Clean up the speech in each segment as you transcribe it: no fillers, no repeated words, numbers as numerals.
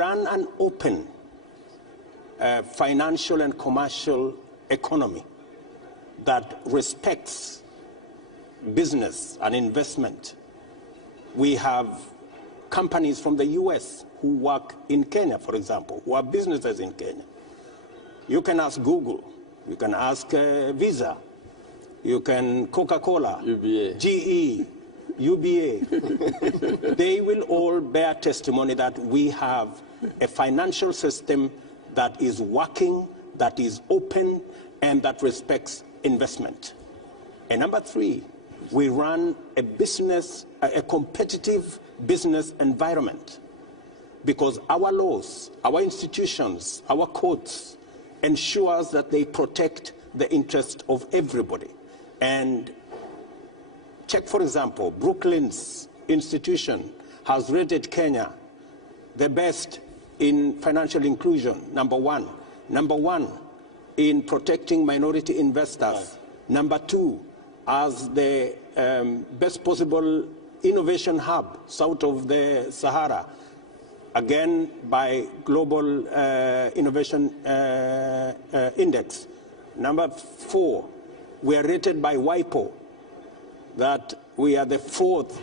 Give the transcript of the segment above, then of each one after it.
run an open financial and commercial economy that respects business and investment. We have companies from the US who work in Kenya, for example, who have businesses in Kenya. You can ask Google, you can ask Visa, you can Coca-Cola, UBA. GE, UBA. They will all bear testimony that we have a financial system that is working, that is open, and that respects investment. And number three, we run a competitive business environment, because our laws, our institutions, our courts ensures that they protect the interest of everybody. And check, for example, Brooklyns institution has rated Kenya the best in financial inclusion, number one. Number one in protecting minority investors. Number two, as the best possible innovation hub south of the Sahara, again by Global Innovation Index. Number four, we are rated by WIPO that we are the fourth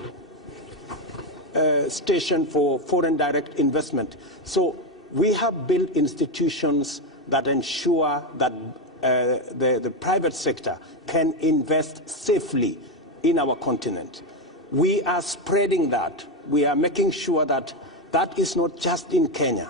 station for foreign direct investment. So we have built institutions that ensure that the private sector can invest safely in our continent. We are spreading that. We are making sure that that is not just in Kenya.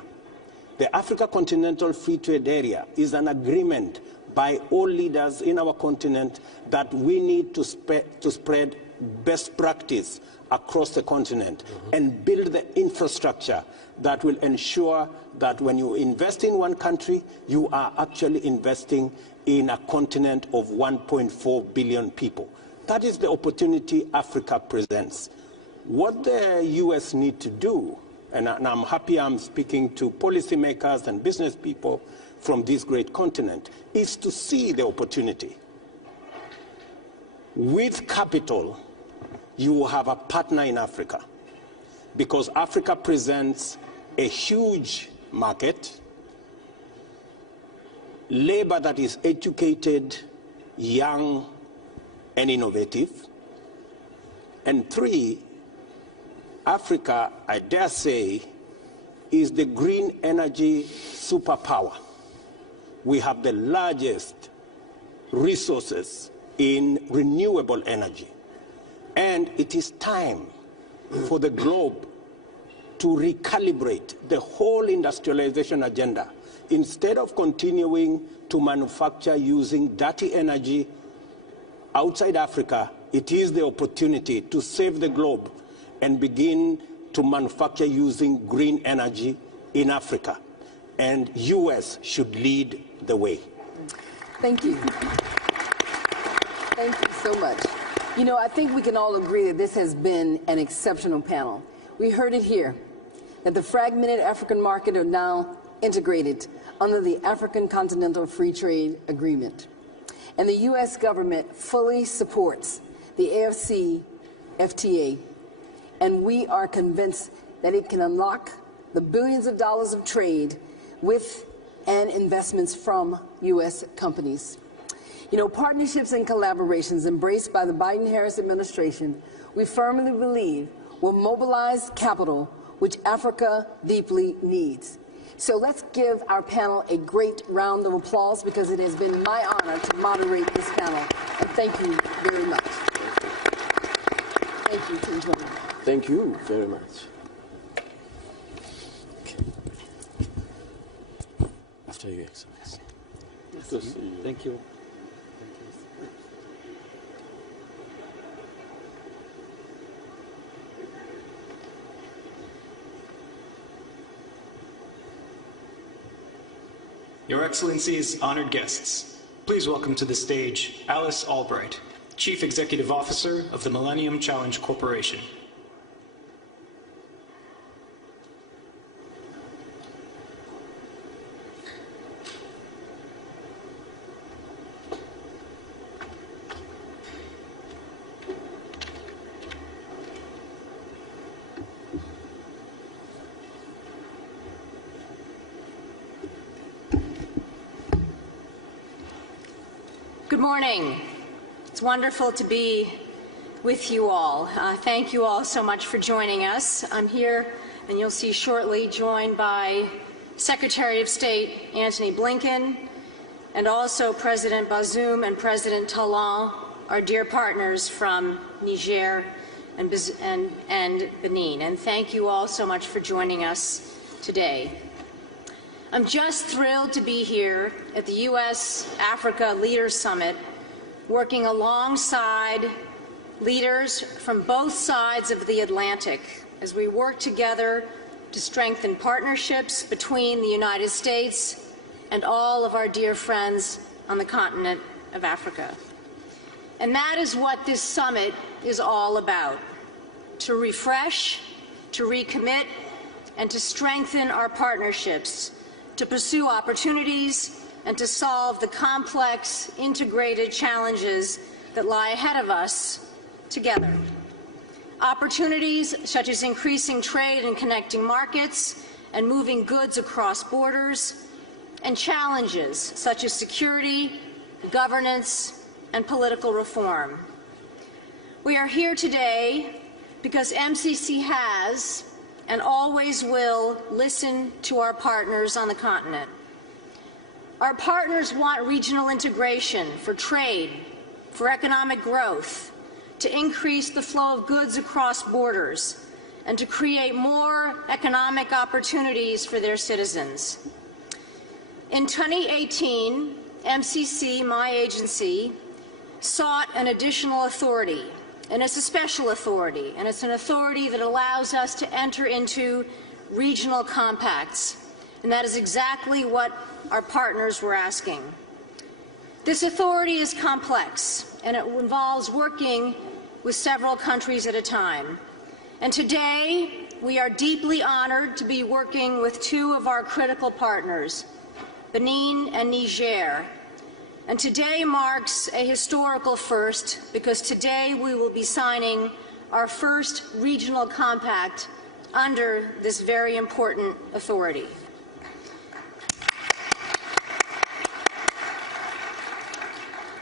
The Africa Continental Free Trade Area is an agreement by all leaders in our continent that we need to spread best practice across the continent and build the infrastructure that will ensure that when you invest in one country, you are actually investing in a continent of 1.4 billion people. That is the opportunity Africa presents. What the US need to do, and I'm happy I'm speaking to policymakers and business people from this great continent, is to see the opportunity. With capital, you have a partner in Africa, because Africa presents a huge market, labor that is educated, young, and innovative. And three, Africa, I dare say, is the green energy superpower. We have the largest resources in renewable energy. And it is time for the globe to recalibrate the whole industrialization agenda. Instead of continuing to manufacture using dirty energy outside Africa, it is the opportunity to save the globe and begin to manufacture using green energy in Africa. And US should lead the way. Thank you. Thank you so much. You know, I think we can all agree that this has been an exceptional panel. We heard it here, that the fragmented African market are now integrated under the African Continental Free Trade Agreement. And the U.S. government fully supports the AFCFTA, and we are convinced that it can unlock the billions of dollars of trade with and investments from U.S. companies. You know, partnerships and collaborations embraced by the Biden-Harris administration, we firmly believe will mobilize capital which Africa deeply needs. So let's give our panel a great round of applause, because it has been my honor to moderate this panel. And thank you very much. Thank you, Tim Jones. Thank you very much. After you, Excellency. Yes. Good to see you. Thank you. Your Excellencies, honored guests, please welcome to the stage Alice Albright, Chief Executive Officer of the Millennium Challenge Corporation. Good morning. It's wonderful to be with you all. Thank you all so much for joining us. I'm here, and you'll see shortly, joined by Secretary of State Antony Blinken, and also President Bazoum and President Talon, our dear partners from Niger and Benin. And thank you all so much for joining us today. I'm just thrilled to be here at the U.S.-Africa Leaders Summit, working alongside leaders from both sides of the Atlantic as we work together to strengthen partnerships between the United States and all of our dear friends on the continent of Africa. And that is what this summit is all about: to refresh, to recommit, and to strengthen our partnerships, to pursue opportunities, and to solve the complex, integrated challenges that lie ahead of us together. Opportunities such as increasing trade and connecting markets and moving goods across borders, and challenges such as security, governance, and political reform. We are here today because MCC has and always will listen to our partners on the continent. Our partners want regional integration for trade, for economic growth, to increase the flow of goods across borders, and to create more economic opportunities for their citizens. In 2018, MCC, my agency, sought an additional authority. And it's a special authority, and it's an authority that allows us to enter into regional compacts. And that is exactly what our partners were asking. This authority is complex, and it involves working with several countries at a time. And today, we are deeply honored to be working with two of our critical partners, Benin and Niger. And today marks a historical first, because today we will be signing our first regional compact under this very important authority.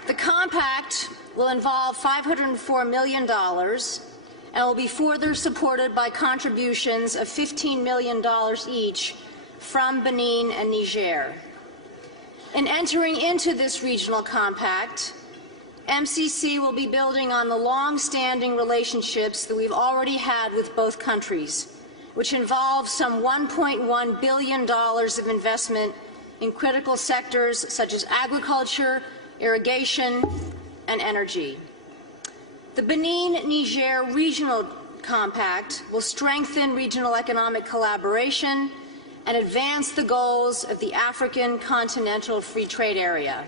The compact will involve $504 million and will be further supported by contributions of $15 million each from Benin and Niger. In entering into this regional compact, MCC will be building on the long-standing relationships that we've already had with both countries, which involve some $1.1 billion of investment in critical sectors such as agriculture, irrigation, and energy. The Benin-Niger Regional Compact will strengthen regional economic collaboration and advance the goals of the African Continental Free Trade Area.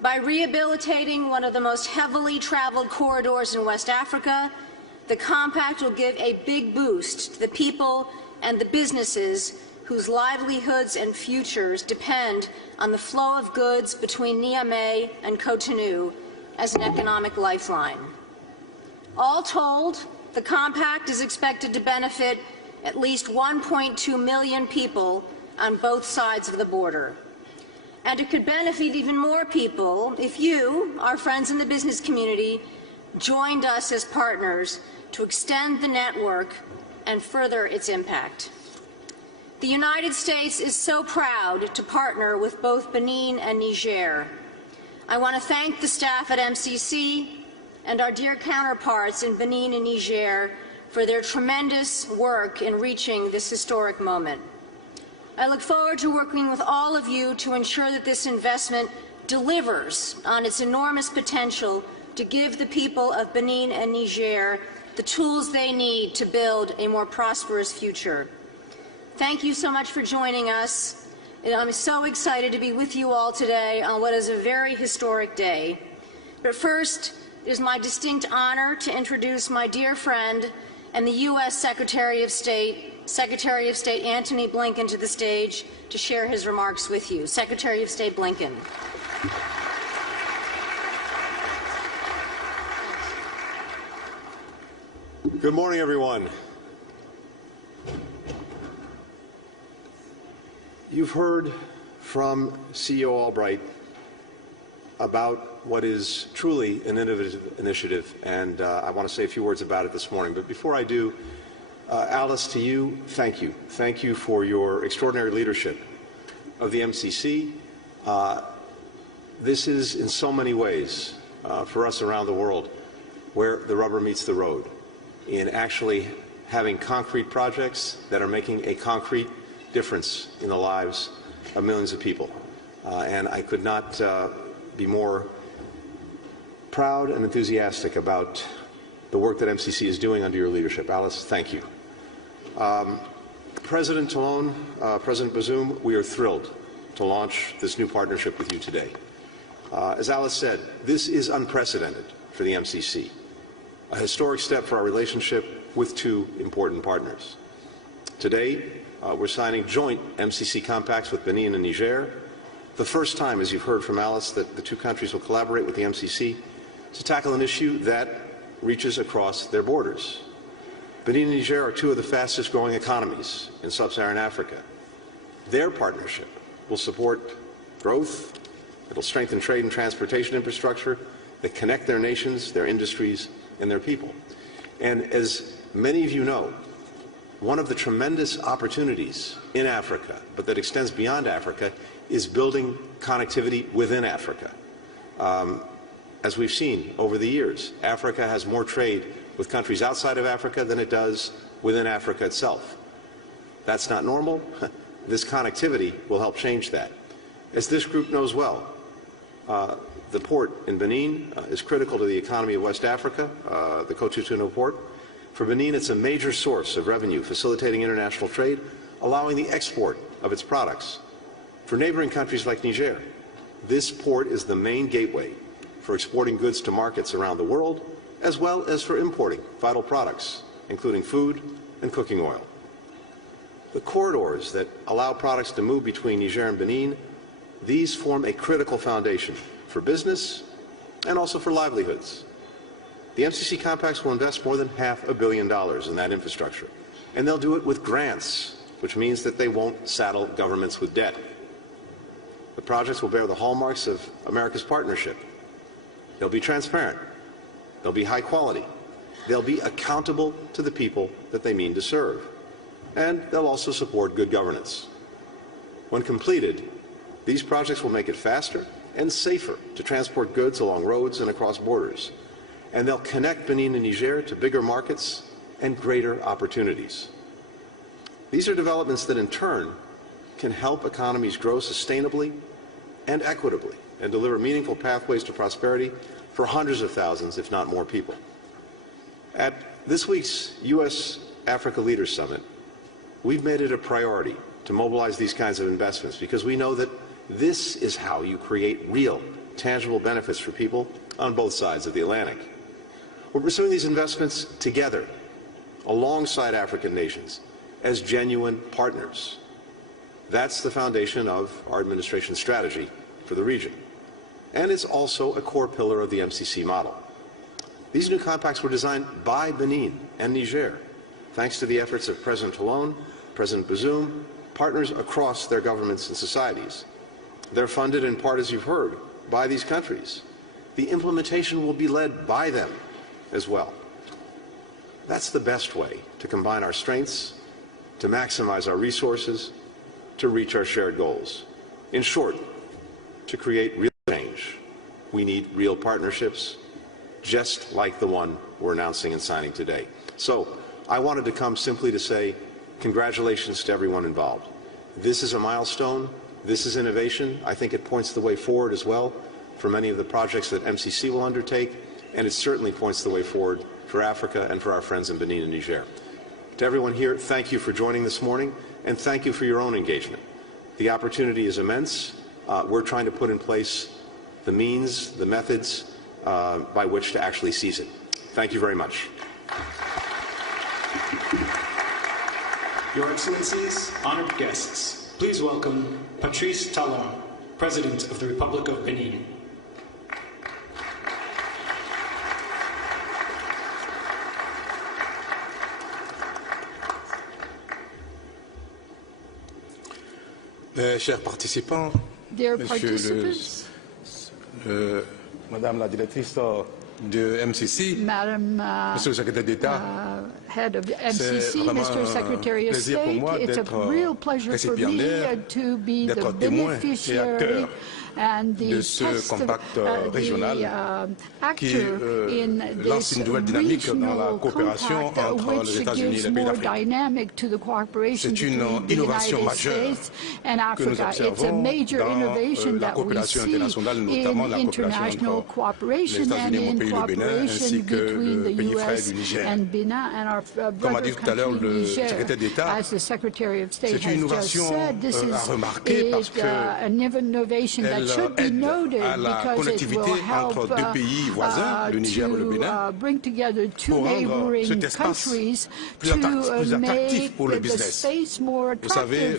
By rehabilitating one of the most heavily traveled corridors in West Africa, the compact will give a big boost to the people and the businesses whose livelihoods and futures depend on the flow of goods between Niamey and Cotonou as an economic lifeline. All told, the compact is expected to benefit at least 1.2 million people on both sides of the border. And it could benefit even more people if you, our friends in the business community, joined us as partners to extend the network and further its impact. The United States is so proud to partner with both Benin and Niger. I want to thank the staff at MCC and our dear counterparts in Benin and Niger for their tremendous work in reaching this historic moment. I look forward to working with all of you to ensure that this investment delivers on its enormous potential to give the people of Benin and Niger the tools they need to build a more prosperous future. Thank you so much for joining us. And I'm so excited to be with you all today on what is a very historic day. But first, it is my distinct honor to introduce my dear friend and the U.S. Secretary of State Antony Blinken, to the stage to share his remarks with you. Secretary of State Blinken. Good morning, everyone. You've heard from CEO Albright about what is truly an innovative initiative, and I want to say a few words about it this morning. But before I do, Alice, to you, thank you. Thank you for your extraordinary leadership of the MCC. This is, in so many ways, for us around the world, where the rubber meets the road, in actually having concrete projects that are making a concrete difference in the lives of millions of people. And I could not be more proud and enthusiastic about the work that MCC is doing under your leadership. Alice, thank you. President Talon, President Bazoum, we are thrilled to launch this new partnership with you today. As Alice said, this is unprecedented for the MCC, a historic step for our relationship with two important partners. Today, we're signing joint MCC compacts with Benin and Niger, the first time, as you've heard from Alice, that the two countries will collaborate with the MCC to tackle an issue that reaches across their borders. Benin and Niger are two of the fastest growing economies in sub-Saharan Africa. Their partnership will support growth, it'll strengthen trade and transportation infrastructure that connect their nations, their industries, and their people. And as many of you know, one of the tremendous opportunities in Africa, but that extends beyond Africa, is building connectivity within Africa. As we've seen over the years, Africa has more trade with countries outside of Africa than it does within Africa itself. That's not normal. This connectivity will help change that. As this group knows well, the port in Benin is critical to the economy of West Africa, the Cotonou port. For Benin, it's a major source of revenue, facilitating international trade, allowing the export of its products. For neighboring countries like Niger, this port is the main gateway for exporting goods to markets around the world, as well as for importing vital products, including food and cooking oil. The corridors that allow products to move between Niger and Benin, these form a critical foundation for business and also for livelihoods. The MCC compacts will invest more than $500 million in that infrastructure, and they'll do it with grants, which means that they won't saddle governments with debt. The projects will bear the hallmarks of America's partnership. They'll be transparent. They'll be high quality. They'll be accountable to the people that they mean to serve. And they'll also support good governance. When completed, these projects will make it faster and safer to transport goods along roads and across borders. And they'll connect Benin and Niger to bigger markets and greater opportunities. These are developments that in turn can help economies grow sustainably and equitably and deliver meaningful pathways to prosperity for hundreds of thousands, if not more people. At this week's U.S.-Africa Leaders Summit, we've made it a priority to mobilize these kinds of investments because we know that this is how you create real, tangible benefits for people on both sides of the Atlantic. We're pursuing these investments together, alongside African nations, as genuine partners. That's the foundation of our administration's strategy for the region. And it's also a core pillar of the MCC model. These new compacts were designed by Benin and Niger, thanks to the efforts of President Talon, President Bazoum, partners across their governments and societies. They're funded in part, as you've heard, by these countries. The implementation will be led by them as well. That's the best way to combine our strengths, to maximize our resources, to reach our shared goals. In short, to create real change, we need real partnerships, just like the one we're announcing and signing today. So I wanted to come simply to say congratulations to everyone involved. This is a milestone. This is innovation. I think it points the way forward as well for many of the projects that MCC will undertake, and it certainly points the way forward for Africa and for our friends in Benin and Niger. To everyone here, thank you for joining this morning, and thank you for your own engagement. The opportunity is immense. We're trying to put in place the means, the methods by which to actually seize it. Thank you very much. Your Excellencies, honored guests, please welcome Patrice Talon, President of the Republic of Benin. Chers participants, Dear Monsieur participants, Madame la directrice de MCC, Monsieur le secrétaire d'État, Head of MCC, vraiment Mr. Secretary of plaisir pour State, moi it's a d'être real pleasure for me to be the d'être témoin et beneficiary acteur and the de ce compact régional qui lance une nouvelle dynamique dans la coopération entre les États-Unis et les pays d'Afrique. C'est une innovation majeure que nous observons dans la coopération internationale, notamment la coopération entre les États-Unis, mon pays, le Bénin, ainsi que le pays frère du Niger. Comme a dit tout à l'heure le secrétaire d'État, c'est une innovation à remarquer parce qu'elle aide à la connectivité entre deux pays voisins, le Niger et le Bénin, pour rendre cet espace plus attractif pour le business. Vous savez,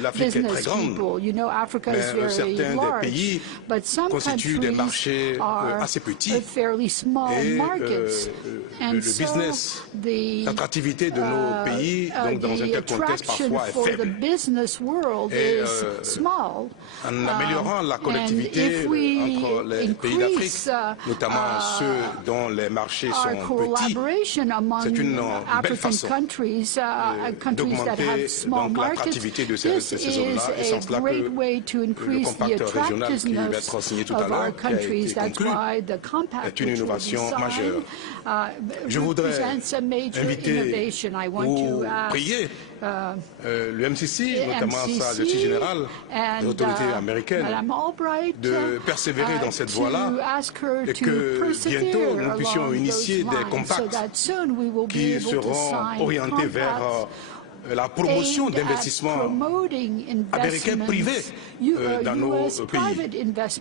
l'Afrique est très grande, mais certains des pays constituent des marchés assez petits et le business, l'attractivité de nos pays, donc dans un tel contexte parfois est faible. Et en améliorant la connectivité entre les pays d'Afrique, notamment ceux dont les marchés sont petits, c'est une belle façon d'augmenter l'attractivité de ces zones-là, et c'est en cela que le compact régional qui va être signé tout à l'heure, qui a été conclu, est une innovation majeure. Je voudrais inviter ou prier le MCC, notamment sa directrice générale, les autorités américaines, de persévérer dans cette voie-là et que bientôt nous puissions initier des compacts qui seront orientés vers la promotion d'investissements américains privés dans nos pays. Parce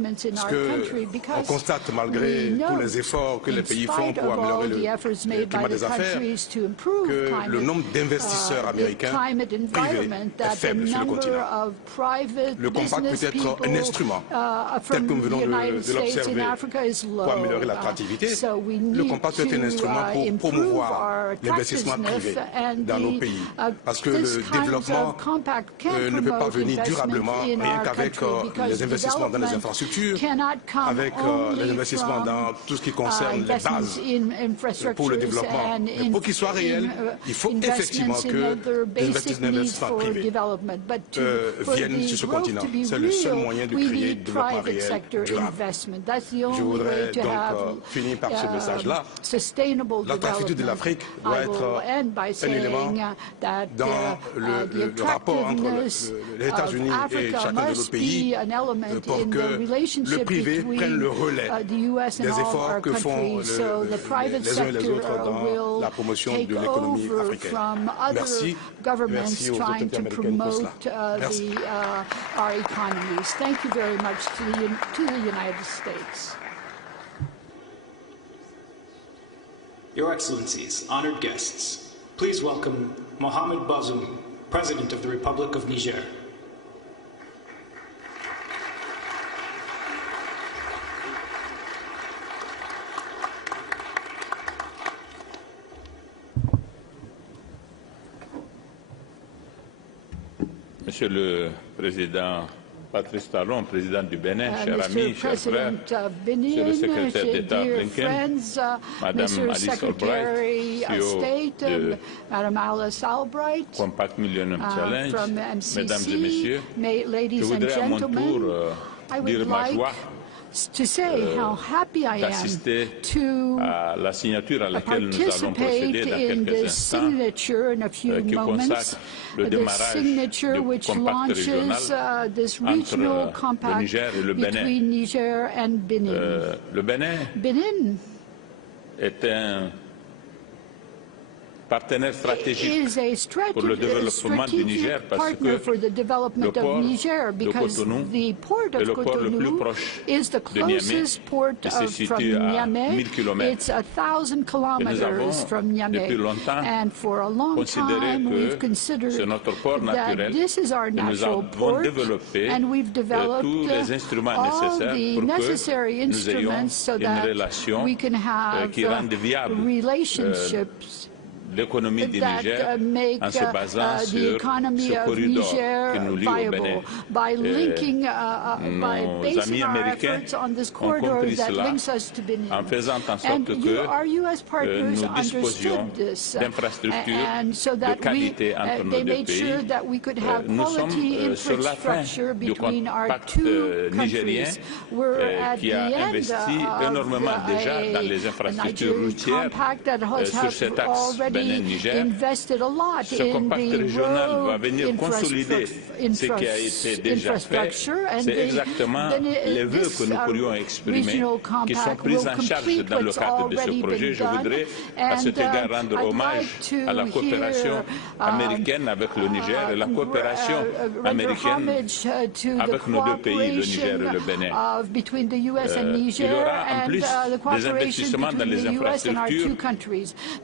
qu'on constate, malgré tous les efforts que les pays font pour améliorer le climat des affaires, que le nombre d'investisseurs américains privés est faible sur le continent. Le compact peut être un instrument, tel que nous venons de l'observer, pour améliorer l'attractivité. Le compact peut être un instrument pour promouvoir l'investissement privé dans nos pays. Parce que le développement ne peut pas venir durablement rien qu'avec les investissements dans les infrastructures, avec les investissements dans tout ce qui concerne les bases pour le développement. Mais pour qu'il soit réel, il faut effectivement que les investissements privés viennent sur ce continent. C'est le seul moyen de créer du développement réel durable. Je voudrais donc finir par ce message-là. L'attractivité de l'Afrique doit être un élément dans le rapport entre les États-Unis et chacun de nos pays pour que le privé prenne le relais des efforts que font les uns et les autres dans la promotion de l'économie africaine. Merci. Merci aux autorités américaines pour cela. Merci. Thank you very much to the United States. Your Excellencies, honored guests, please welcome Mohamed Bazoum, President of the Republic of Niger. Monsieur le Président Patrice Talon, président du Bénin, cher ami, cher frère, Monsieur le secrétaire d'État Blinken, Madame Alice Albright, CEO de Compact Millennium Challenge, Mesdames et Messieurs, je voudrais à mon tour dire ma joie d'assister à la signature à laquelle nous allons procéder dans quelques instants, qui consacre le démarrage du compact régional entre le Niger et le Bénin. Le Bénin est un partenaire stratégique pour le développement du Niger parce que le port de Cotonou est le port le plus proche de Niamey et se situe à 1000 km. Et nous avons depuis longtemps considéré que c'est notre port naturel et nous avons développé tous les instruments nécessaires pour que nous ayons une relation qui rende viable l'économie du Niger make en se basant the sur economy ce of corridor Niger qui nous lie au Bénin. viable by linking, by Nos basing amis our américains efforts on this ont corridor compris that cela links us to Benin. en faisant en sorte And que our U.S. partners nous disposions understood this, d'infrastructures and so de that qualité entre nos they deux made sure pays. that we could have Nous quality sommes sur la fin infrastructure du between our pacte two nigérien countries. We're at qui the a end investi énormément déjà dans les infrastructures Nigerian routières compact that sur cet axe Bénin-Niger. invested a lot Ce in compact the régional va road venir consolider ce qui a été déjà fait. C'est exactement les vœux que nous pourrions exprimer qui sont pris en charge dans le cadre de ce projet. Je voudrais à cet égard rendre hommage à la coopération américaine avec le Niger et la coopération américaine avec nos deux pays, le Niger et le Bénin. Il y aura en plus des investissements dans les infrastructures,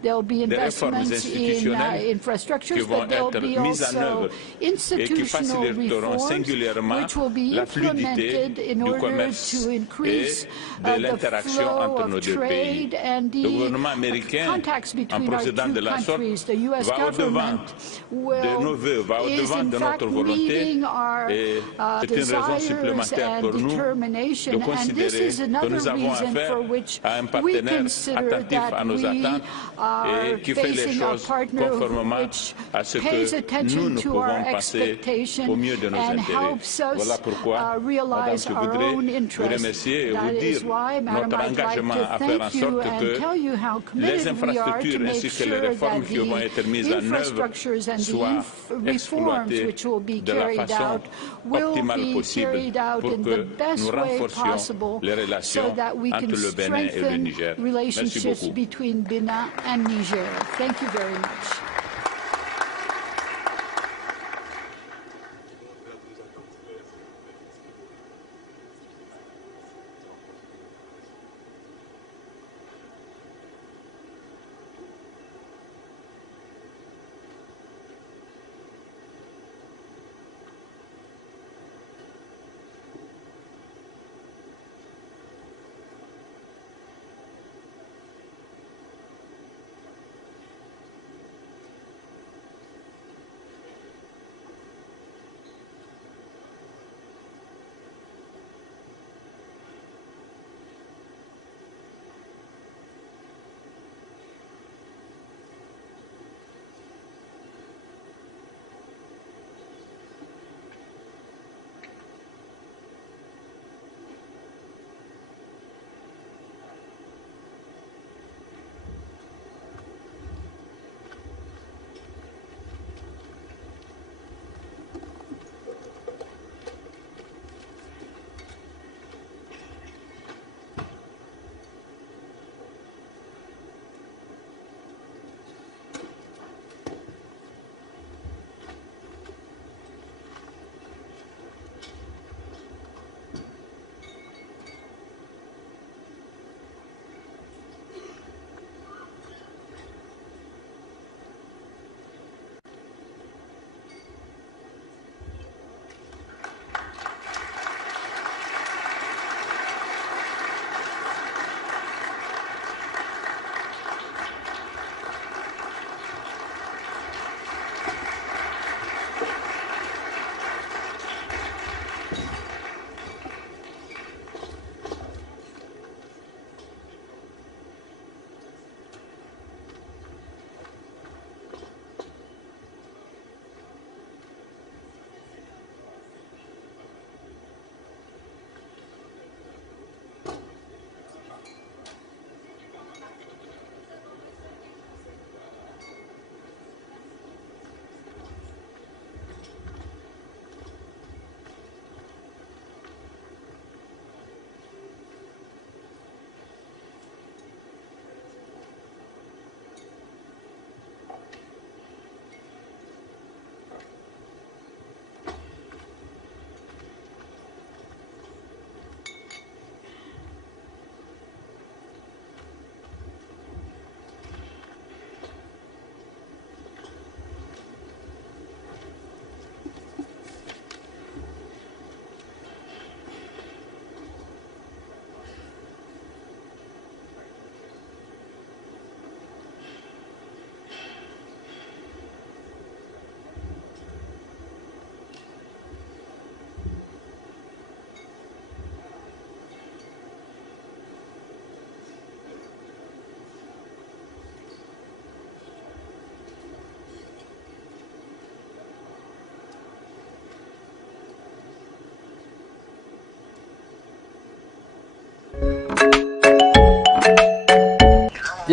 des réformes institutionnelles qui vont être mises en œuvre et qui faciliteront singulièrement la fluidité du commerce et de l'interaction entre nos deux pays. Le gouvernement américain, en procédant de la sorte, va au-devant de nos vœux, va au-devant de notre volonté, et c'est une raison supplémentaire pour nous de considérer que nous avons affaire à un partenaire attentif à nos attentes et qui fait les choses conformément à ce que nous pouvons passer au mieux de nos intérêts. Voilà pourquoi, Madame, je voudrais vous remercier et vous dire notre engagement à faire en sorte que les infrastructures ainsi que les réformes qui vont être mises en œuvre soient exploitées de la façon optimale possible pour que nous renforcions les relations entre le Bénin et le Niger. Merci beaucoup. Thank you very much.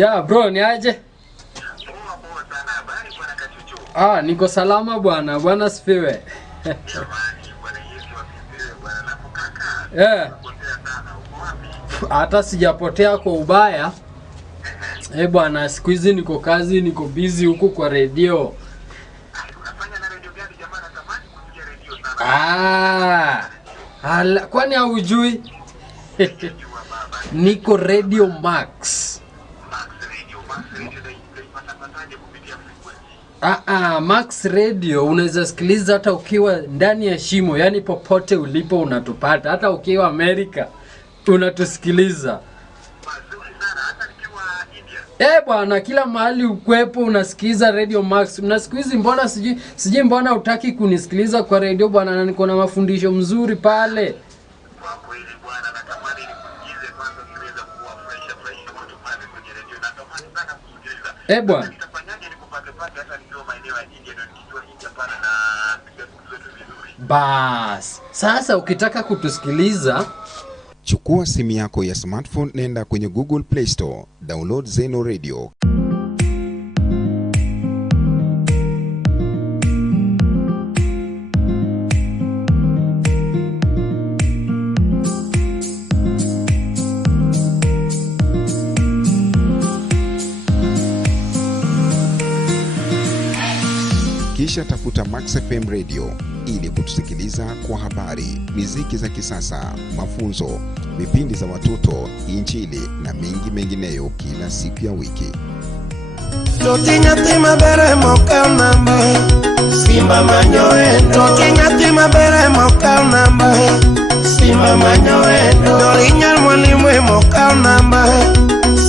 Yeah, bro, ni aje? Niko salama bwana. Bwana sifiwe. Hata sijapotea kwa ubaya. Bwana, siku hizi niko kazi, niko busy huku kwa radio. Kwani haujui? Niko Radio Max. Max Radio unaweza sikiliza hata ukiwa ndani ya shimo, yani popote ulipo unatupata, hata ukiwa Amerika unatusikiliza. Bwana, kila mahali ukwepo unasikiza Radio Max. Na siku hizi mbona sijui mbona hutaki kunisikiliza kwa radio bwana, na niko na mafundisho mzuri pale. Kwa kweli bwana, natamani nikusikize kwanza niweze kuwa fresh moto pale kwenye radio. Natamani sana kusikiliza. Bwana. Nitafanyaje nikupate hata nikiwa maeneo ya India ndio nikijua India pale na piga zetu vizuri. Bas, sasa ukitaka kutusikiliza, chukua simu yako ya smartphone, nenda kwenye Google Play Store, download Zeno Radio. Kisha tafuta Max FM Radio ili kutusikiliza kwa habari, muziki za kisasa, mafunzo, vipindi za watoto, injili na mengi mengineyo kila siku ya wiki. Tokinyati mabere moka namba Simba manyoendo Tokinyati mabere moka namba Simba manyoendo Adorinyar mwalimu moka namba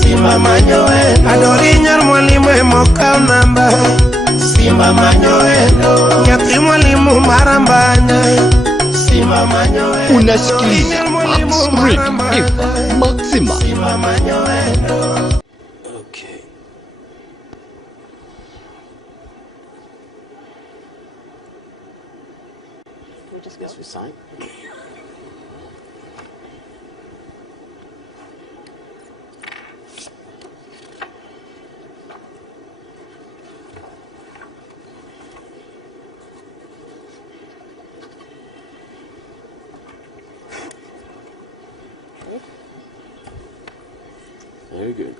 Simba manyoendo Adorinyar mwalimu moka namba Simba manyoendo Nyati mwalimu marambanya Simba manyoendo Unasikiliza Max Radio Maxima. Simba manyoendo. Okay. Yes, we sign. Very good.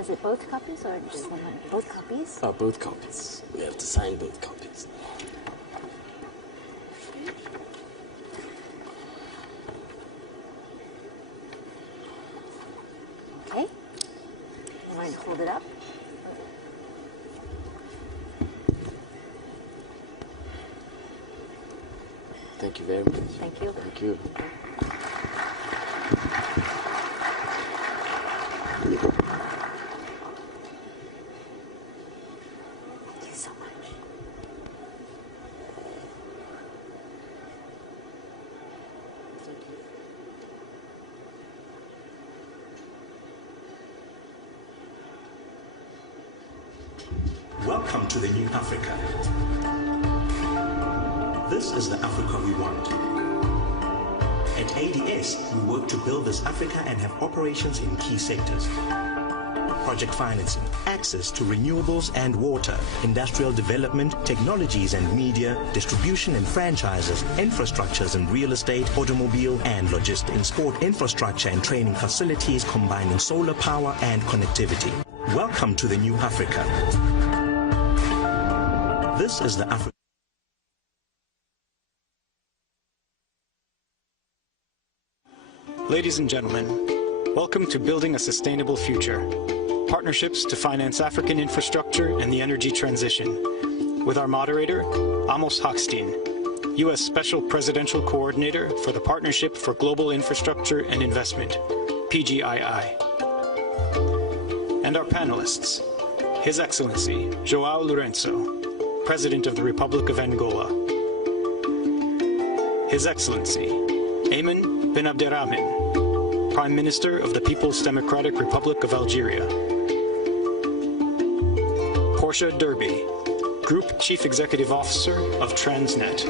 Is it both copies or just one? Both copies? Both copies. We have to sign both copies. Okay. I'm going to hold it up. Thank you very much. Thank you. Thank you. Thank you so much. Welcome to the new Africa. This is the Africa we want. At ADS, we work to build this Africa and have operations in key sectors. Project financing, access to renewables and water, industrial development, technologies and media, distribution and franchises, infrastructures and real estate, automobile and logistics, sport infrastructure and training facilities combining solar power and connectivity. Welcome to the new Africa. This is the Africa. Ladies and gentlemen, welcome to Building a Sustainable Future. Partnerships to finance African infrastructure and the energy transition. With our moderator, Amos Hochstein, U.S. Special Presidential Coordinator for the Partnership for Global Infrastructure and Investment, PGII. And our panelists, His Excellency João Lourenço, President of the Republic of Angola. His Excellency Ayman bin Abderrahman, Prime Minister of the People's Democratic Republic of Algeria. Portia Derby, Group Chief Executive Officer of Transnet.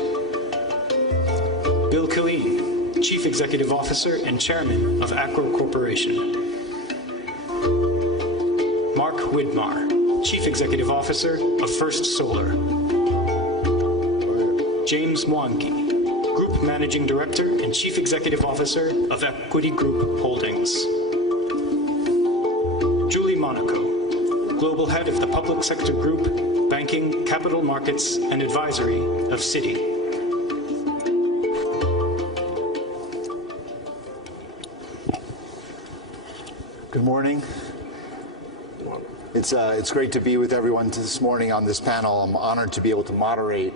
Bill Killeen, Chief Executive Officer and Chairman of Accro Corporation. Widmar, Chief Executive Officer of First Solar. James Mwangi, Group Managing Director and Chief Executive Officer of Equity Group Holdings. Julie Monaco, Global Head of the Public Sector Group, Banking, Capital Markets, and Advisory of Citi. Good morning. It's great to be with everyone this morning on this panel. I'm honored to be able to moderate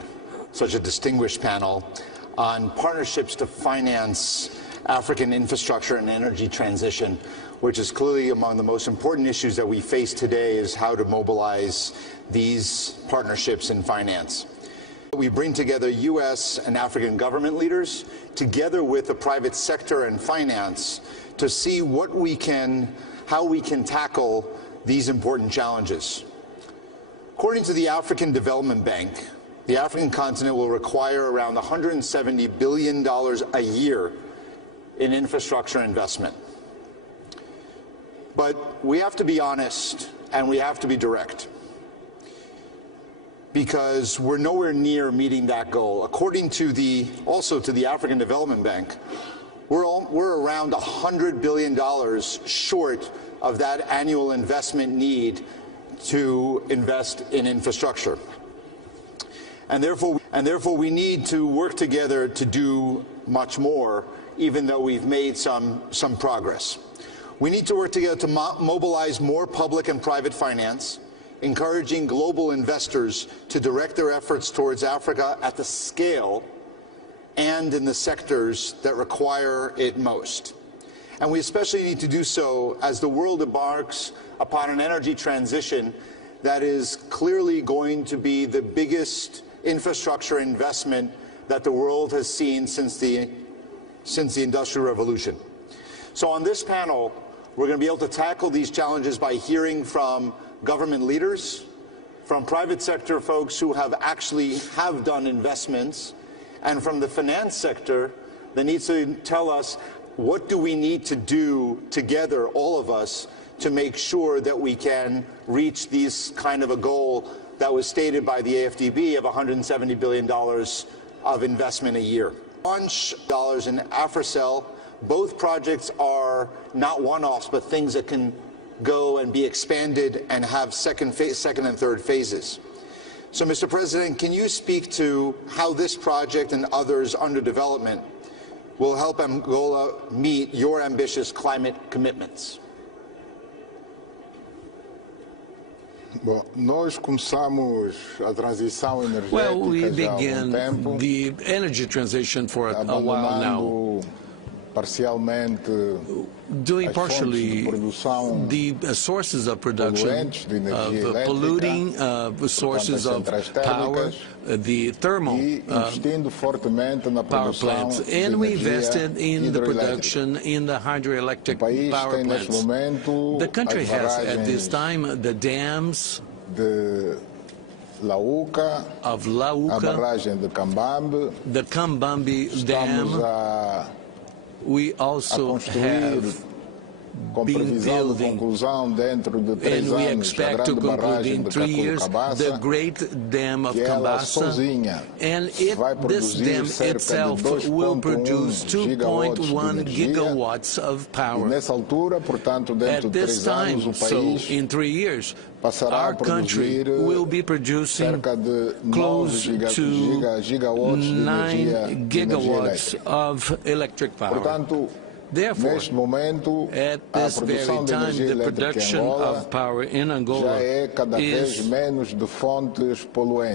such a distinguished panel on partnerships to finance African infrastructure and energy transition, which is clearly among the most important issues that we face today, is how to mobilize these partnerships in finance. We bring together U.S. and African government leaders together with the private sector and finance to see how we can tackle these important challenges. According to the African Development Bank, the African continent will require around $170 billion a year in infrastructure investment. But we have to be honest and we have to be direct, because we're nowhere near meeting that goal. According to the African Development Bank, we're around $100 billion short of that annual investment need to invest in infrastructure. And therefore we need to work together to do much more, even though we've made some progress. We need to work together to mobilize more public and private finance, encouraging global investors to direct their efforts towards Africa at the scale and in the sectors that require it most. And we especially need to do so as the world embarks upon an energy transition that is clearly going to be the biggest infrastructure investment that the world has seen since the Industrial Revolution. So on this panel, we're going to be able to tackle these challenges by hearing from government leaders, from private sector folks who have done investments, and from the finance sector that needs to tell us, what do we need to do together, all of us, to make sure that we can reach these kind of a goal that was stated by the AFDB of $170 billion of investment a year. Launch dollars in Africell. Both projects are not one-offs, but things that can go and be expanded and have second and third phases. So, Mr. President, can you speak to how this project and others under development will help Angola meet your ambitious climate commitments? Well, we began the energy transition for a while now, doing partially the sources of production of polluting sources of power, the thermal power plants, and we invested in the production in the hydroelectric power plants. The country has at this time the dams of Lauca, the Kambambi Dam. We also have been building, and we expect to conclude in 3 years, the Great Dam of Cambassa, and this dam itself will produce 2.1 gigawatts of power. At this time, so in 3 years, our country will be producing close to 9 gigawatts of electric power. Therefore, at this very time, the production of power in Angola is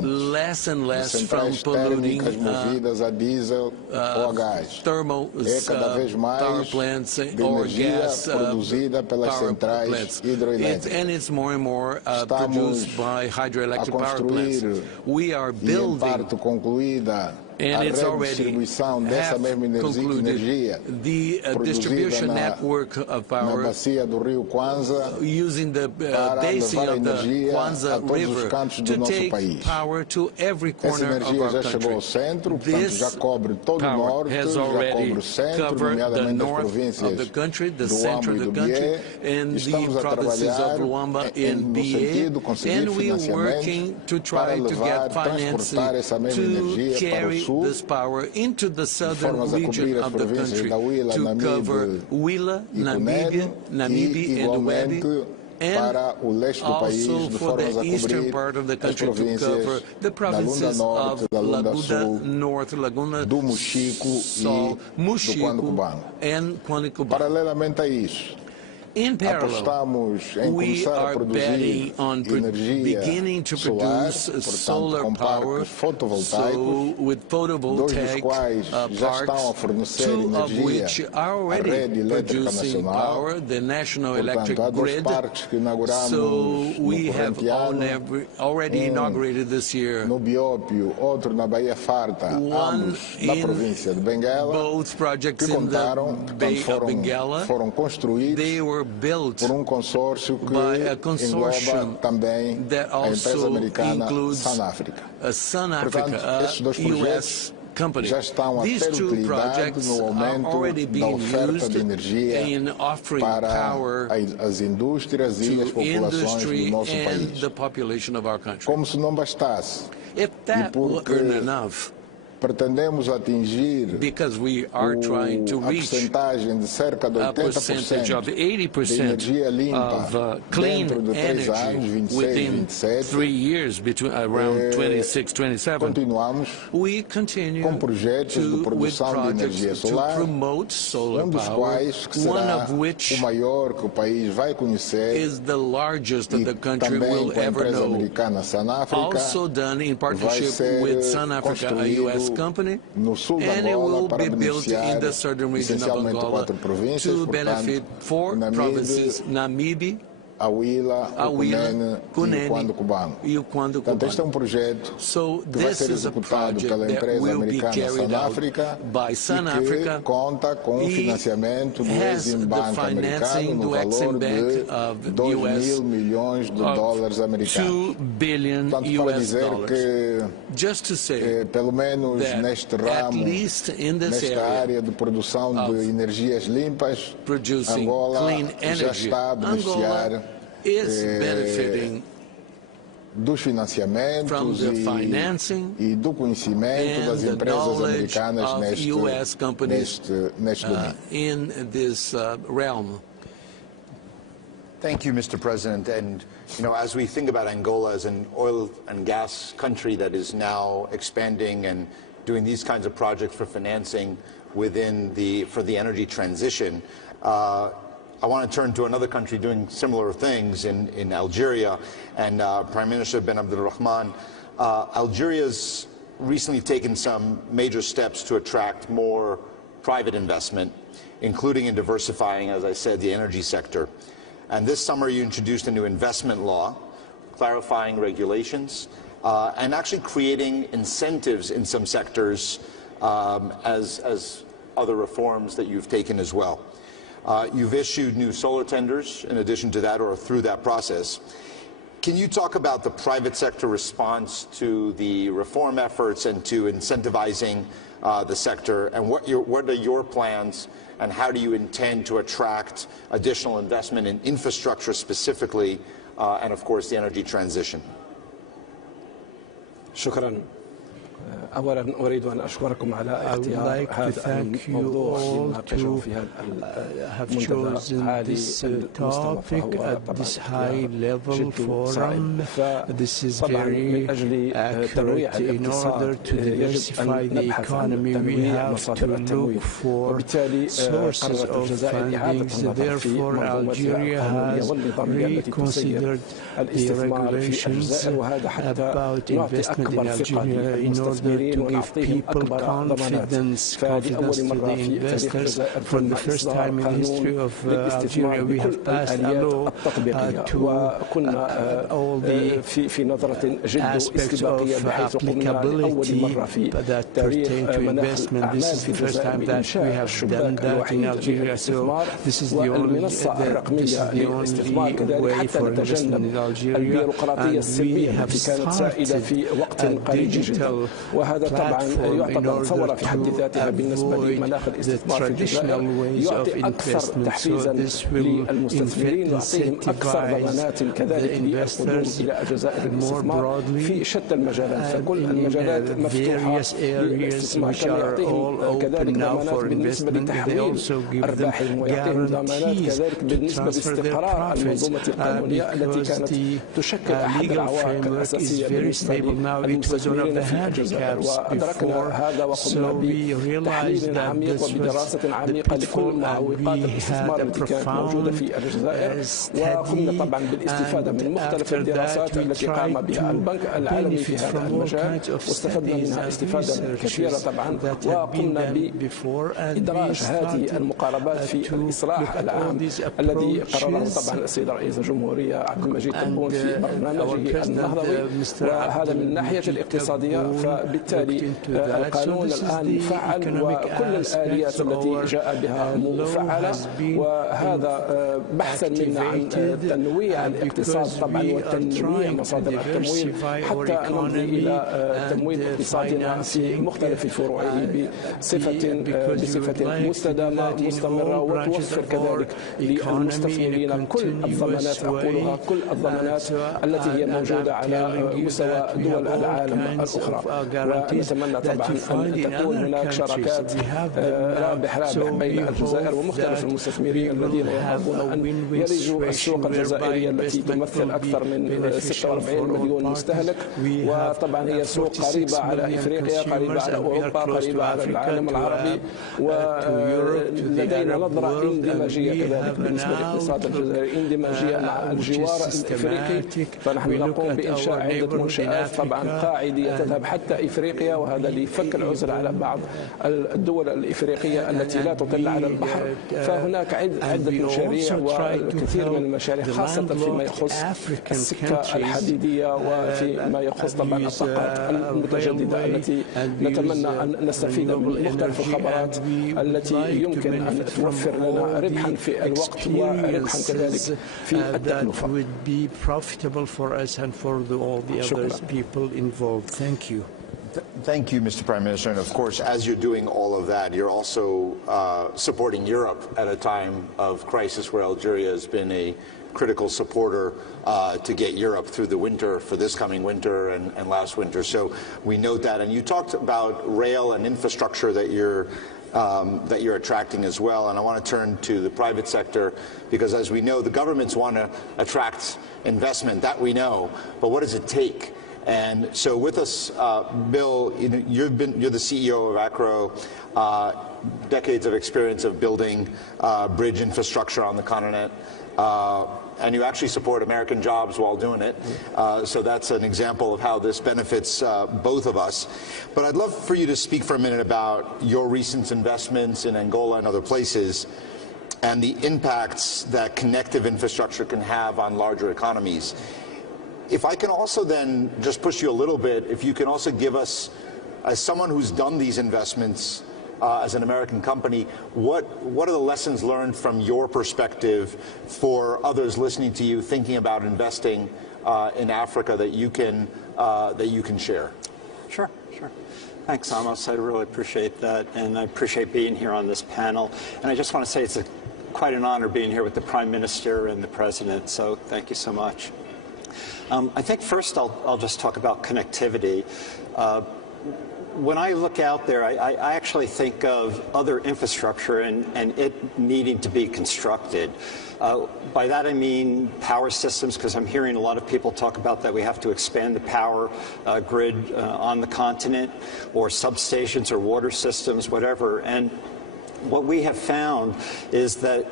less and less from polluting thermal power plants or gas power plants. And it's more and more produced by hydroelectric power plants. We are building and it's already half concluded. The distribution network of power using the basin of the Kwanza River to take power to every corner of our country. This power has already covered the north of the country, the center of the country, and the provinces of Luamba and BA, and we're working to try to get financing to carry this power into the southern region of the country, to cover Willa, Namibia, and Webe, and also for the eastern part of the country to cover the provinces of Laguna North, Laguna Sul, Mushiku, and Quanicuba. In parallel, we are betting on beginning to produce solar power, so with photovoltaic parks, two of which are already producing power, the National Electric Grid. So we have already inaugurated this year one in both projects in the Bay of Benguela. They were built by a consortium that also includes Sun Africa, a U.S. company. These two projects are already being used in offering power to industry and the population of our country. If that weren't enough, because we are trying to reach a percentage of 80% of clean energy within 3 years, between around 26, 27, we continue with projects to promote solar power, one of which is the largest that the country will ever know, also done in partnership with Sun Africa, a U.S. company, and it will be built in the southern region of Angola to benefit 4 provinces, Namibe, Awila, Cunene, e o Quando Cubano. So this is a project that will be carried out by Sun Africa. It has the financing do Exim Bank of US of $2 billion US. Just to say that at least in this area of producing clean energy, Angola is benefiting from the financing and the knowledge of U.S. companies in this realm. Thank you, Mr. President. And, you know, as we think about Angola as an oil and gas country that is now expanding and doing these kinds of projects for financing for the energy transition, I want to turn to another country doing similar things in Algeria, and Prime Minister Ben Abdulrahman. Algeria's recently taken some major steps to attract more private investment, including in diversifying, as I said, the energy sector. And this summer you introduced a new investment law, clarifying regulations, and actually creating incentives in some sectors as other reforms that you've taken as well. You've issued new solar tenders in addition to that, or through that process. Can you talk about the private sector response to the reform efforts and to incentivizing the sector, and what are your plans, and how do you intend to attract additional investment in infrastructure specifically, and of course the energy transition? شكرا. أولا أريد أن أشكركم على اختيار هذا الموضوع لما تشوف في هذا المنتدى عالي المستوى at this high level forum. This is very accurate. In order to diversify the economy, we have to look for sources of funding. Therefore, Algeria has reconsidered the regulations about investment in Algeria in order order to give people confidence to the investors. For the first time in the history of Algeria, we have passed a law to all the aspects of applicability that pertain to investment. This is the first time that we have done that in Algeria. So this is the only way for investment in Algeria, and we have started a digital platform in order to avoid the traditional ways of investment. So this will incentivize the investors more broadly in various areas which are all open now for investment. They also give them guarantees to transfer their profits because the legal framework is very stable now. It was one of the handicaps before, so we realized that this was the pitfall, and we had a profound study, and after that we tried to benefit from all kinds of studies and researches that have been done before, and we started to look at all these approaches. وهذا من الناحية الاقتصادية فبالتالي القانون الآن مفعل وكل الآليات التي جاء بها مفعلة، وهذا بحثا منا عن تنويع الاقتصاد طبعا وتنويع مصادر التمويل حتى نمضي إلى تمويل اقتصادنا في مختلف فروعه بصفة مستدامة مستمرة وتوفر كذلك للمستثمرين كل الضمانات، أقولها كل الضمانات التي هي موجودة على مستوى دول العالم الأخرى. ونتمنى طبعا أن تكون هناك شراكات رابح بين الجزائر ومختلف المستثمرين الذين يرغبون أن يلجوا السوق الجزائرية التي تمثل أكثر من 46 مليون مستهلك، وطبعا هي سوق قريبة على إفريقيا، قريبة على أوروبا، قريبة على العالم العربي، ولدينا نظرة اندماجية كذلك بالنسبة للاقتصاد الجزائري، اندماجية مع الجوار الإفريقي. فنحن نقوم بإنشاء عدة منشآت طبعا قاعدية تذهب حتى إفريقيا، وهذا لفك العزل على بعض الدول الإفريقية التي لا تطل على البحر. فهناك عدة مشاريع والكثير من المشاريع خاصة فيما يخص السكة الحديدية وفيما يخص طبعا الطاقات المتجددة التي نتمنى أن نستفيد من مختلف الخبرات التي يمكن أن توفر لنا ربحا في الوقت وربحا كذلك في التكلفة. For us and for all the other people involved. Thank you. Thank you, Mr. Prime Minister. And of course, as you're doing all of that, you're also supporting Europe at a time of crisis where Algeria has been a critical supporter to get Europe through the winter, for this coming winter and last winter. So we note that. And you talked about rail and infrastructure that you're attracting as well. And I want to turn to the private sector, because as we know, the governments want to attract investment, that we know, but what does it take? And so with us, Bill, you're the CEO of Acro, decades of experience of building bridge infrastructure on the continent, and you actually support American jobs while doing it. So that's an example of how this benefits both of us. But I'd love for you to speak for a minute about your recent investments in Angola and other places, and the impacts that connective infrastructure can have on larger economies. If I can also then just push you a little bit, if you can also give us, as someone who's done these investments as an American company, what are the lessons learned from your perspective for others listening to you thinking about investing in Africa that you can share? Sure. Thanks, Amos. I really appreciate that, and I appreciate being here on this panel. And I just want to say it's quite an honor being here with the Prime Minister and the President, so thank you so much. I think first I'll just talk about connectivity. When I look out there, I actually think of other infrastructure and it needing to be constructed. By that I mean power systems, because I'm hearing a lot of people talk about that we have to expand the power grid on the continent, or substations or water systems, whatever. And what we have found is that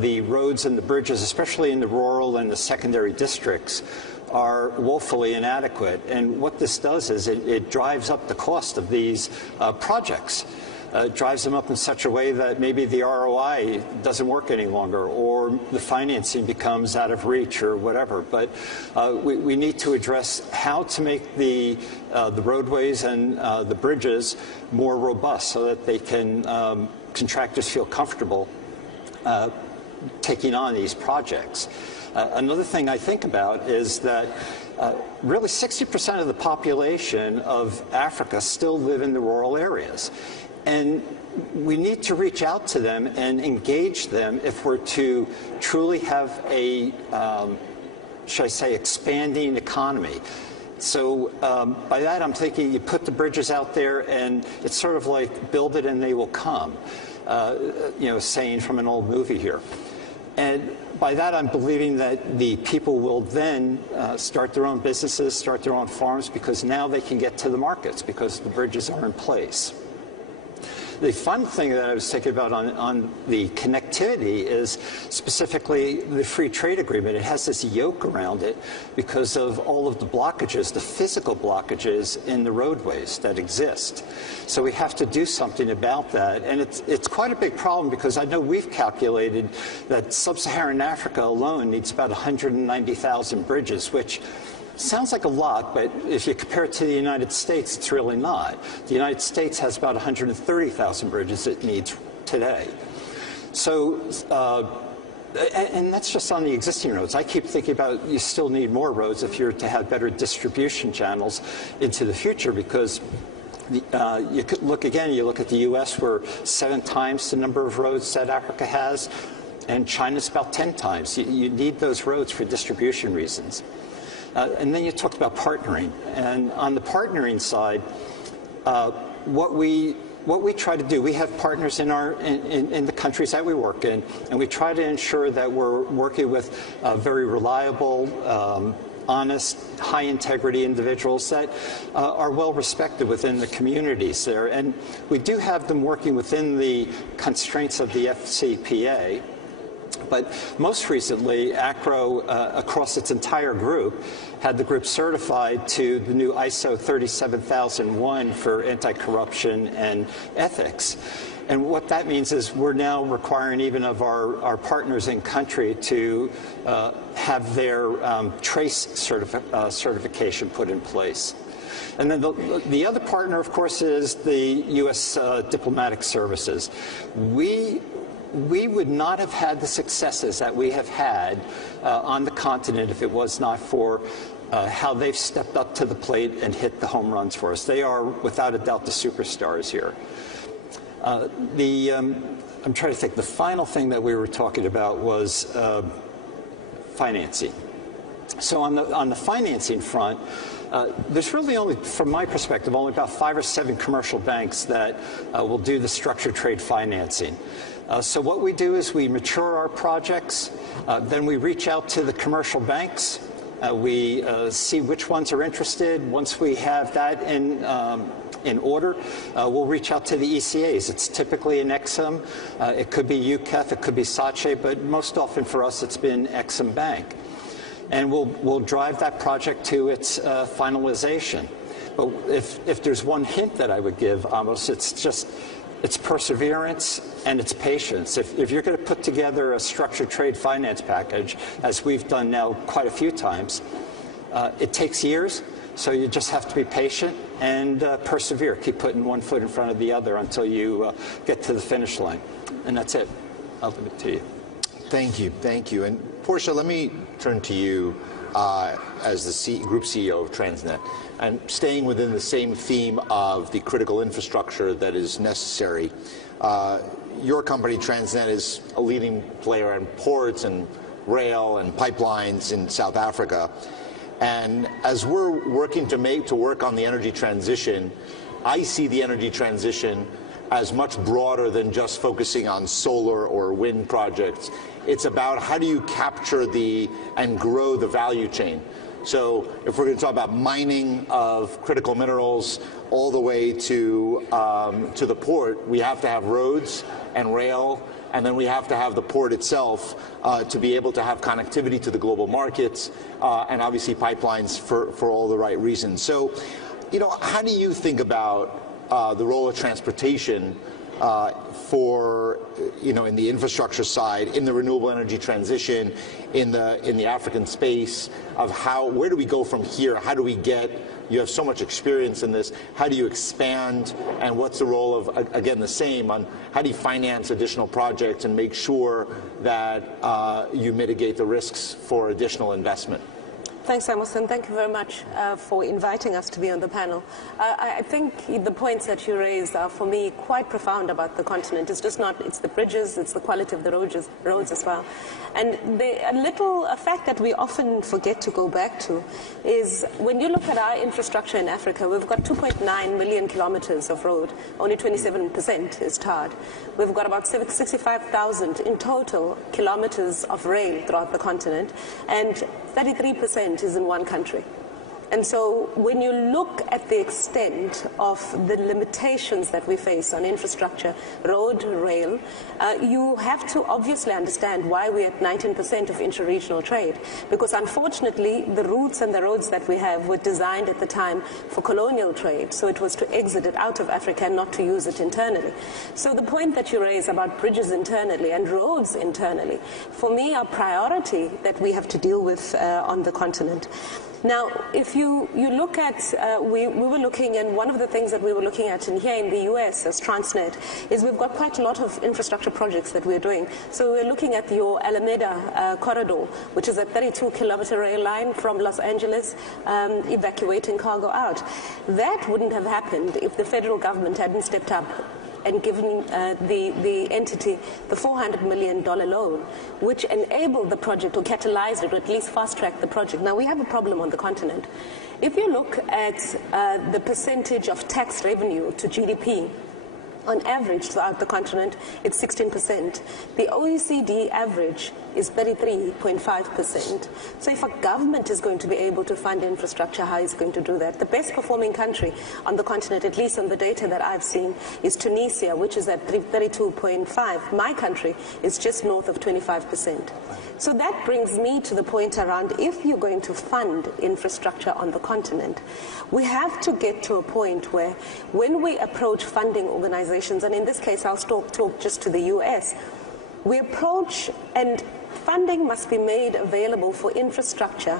the roads and the bridges, especially in the rural and the secondary districts, are woefully inadequate. And what this does is it drives up the cost of these projects. Drives them up in such a way that maybe the ROI doesn't work any longer, or the financing becomes out of reach, or whatever. But we need to address how to make the roadways and the bridges more robust, so that they can contractors feel comfortable taking on these projects. Another thing I think about is that really 60% of the population of Africa still live in the rural areas. And we need to reach out to them and engage them if we're to truly have a, should I say, expanding economy. So by that I'm thinking you put the bridges out there, and it's sort of like build it and they will come, you know, saying from an old movie here. And by that I'm believing that the people will then start their own businesses, start their own farms, because now they can get to the markets because the bridges are in place. The fun thing that I was thinking about on the connectivity is specifically the free trade agreement. It has this yoke around it because of all of the blockages, the physical blockages in the roadways that exist. So we have to do something about that. And it's quite a big problem, because I know we've calculated that sub-Saharan Africa alone needs about 190,000 bridges, which sounds like a lot, but if you compare it to the United States, it's really not. The United States has about 130,000 bridges it needs today. So, and that's just on the existing roads. I keep thinking about you still need more roads if you're to have better distribution channels into the future, because you could look again, you look at the U.S., we're 7 times the number of roads that Africa has, and China's about 10 times. You need those roads for distribution reasons. And then you talked about partnering. And on the partnering side, what we try to do, we have partners in the countries that we work in, and we try to ensure that we're working with very reliable, honest, high-integrity individuals that are well-respected within the communities there. And we do have them working within the constraints of the FCPA. But most recently, ACRO, across its entire group, had the group certified to the new ISO 37001 for anti-corruption and ethics. And what that means is we're now requiring even of our partners in country to have their TRACE certification put in place. And then the other partner, of course, is the U.S. Diplomatic Services. We would not have had the successes that we have had on the continent if it was not for how they've stepped up to the plate and hit the home runs for us. They are, without a doubt, the superstars here. I'm trying to think. The final thing that we were talking about was financing. So on the financing front, there's really only, from my perspective, only about 5 or 7 commercial banks that will do the structured trade financing. So what we do is we mature our projects, then we reach out to the commercial banks, we see which ones are interested. Once we have that in order, we'll reach out to the ECAs. It's typically an Exim, it could be UKEF, it could be SACE, but most often for us it's been Exim Bank. And we'll drive that project to its finalization. But if there's one hint that I would give, Amos, it's perseverance and it's patience. If you're going to put together a structured trade finance package, as we've done now quite a few times, it takes years, so you just have to be patient and persevere. Keep putting one foot in front of the other until you get to the finish line. And that's it. I'll leave it to you. Thank you. Thank you. And Portia, let me turn to you as the Group CEO of Transnet, and staying within the same theme of the critical infrastructure that is necessary. Your company, Transnet, is a leading player in ports and rail and pipelines in South Africa. And as we're working to work on the energy transition, I see the energy transition as much broader than just focusing on solar or wind projects. It's about how do you capture and grow the value chain. So if we're going to talk about mining of critical minerals all the way to the port, we have to have roads and rail, and then we have to have the port itself to be able to have connectivity to the global markets, and obviously pipelines for all the right reasons. So, you know, how do you think about the role of transportation for, you know, in the infrastructure side, in the renewable energy transition, in the African space, of where do we go from here? How do we get, you have so much experience in this, how do you expand, and what's the role of, again, the same on how do you finance additional projects and make sure that you mitigate the risks for additional investment? Thanks, Amos, and thank you very much for inviting us to be on the panel. I think the points that you raised are, for me, quite profound about the continent. It's just not, it's the bridges, it's the quality of the roads as well. And a fact that we often forget to go back to is when you look at our infrastructure in Africa, we've got 2.9 million kilometers of road, only 27% is tarred. We've got about 65,000 in total kilometers of rail throughout the continent, and 33% is in one country. And so when you look at the extent of the limitations that we face on infrastructure, road, rail, you have to obviously understand why we're at 19% of interregional trade. Because unfortunately, the routes and the roads that we have were designed at the time for colonial trade. So it was to exit it out of Africa and not to use it internally. So the point that you raise about bridges internally and roads internally, for me, are priority that we have to deal with on the continent. Now, if you look at, we were looking, and one of the things that we were looking at here in the US as Transnet is we've got quite a lot of infrastructure projects that we're doing. So we're looking at your Alameda corridor, which is a 32-kilometer rail line from Los Angeles, evacuating cargo out. That wouldn't have happened if the federal government hadn't stepped up and given the entity the $400 million loan, which enabled the project, or catalyzed it, or at least fast-tracked the project. Now, we have a problem on the continent. If you look at the percentage of tax revenue to GDP, on average throughout the continent, it's 16%. The OECD average is 33.5%. So if a government is going to be able to fund infrastructure, how is it going to do that? The best performing country on the continent, at least on the data that I've seen, is Tunisia, which is at 32.5. My country is just north of 25%. So that brings me to the point around, if you're going to fund infrastructure on the continent, we have to get to a point where when we approach funding organizations, and in this case I'll talk just to the US, we approach, and funding must be made available for infrastructure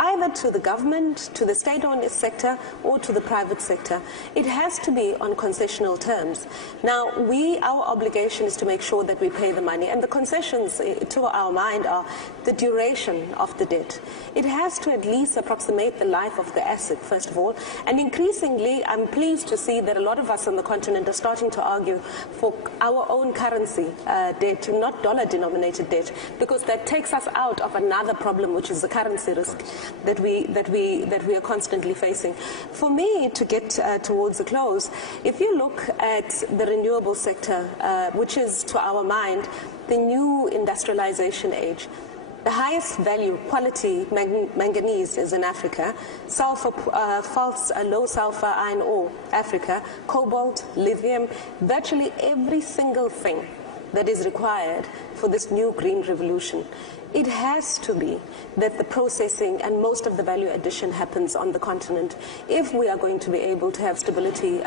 either to the government, to the state-owned sector, or to the private sector. It has to be on concessional terms. Now, our obligation is to make sure that we pay the money, and the concessions, to our mind, are the duration of the debt. It has to at least approximate the life of the asset, first of all, and increasingly, I'm pleased to see that a lot of us on the continent are starting to argue for our own currency debt, not dollar-denominated debt, because that takes us out of another problem, which is the currency risk that we are constantly facing. For me, to get towards the close, if you look at the renewable sector, which is, to our mind, the new industrialization age, the highest value quality manganese is in Africa, sulfur, low sulfur iron ore, Africa, cobalt, lithium, virtually every single thing that is required for this new green revolution. It has to be that the processing and most of the value addition happens on the continent if we are going to be able to have stability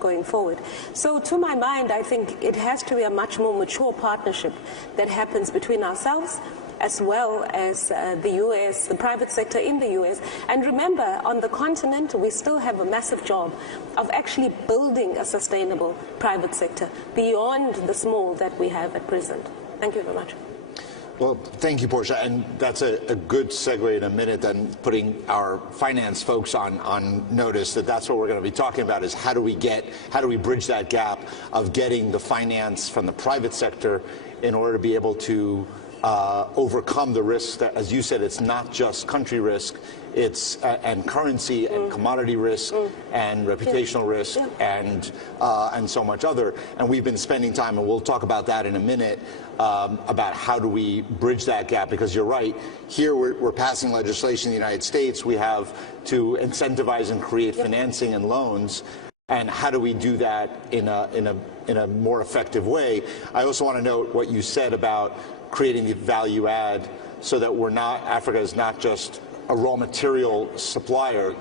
going forward. So to my mind, I think it has to be a much more mature partnership that happens between ourselves as well as the US, the private sector in the US. And remember, on the continent, we still have a massive job of actually building a sustainable private sector beyond the small that we have at present. Thank you very much. Well, thank you, Portia, and that's a good segue in a minute, and putting our finance folks on notice that that's what we're going to be talking about, is how do we bridge that gap of getting the finance from the private sector in order to be able to overcome the risks that, as you said, it's not just country risk, it's and currency and commodity risk and reputational risk and so much other. And we've been spending time, and we'll talk about that in a minute, about how do we bridge that gap, because you're right, here we're passing legislation in the United States. We have to incentivize and create financing and loans. And how do we do that in a more effective way? I also want to note what you said about creating the value add, so that Africa is not just a raw material supplier.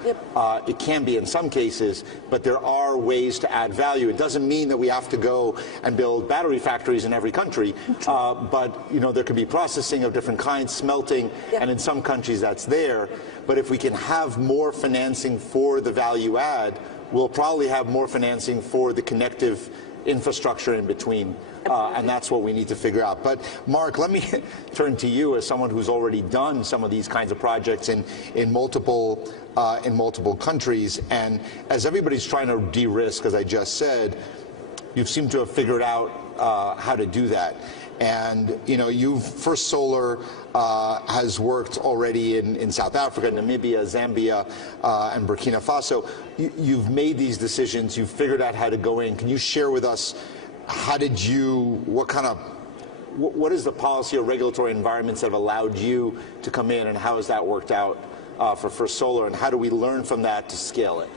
It can be in some cases, but there are ways to add value. It doesn't mean that we have to go and build battery factories in every country, but there could be processing of different kinds, smelting, and in some countries that's there. But if we can have more financing for the value add, we'll probably have more financing for the connective infrastructure in between. And that's what we need to figure out. But Mark, let me turn to you as someone who's already done some of these kinds of projects in multiple countries. And as everybody's trying to de-risk, as I just said, you seem to have figured out how to do that. And First Solar has worked already in South Africa, Namibia, Zambia, and Burkina Faso. You've made these decisions. You've figured out how to go in. Can you share with us what is the policy or regulatory environments that have allowed you to come in, and how has that worked out for First Solar, and how do we learn from that to scale it?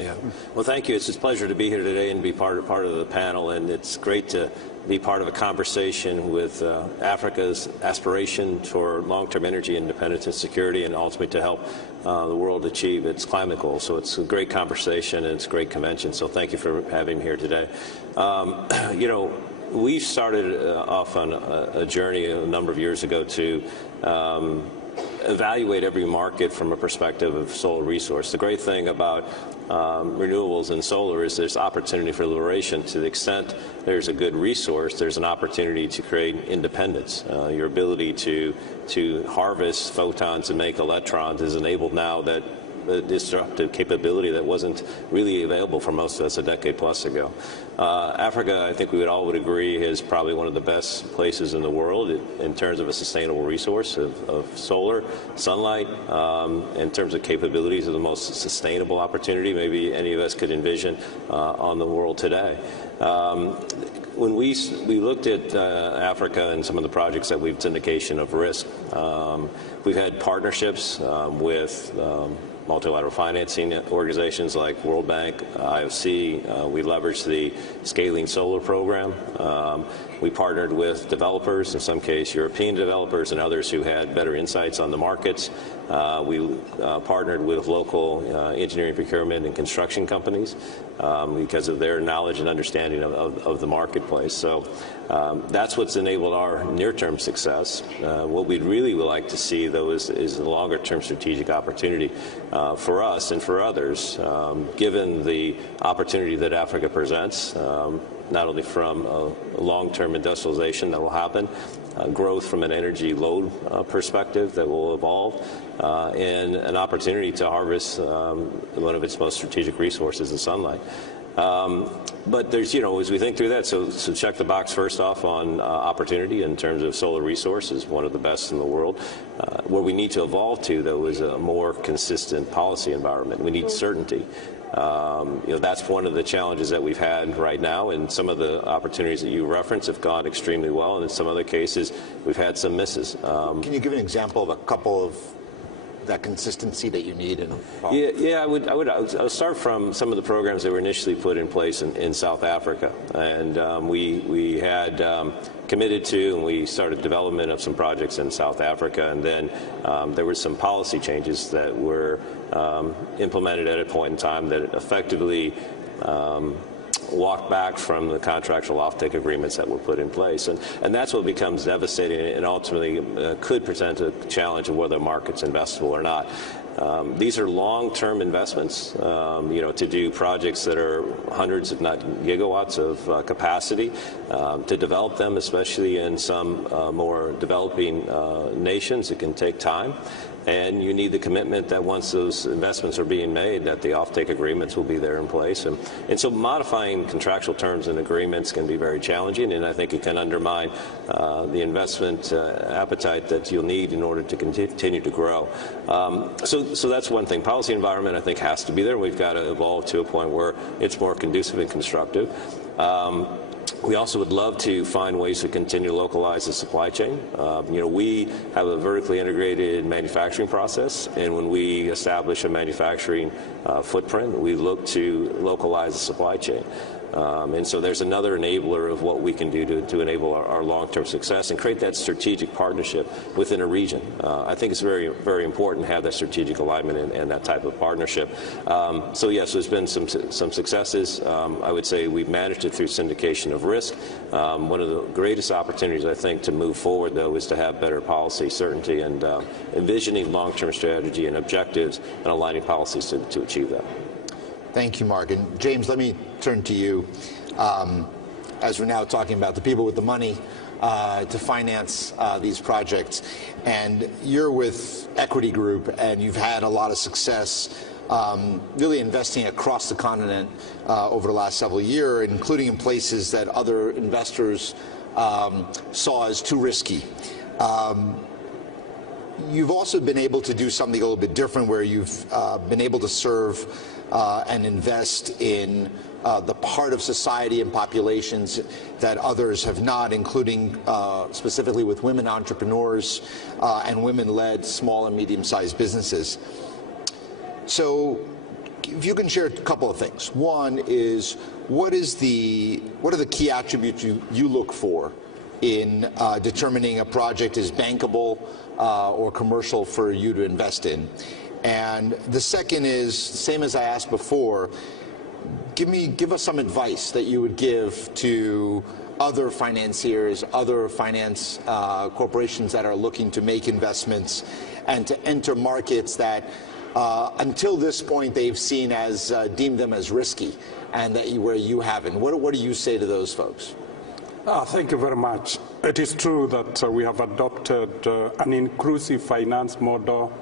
Yeah. Well, thank you. It's a pleasure to be here today and be part of the panel, and it's great to be part of a conversation with Africa's aspiration for long-term energy independence and security, and ultimately to help the world achieve its climate goals. So it's a great conversation, and it's a great convention. So thank you for having me here today. We started off on a journey a number of years ago to evaluate every market from a perspective of solar resource. The great thing about renewables and solar is there's opportunity for liberation. To the extent there's a good resource, there's an opportunity to create independence. Your ability to harvest photons and make electrons is enabled now, that the disruptive capability that wasn't really available for most of us a decade plus ago. Africa, I think we would agree, is probably one of the best places in the world in terms of a sustainable resource of solar, sunlight. In terms of capabilities, of the most sustainable opportunity maybe any of us could envision on the world today. When we looked at Africa and some of the projects that we've indication of risk, we've had partnerships with multilateral financing organizations like World Bank, IFC. We leveraged the Scaling Solar program. We partnered with developers, in some case European developers and others who had better insights on the markets. We partnered with local engineering, procurement, and construction companies because of their knowledge and understanding of the marketplace. So that's what's enabled our near-term success. What we'd really would like to see, though, is a longer-term strategic opportunity for us and for others, given the opportunity that Africa presents, not only from a long-term industrialization that will happen, growth from an energy load perspective that will evolve, and an opportunity to harvest one of its most strategic resources, the sunlight. But there's, as we think through that, so check the box first off on opportunity in terms of solar resources, one of the best in the world. What we need to evolve to, though, is a more consistent policy environment. We need certainty. That's one of the challenges that we've had right now, and some of the opportunities that you referenced have gone extremely well, and in some other cases we've had some misses. Can you give an example of a couple of that consistency that you need? I would start from some of the programs that were initially put in place in South Africa, and we had committed to, and we started development of some projects in South Africa, and then there were some policy changes that were implemented at a point in time that effectively walked back from the contractual offtake agreements that were put in place. And that's what becomes devastating and ultimately could present a challenge of whether the market's investable or not. These are long-term investments, to do projects that are hundreds, if not gigawatts of capacity. To develop them, especially in some more developing nations, it can take time. And you need the commitment that once those investments are being made, that the offtake agreements will be there in place. And so modifying contractual terms and agreements can be very challenging, and I think it can undermine the investment appetite that you'll need in order to continue to grow. So that's one thing. Policy environment, I think, has to be there. We've got to evolve to a point where it's more conducive and constructive. We also would love to find ways to continue to localize the supply chain. We have a vertically integrated manufacturing process, and when we establish a manufacturing footprint, we look to localize the supply chain. And so there's another enabler of what we can do to enable our long-term success and create that strategic partnership within a region. I think it's very, very important to have that strategic alignment and that type of partnership. So yes, there's been some successes. I would say we've managed it through syndication of risk. One of the greatest opportunities, I think, to move forward, though, is to have better policy certainty and envisioning long-term strategy and objectives and aligning policies to achieve that. Thank you, Mark. And James, let me turn to you. As we're now talking about the people with the money to finance these projects. And you're with Equity Group, and you've had a lot of success really investing across the continent over the last several years, including in places that other investors saw as too risky. You've also been able to do something a little bit different, where you've been able to serve and invest in the part of society and populations that others have not, including specifically with women entrepreneurs and women-led small and medium-sized businesses. So if you can share a couple of things. One is, what are the key attributes you look for in determining a project is bankable or commercial for you to invest in? And the second is, same as I asked before, give us some advice that you would give to other financiers, other finance corporations that are looking to make investments and to enter markets that until this point they've seen as deemed them as risky, and that where you haven't. What do you say to those folks? Thank you very much. It is true that we have adopted an inclusive finance model,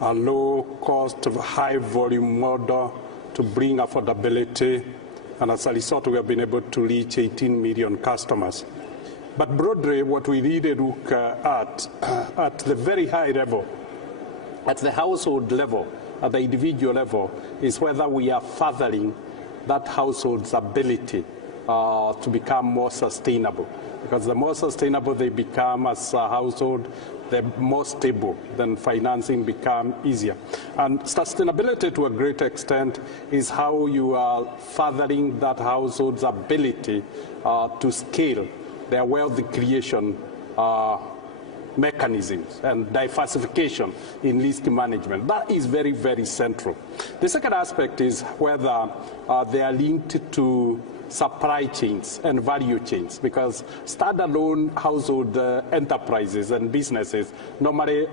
a low-cost, high-volume model to bring affordability, and as a result, we have been able to reach 18 million customers. But broadly, what we really look at the very high level, at the household level, at the individual level, is whether we are furthering that household's ability to become more sustainable. Because the more sustainable they become as a household, the more stable, then financing become easier. And sustainability, to a great extent, is how you are furthering that household's ability to scale their wealth creation mechanisms and diversification in risk management. That is very, very central. The second aspect is whether they are linked to supply chains and value chains, because standalone household enterprises and businesses normally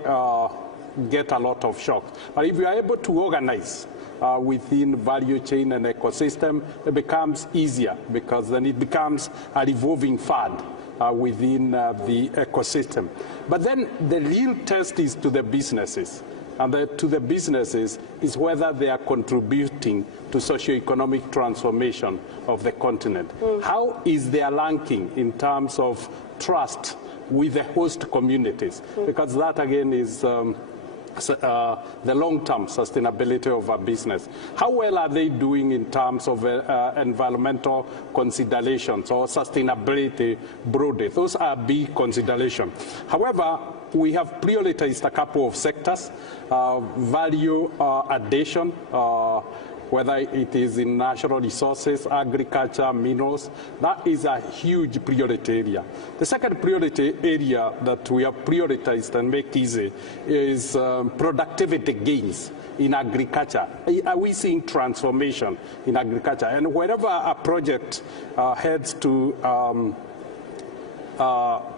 get a lot of shock. But if you are able to organize within value chain and ecosystem, it becomes easier, because then it becomes a revolving fund within the ecosystem. But then the real test is to the businesses. And to the businesses is whether they are contributing to socioeconomic transformation of the continent. How is their ranking in terms of trust with the host communities? Because that, again, is the long-term sustainability of a business. How well are they doing in terms of environmental considerations or sustainability broadly? Those are big considerations. However, we have prioritized a couple of sectors, value addition, whether it is in natural resources, agriculture, minerals. That is a huge priority area. The second priority area that we have prioritized and make easy is productivity gains in agriculture. Are we seeing transformation in agriculture? And wherever a project heads to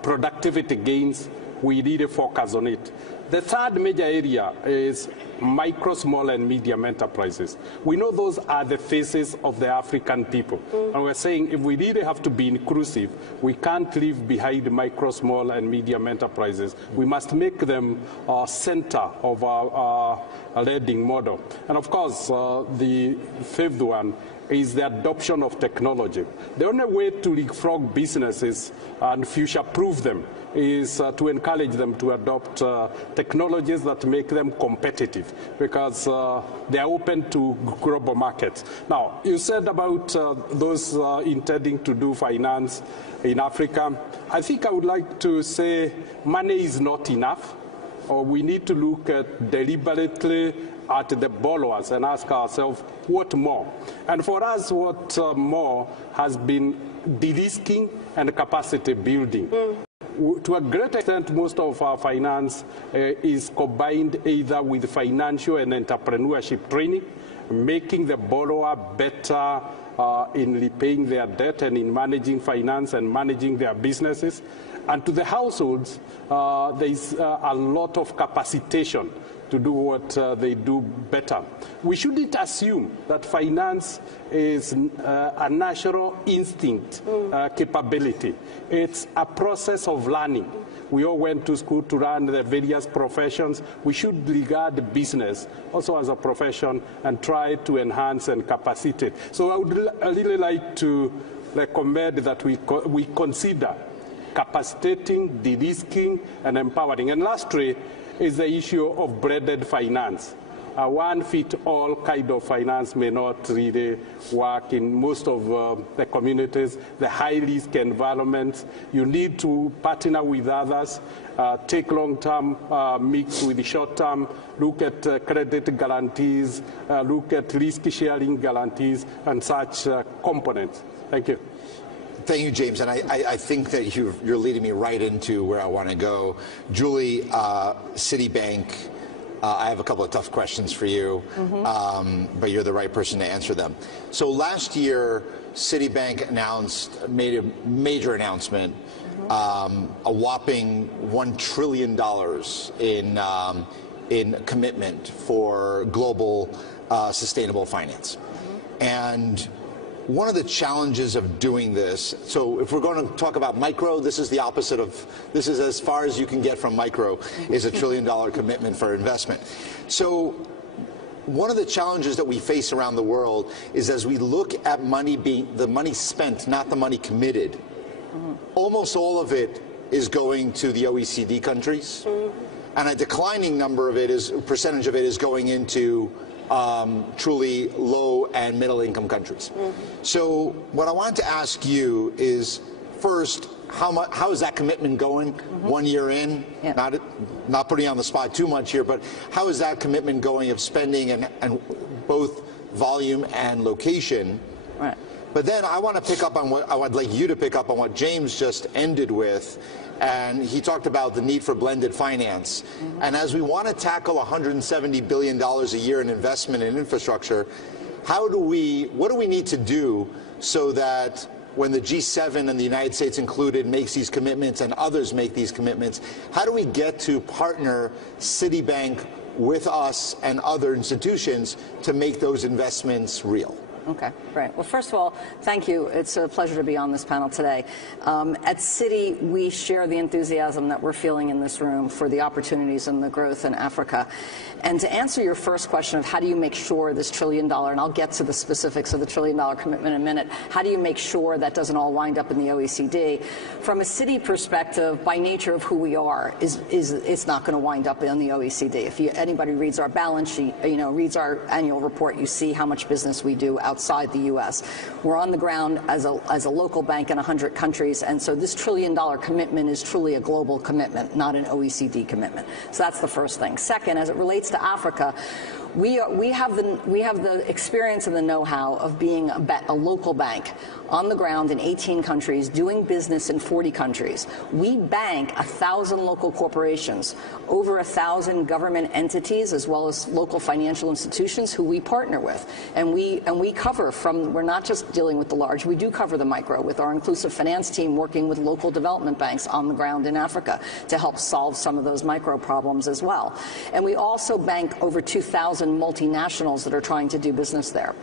productivity gains, we really focus on it. The third major area is micro, small, and medium enterprises. We know those are the faces of the African people. And we're saying if we really have to be inclusive, we can't leave behind micro, small, and medium enterprises. We must make them center of our lending model. And of course, the fifth one is the adoption of technology. The only way to leapfrog businesses and future-proof them is to encourage them to adopt technologies that make them competitive, because they are open to global markets. Now, you said about those intending to do finance in Africa. I think I would like to say money is not enough. Or we need to look at deliberately at the borrowers and ask ourselves, what more? And for us, what more has been de-risking and capacity building. To a great extent, most of our finance is combined either with financial and entrepreneurship training, making the borrower better in repaying their debt and in managing finance and managing their businesses. And to the households, there is a lot of capacitation to do what they do better. We shouldn't assume that finance is a natural instinct capability. It's a process of learning. We all went to school to learn the various professions. We should regard business also as a profession and try to enhance and capacitate. So I would really like to recommend that we consider capacitating, de-risking, and empowering. And lastly is the issue of blended finance. A one-fit-all kind of finance may not really work in most of the communities, the high-risk environments. You need to partner with others, take long-term mix with short-term, look at credit guarantees, look at risk-sharing guarantees, and such components. Thank you. Thank you, James. And I think that you're leading me right into where I want to go. Julie, Citibank, I have a couple of tough questions for you, but you're the right person to answer them. So last year, Citibank made a major announcement, a whopping $1 trillion in commitment for global sustainable finance. And one of the challenges of doing this, so if we're going to talk about micro, this is the opposite of, this is as far as you can get from micro, is $1 trillion commitment for investment. So one of the challenges that we face around the world is as we look at money being, the money spent, not the money committed, almost all of it is going to the OECD countries, and a declining number of it percentage of it is going into truly low and middle income countries. So what I wanted to ask you is, first, how is that commitment going 1 year in? Not putting you on the spot too much here, but how is that commitment going of spending and both volume and location? Right. But then I want to pick up on what I would like you to pick up on what James just ended with. And he talked about the need for blended finance. And as we want to tackle $170 billion a year in investment in infrastructure, what do we need to do so that when the G7 and the United States included makes these commitments and others make these commitments, how do we get to partner Citibank with us and other institutions to make those investments real? Okay, great. Well, first of all, thank you. It's a pleasure to be on this panel today. At Citi, we share the enthusiasm that we're feeling in this room for the opportunities and the growth in Africa. And to answer your first question of how do you make sure this $1 trillion, and I'll get to the specifics of the $1 trillion commitment in a minute, how do you make sure that doesn't all wind up in the OECD? From a Citi perspective, by nature of who we are, it's not going to wind up in the OECD. If anybody reads our balance sheet, reads our annual report, you see how much business we do outside the U.S. We're on the ground as a local bank in 100 countries, and so this $1 trillion commitment is truly a global commitment, not an OECD commitment. So that's the first thing. Second, as it relates to Africa, We have the experience and the know-how of being a local bank on the ground in 18 countries, doing business in 40 countries. We bank 1,000 local corporations, over 1,000 government entities, as well as local financial institutions who we partner with. And we cover from, we're not just dealing with the large, we do cover the micro with our inclusive finance team working with local development banks on the ground in Africa to help solve some of those micro problems as well. And we also bank over 2,000 multinationals that are trying to do business there.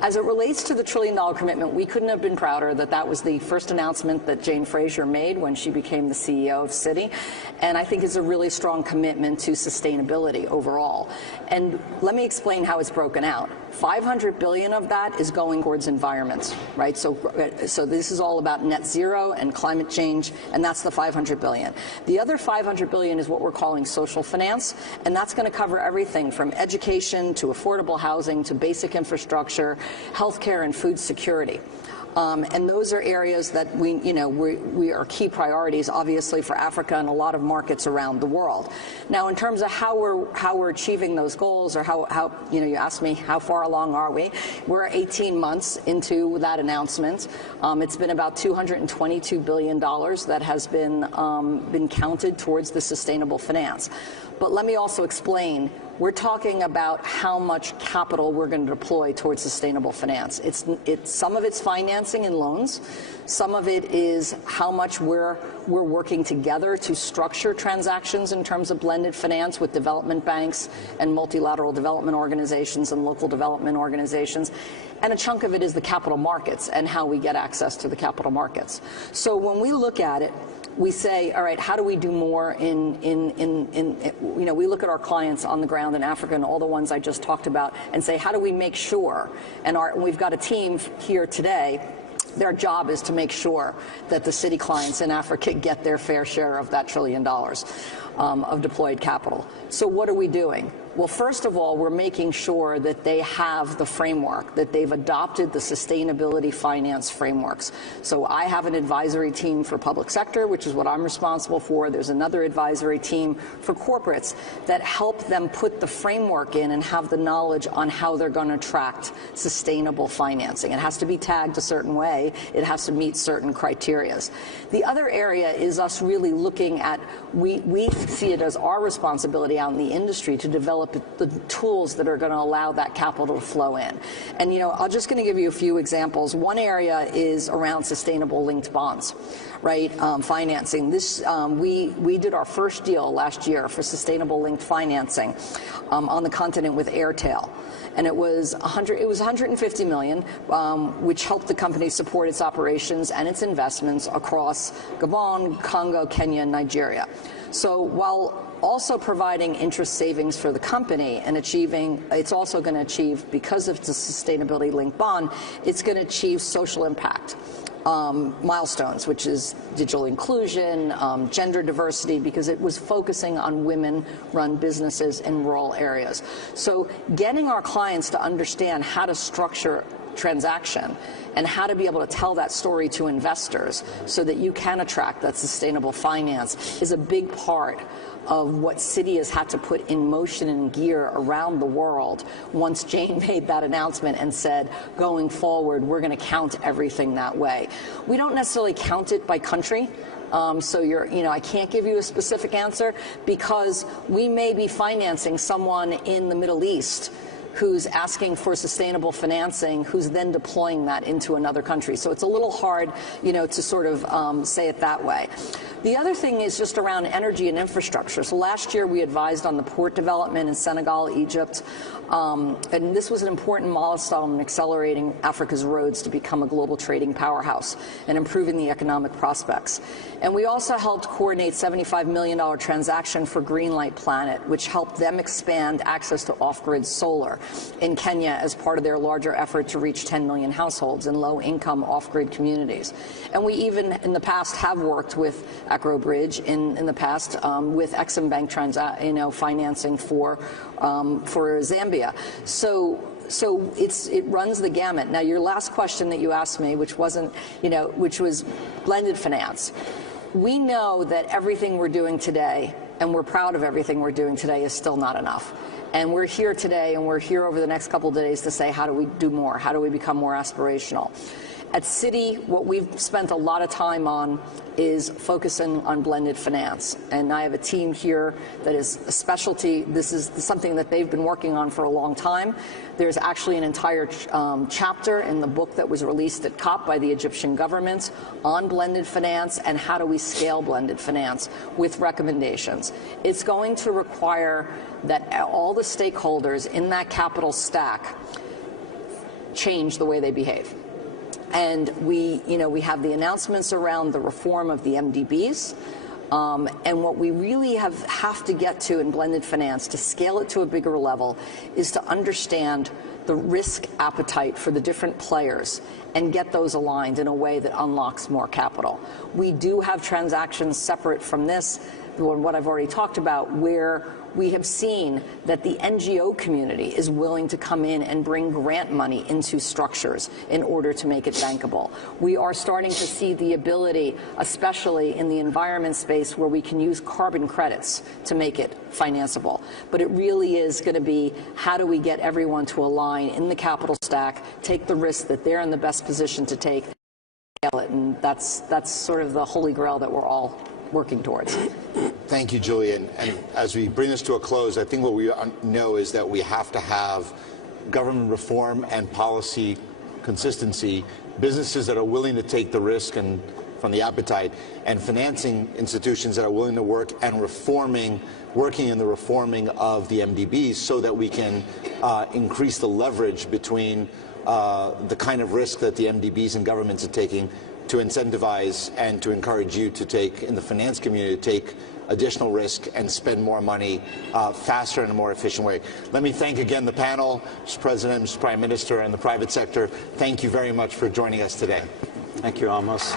As it relates to the $1 trillion commitment, we couldn't have been prouder that that was the first announcement that Jane Fraser made when she became the CEO of Citi. And I think it's a really strong commitment to sustainability overall. And let me explain how it's broken out. $500 billion of that is going towards environment, right? So this is all about net zero and climate change, and that's the $500 billion. The other $500 billion is what we're calling social finance, and that's going to cover everything from education to affordable housing to basic infrastructure, healthcare, and food security. And those are areas that we are key priorities, obviously, for Africa and a lot of markets around the world. Now, in terms of how we're achieving those goals, or how you asked me how far along are we? We're 18 months into that announcement. It's been about $222 billion that has been counted towards the sustainable finance. But let me also explain, we're talking about how much capital we're going to deploy towards sustainable finance. Some of it's financing and loans. Some of it is how much we're working together to structure transactions in terms of blended finance with development banks and multilateral development organizations and local development organizations. And a chunk of it is the capital markets and how we get access to the capital markets. So when we look at it, we say, all right, how do we do more we look at our clients on the ground in Africa and all the ones I just talked about and say, how do we make sure, and we've got a team here today, their job is to make sure that the Citi clients in Africa get their fair share of that $1 trillion of deployed capital. So what are we doing? Well, first of all, we're making sure that they have the framework, that they've adopted the sustainability finance frameworks. So I have an advisory team for public sector, which is what I'm responsible for. There's another advisory team for corporates that help them put the framework in and have the knowledge on how they're going to attract sustainable financing. It has to be tagged a certain way. It has to meet certain criteria. The other area is us really looking at, we see it as our responsibility out in the industry to develop the tools that are going to allow that capital to flow in. And, I'm just going to give you a few examples. One area is around sustainable linked bonds, right? Financing. This, we did our first deal last year for sustainable linked financing on the continent with Airtel. And it was $150 million, which helped the company support its operations and its investments across Gabon, Congo, Kenya, and Nigeria. So while also providing interest savings for the company and it's also going to achieve, because of the sustainability-linked bond, it's going to achieve social impact milestones, which is digital inclusion, gender diversity, because it was focusing on women-run businesses in rural areas. So getting our clients to understand how to structure transaction and how to be able to tell that story to investors so that you can attract that sustainable finance is a big part of what Citi has had to put in motion and gear around the world once Jane made that announcement and said, going forward, we're going to count everything that way. We don't necessarily count it by country. I can't give you a specific answer because we may be financing someone in the Middle East who's asking for sustainable financing, who's then deploying that into another country. So it's a little hard, to sort of say it that way. The other thing is just around energy and infrastructure. So last year we advised on the port development in Senegal, Egypt, and this was an important milestone in accelerating Africa's roads to become a global trading powerhouse and improving the economic prospects. And we also helped coordinate $75 million transaction for Greenlight Planet, which helped them expand access to off-grid solar in Kenya as part of their larger effort to reach 10 million households in low-income off-grid communities. And we even in the past have worked with Acrobridge in the past with Exim Bank financing for Zambia. So it runs the gamut. Now, your last question that you asked me, which was blended finance. We know that everything we're doing today, and we're proud of everything we're doing today, is still not enough. And we're here today, and we're here over the next couple of days to say, how do we do more? How do we become more aspirational? At Citi, what we've spent a lot of time on is focusing on blended finance. And I have a team here that is a specialty. This is something that they've been working on for a long time. There's actually an entire chapter in the book that was released at COP by the Egyptian government on blended finance and how do we scale blended finance with recommendations. It's going to require that all the stakeholders in that capital stack change the way they behave. And we have the announcements around the reform of the MDBs. And what we really have to get to in blended finance to scale it to a bigger level is to understand the risk appetite for the different players and get those aligned in a way that unlocks more capital. We do have transactions separate from this, what I've already talked about, where we have seen that the NGO community is willing to come in and bring grant money into structures in order to make it bankable. We are starting to see the ability, especially in the environment space, where we can use carbon credits to make it financeable. But it really is going to be, how do we get everyone to align in the capital stack, take the risk that they're in the best position to take, scale it, and that's sort of the holy grail that we're all working towards. Thank you, Julian. And as we bring this to a close, I think what we know is that we have to have government reform and policy consistency, businesses that are willing to take the risk and from the appetite, and financing institutions that are willing to work and working in the reforming of the MDBs so that we can increase the leverage between the kind of risk that the MDBs and governments are taking to incentivize and to encourage you to take, in the finance community, to take additional risk and spend more money faster in a more efficient way. Let me thank again the panel, Mr. President, Mr. Prime Minister, and the private sector. Thank you very much for joining us today. Thank you, Amos.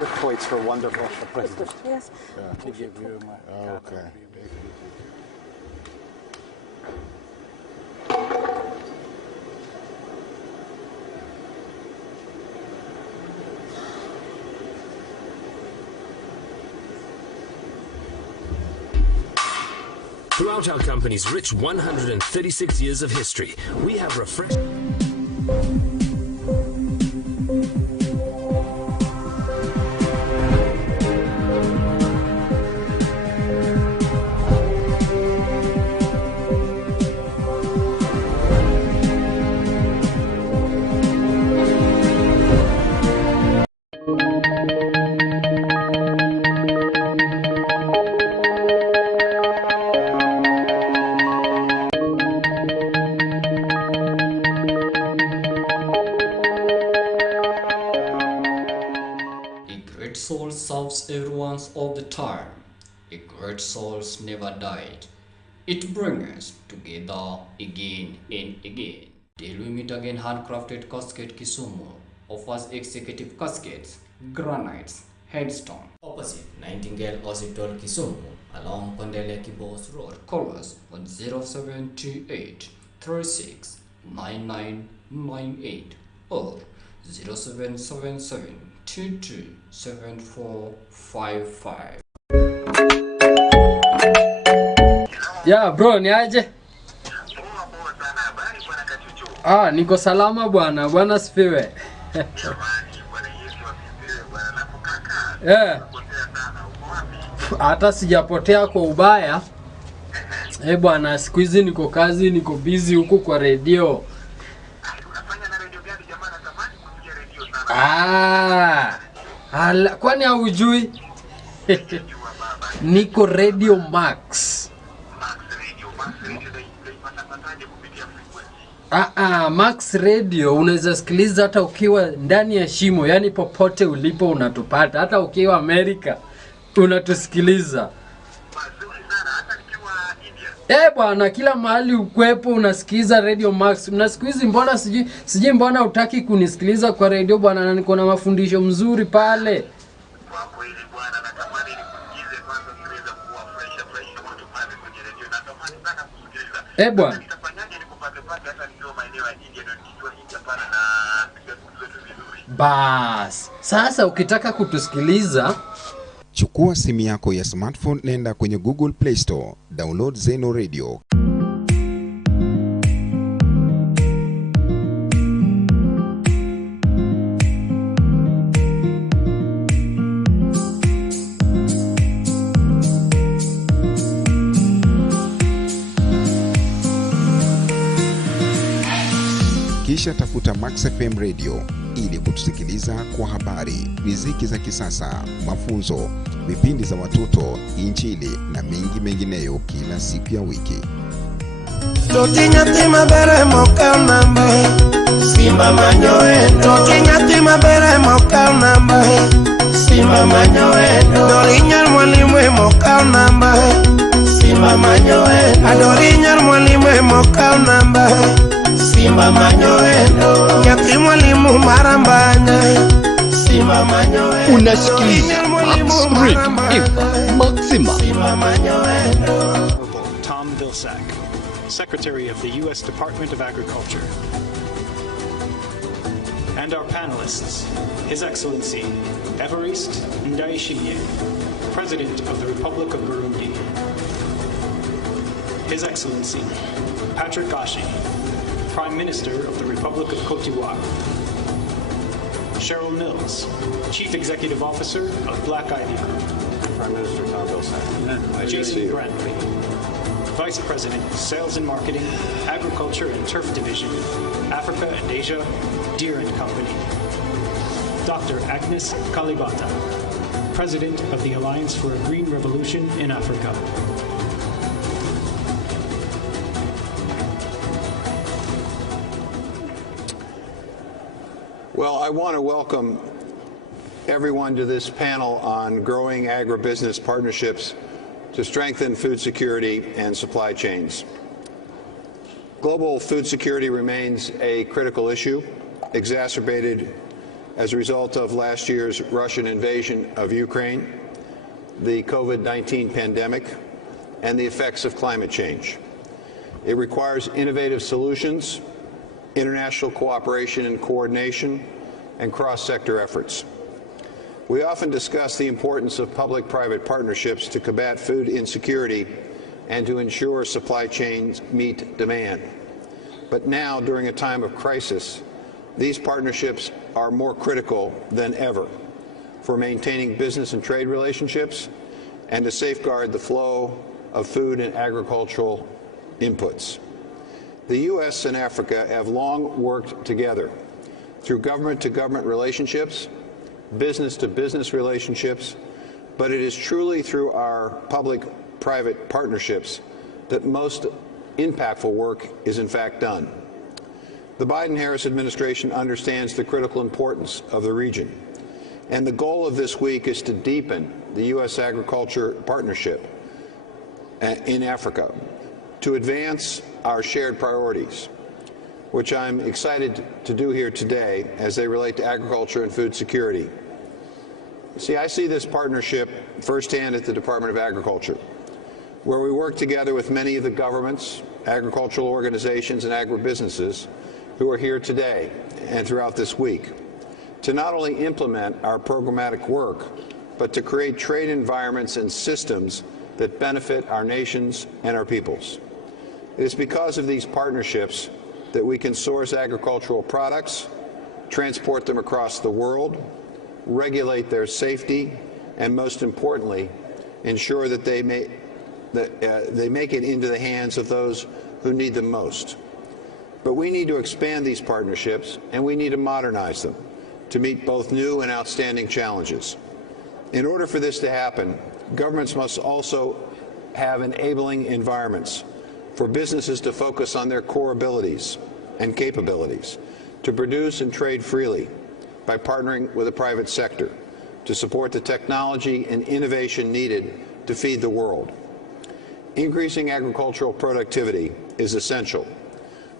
Your points were wonderful, Mr. President. Yes. Okay. Throughout our company's rich 136 years of history, we have refreshed. Serves everyone all the time. A great soul never died. It brings us together again and again. Till we meet again, handcrafted casket Kisumu offers executive caskets, granites, headstone. Opposite Nightingale Hospital Kisumu along Kondele Kibos Road. Call us on 0728 36 9998 or 0777 227455. Ya bro, ni aje? Niko salama bwana. Bwana sifiwe. Hata sijapotea kwa ubaya. Bwana, siku hizi niko kazi, niko busy huku kwa radio. Kwani haujui? Niko Radio Max. Max Radio unaweza sikiliza hata ukiwa ndani ya shimo, yani popote ulipo unatupata, hata ukiwa Amerika unatusikiliza. Bwana, kila mahali ukwepo unasikiza Radio Max. Na siku hizi mbona sijui mbona hutaki kunisikiliza kwa radio bwana, na niko na mafundisho mzuri pale. Kwa kweli bwana, natamani nikusikize kwanza niweza kuwa fresh watu pale kwenye radio. Natamani sana kusikiliza. Bwana. Nitafanyaje nikupate hata nikiwa maeneo ya India na nikijua India pale na piga zetu vizuri. Bas. Sasa ukitaka kutusikiliza Chukua simu yako ya smartphone, nenda kwenye Google Play Store, download Zeno Radio. Kisha tafuta Max FM Radio ili kutusikiliza kwa habari, muziki za kisasa, mafunzo, vipindi za watoto, injili na mengi mengineyo kila siku ya wiki. Tokinyati bere moka namba Simba manyoendo Tokinyati bere moka namba Simba manyoendo Dorinyar mwalimu moka namba Simba manyoendo Adorinyar mwalimu moka namba Simba manyoendo Nyati mwalimu marambanya Simba manyoendo Unasikiliza Max Maxima. Simba manyoendo. Tom Vilsack, Secretary of the U.S. Department of Agriculture. And our panelists, His Excellency Evariste Ndayishimiye, President of the Republic of Burundi. His Excellency Patrick Gashi, Prime Minister of the Republic of Côte d'Ivoire. Cheryl Mills, Chief Executive Officer of Black Ivy Group. Prime Minister Tom Vilsack. Jason Brantley, Vice President, Sales and Marketing, Agriculture and Turf Division, Africa and Asia, Deere & Company. Dr. Agnes Kalibata, President of the Alliance for a Green Revolution in Africa. Well, I want to welcome everyone to this panel on growing agribusiness partnerships to strengthen food security and supply chains. Global food security remains a critical issue, exacerbated as a result of last year's Russian invasion of Ukraine, the COVID-19 pandemic, and the effects of climate change. It requires innovative solutions, international cooperation and coordination, and cross-sector efforts. We often discuss the importance of public-private partnerships to combat food insecurity and to ensure supply chains meet demand. But now, during a time of crisis, these partnerships are more critical than ever for maintaining business and trade relationships and to safeguard the flow of food and agricultural inputs. The U.S. and Africa have long worked together through government-to-government relationships, business-to-business relationships, but it is truly through our public-private partnerships that most impactful work is in fact done. The Biden-Harris administration understands the critical importance of the region, and the goal of this week is to deepen the U.S. agriculture partnership in Africa to advance our shared priorities, which I'm excited to do here today as they relate to agriculture and food security. See, I see this partnership firsthand at the Department of Agriculture, where we work together with many of the governments, agricultural organizations, and agribusinesses who are here today and throughout this week to not only implement our programmatic work, but to create trade environments and systems that benefit our nations and our peoples. It is because of these partnerships that we can source agricultural products, transport them across the world, regulate their safety, and most importantly, ensure that they make it into the hands of those who need them most. But we need to expand these partnerships, and we need to modernize them to meet both new and outstanding challenges. In order for this to happen, governments must also have enabling environments for businesses to focus on their core abilities and capabilities, to produce and trade freely by partnering with the private sector, to support the technology and innovation needed to feed the world. Increasing agricultural productivity is essential,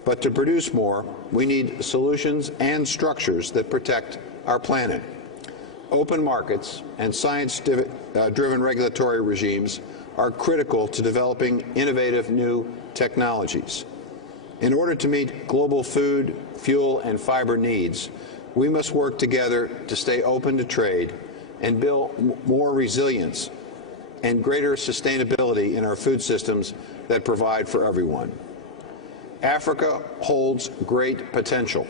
but to produce more, we need solutions and structures that protect our planet. Open markets and science-driven regulatory regimes are critical to developing innovative new technologies. In order to meet global food, fuel, and fiber needs, we must work together to stay open to trade and build more resilience and greater sustainability in our food systems that provide for everyone. Africa holds great potential,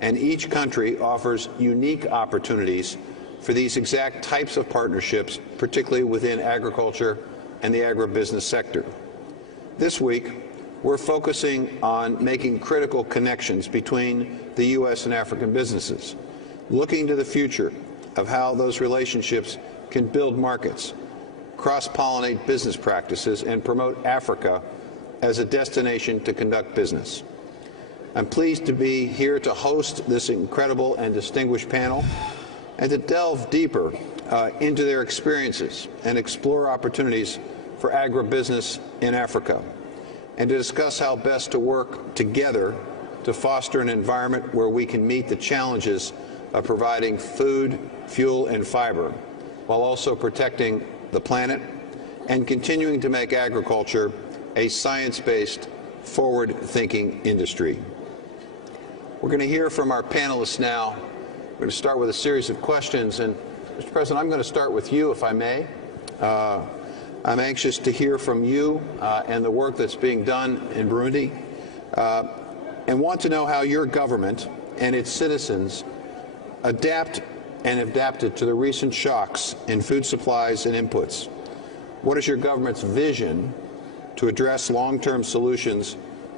and each country offers unique opportunities for these exact types of partnerships, particularly within agriculture and the agribusiness sector. This week, we're focusing on making critical connections between the U.S. and African businesses, looking to the future of how those relationships can build markets, cross-pollinate business practices, and promote Africa as a destination to conduct business. I'm pleased to be here to host this incredible and distinguished panel and to delve deeper into their experiences and explore opportunities for agribusiness in Africa, and to discuss how best to work together to foster an environment where we can meet the challenges of providing food, fuel, and fiber, while also protecting the planet and continuing to make agriculture a science-based, forward-thinking industry. We're going to hear from our panelists now. We're going to start with a series of questions, and Mr. President, I'm going to start with you, if I may. I'm anxious to hear from you and the work that's being done in Burundi, and want to know how your government and its citizens adapt and adapted to the recent shocks in food supplies and inputs. What is your government's vision to address long-term solutions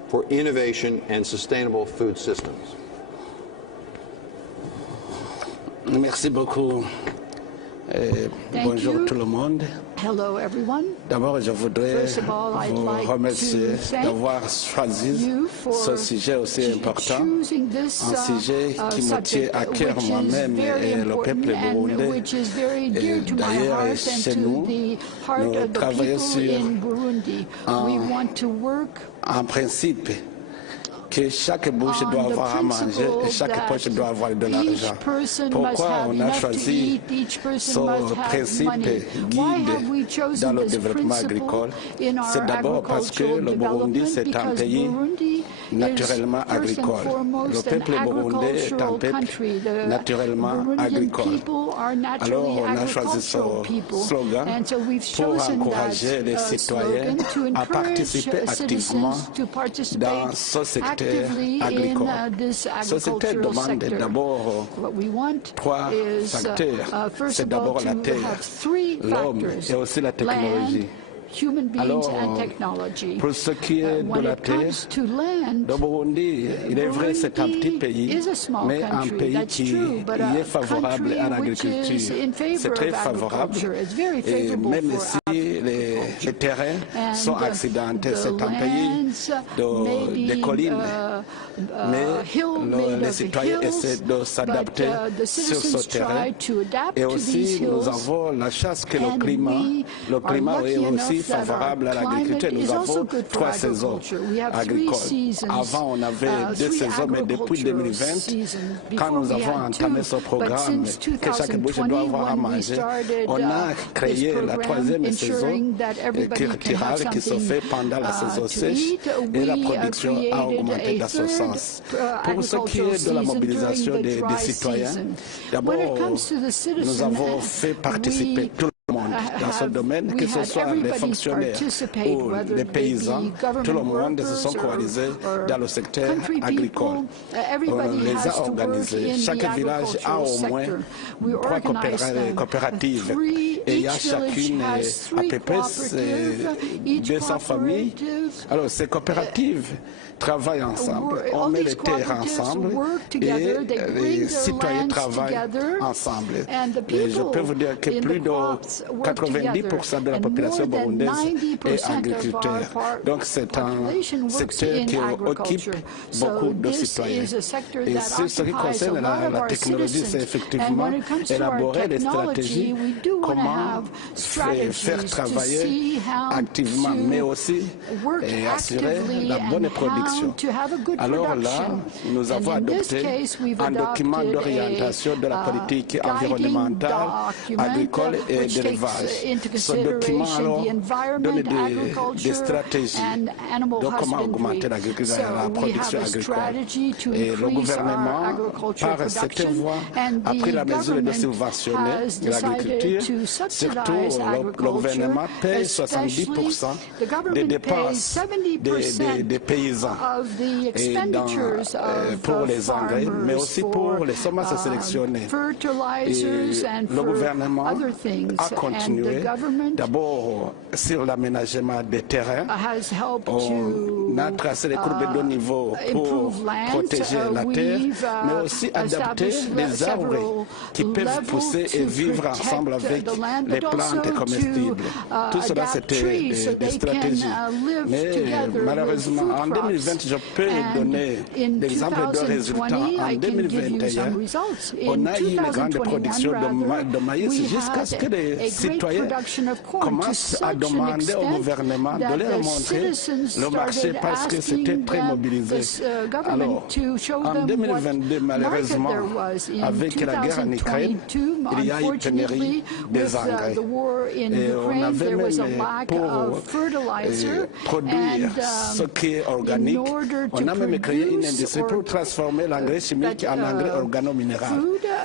for innovation and sustainable food systems? Merci beaucoup. Bonjour tout le monde. Hello everyone. D'abord, je voudrais vous remercier d'avoir choisi ce sujet aussi important, un sujet qui me tient à cœur moi-même et le peuple burundais. Et d'ailleurs, chez nous, nous travaillons sur un principe que chaque bouche doit avoir à manger et chaque poche doit avoir de l'argent. Pourquoi on a choisi ce principe guide dans le développement agricole? C'est d'abord parce que le Burundi, c'est un pays naturellement agricole. Le peuple burundais est un peuple naturellement agricole. Alors on a choisi ce slogan pour encourager les citoyens à participer activement dans ce secteur agricole. Ce secteur demande d'abord trois facteurs. C'est d'abord la terre, l'homme et aussi la technologie. Alors, pour ce qui est de la terre, le Burundi, il est vrai, c'est un petit pays, mais un pays qui est favorable à l'agriculture. C'est très favorable. Et même si les terrains sont accidentés, c'est un pays de collines. Mais les citoyens essaient de s'adapter sur ce terrain. Et aussi, nous avons la chance que le climat est aussi favorable à l'agriculture. Nous avons 3 saisons agricoles. Avant, on avait 2 saisons, mais depuis 2020, quand nous avons entamé ce programme, que chaque bouche doit avoir à manger, on a créé la 3e saison culturelle qui se fait pendant la saison sèche et la production a augmenté dans ce sens. Pour ce qui est de la mobilisation des citoyens, d'abord, nous avons fait participer tout le monde dans ce domaine, que ce soit les fonctionnaires ou les paysans, tout le monde se sont coalisés dans le secteur agricole. On les a organisés. Chaque village a au moins 3 coopératives et il y a chacune à peu près 200 familles. Alors ces coopératives travaillent ensemble, on met les terres ensemble et les citoyens travaillent ensemble. Et je peux vous dire que plus de 90% de la population burundaise est agriculteur. Donc c'est un secteur qui occupe beaucoup de citoyens. Et ce qui concerne la technologie, c'est effectivement élaborer des stratégies, comment faire travailler activement, mais aussi assurer la bonne production production. Alors là, nous avons adopté un document d'orientation de la politique environnementale, agricole et d'élevage. Ce document alors donne des stratégies de comment augmenter la production agricole. Et le gouvernement, par cette voie, a pris la mesure de subventionner l'agriculture. Surtout, le gouvernement paye 70% des dépenses des paysans pour les engrais, mais aussi pour les semences sélectionnées. Et le gouvernement a continué d'abord sur l'aménagement des terrains. On a tracé les courbes de niveau pour protéger la terre, mais aussi adapter des arbres qui peuvent pousser et vivre ensemble avec les plantes comestibles. Tout cela, c'était des stratégies. Mais malheureusement, en 2020, je peux donner l'exemple de résultats. En 2021, on a eu une grande production de maïs jusqu'à ce que les citoyens commencent à demander au gouvernement de leur montrer le marché parce que c'était très mobilisé. Alors, en 2022, malheureusement, avec la guerre en Ukraine, il y a eu pénurie des engrais. Et on avait même pour produire ce qui est organique, on a même créé une industrie pour transformer l'engrais chimique en engrais organominéral.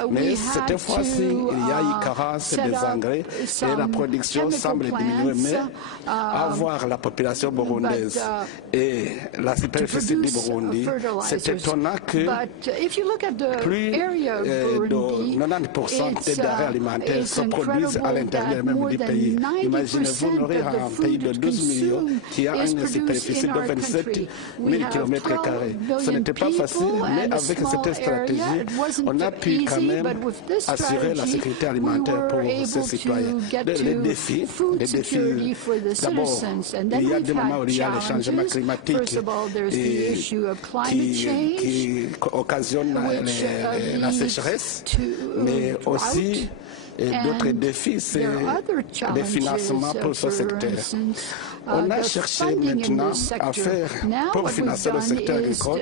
Mais cette fois-ci, il y a eu carence des engrais et la production semble diminuer. Mais avoir la population burundaise et la superficie du Burundi, c'est étonnant que plus de 90% des denrées alimentaires se produisent à l'intérieur même du pays. Imaginez-vous nourrir un pays de 12 millions qui a une superficie de 27 000 km². Ce n'était pas facile, mais avec cette stratégie, on a pu quand même assurer la sécurité alimentaire pour ces citoyens. Les défis, d'abord, il y a des moments où il y a les changements climatiques qui occasionnent la sécheresse, mais aussi d'autres défis, c'est les financements pour ce secteur. On a cherché maintenant à faire, pour financer le secteur agricole,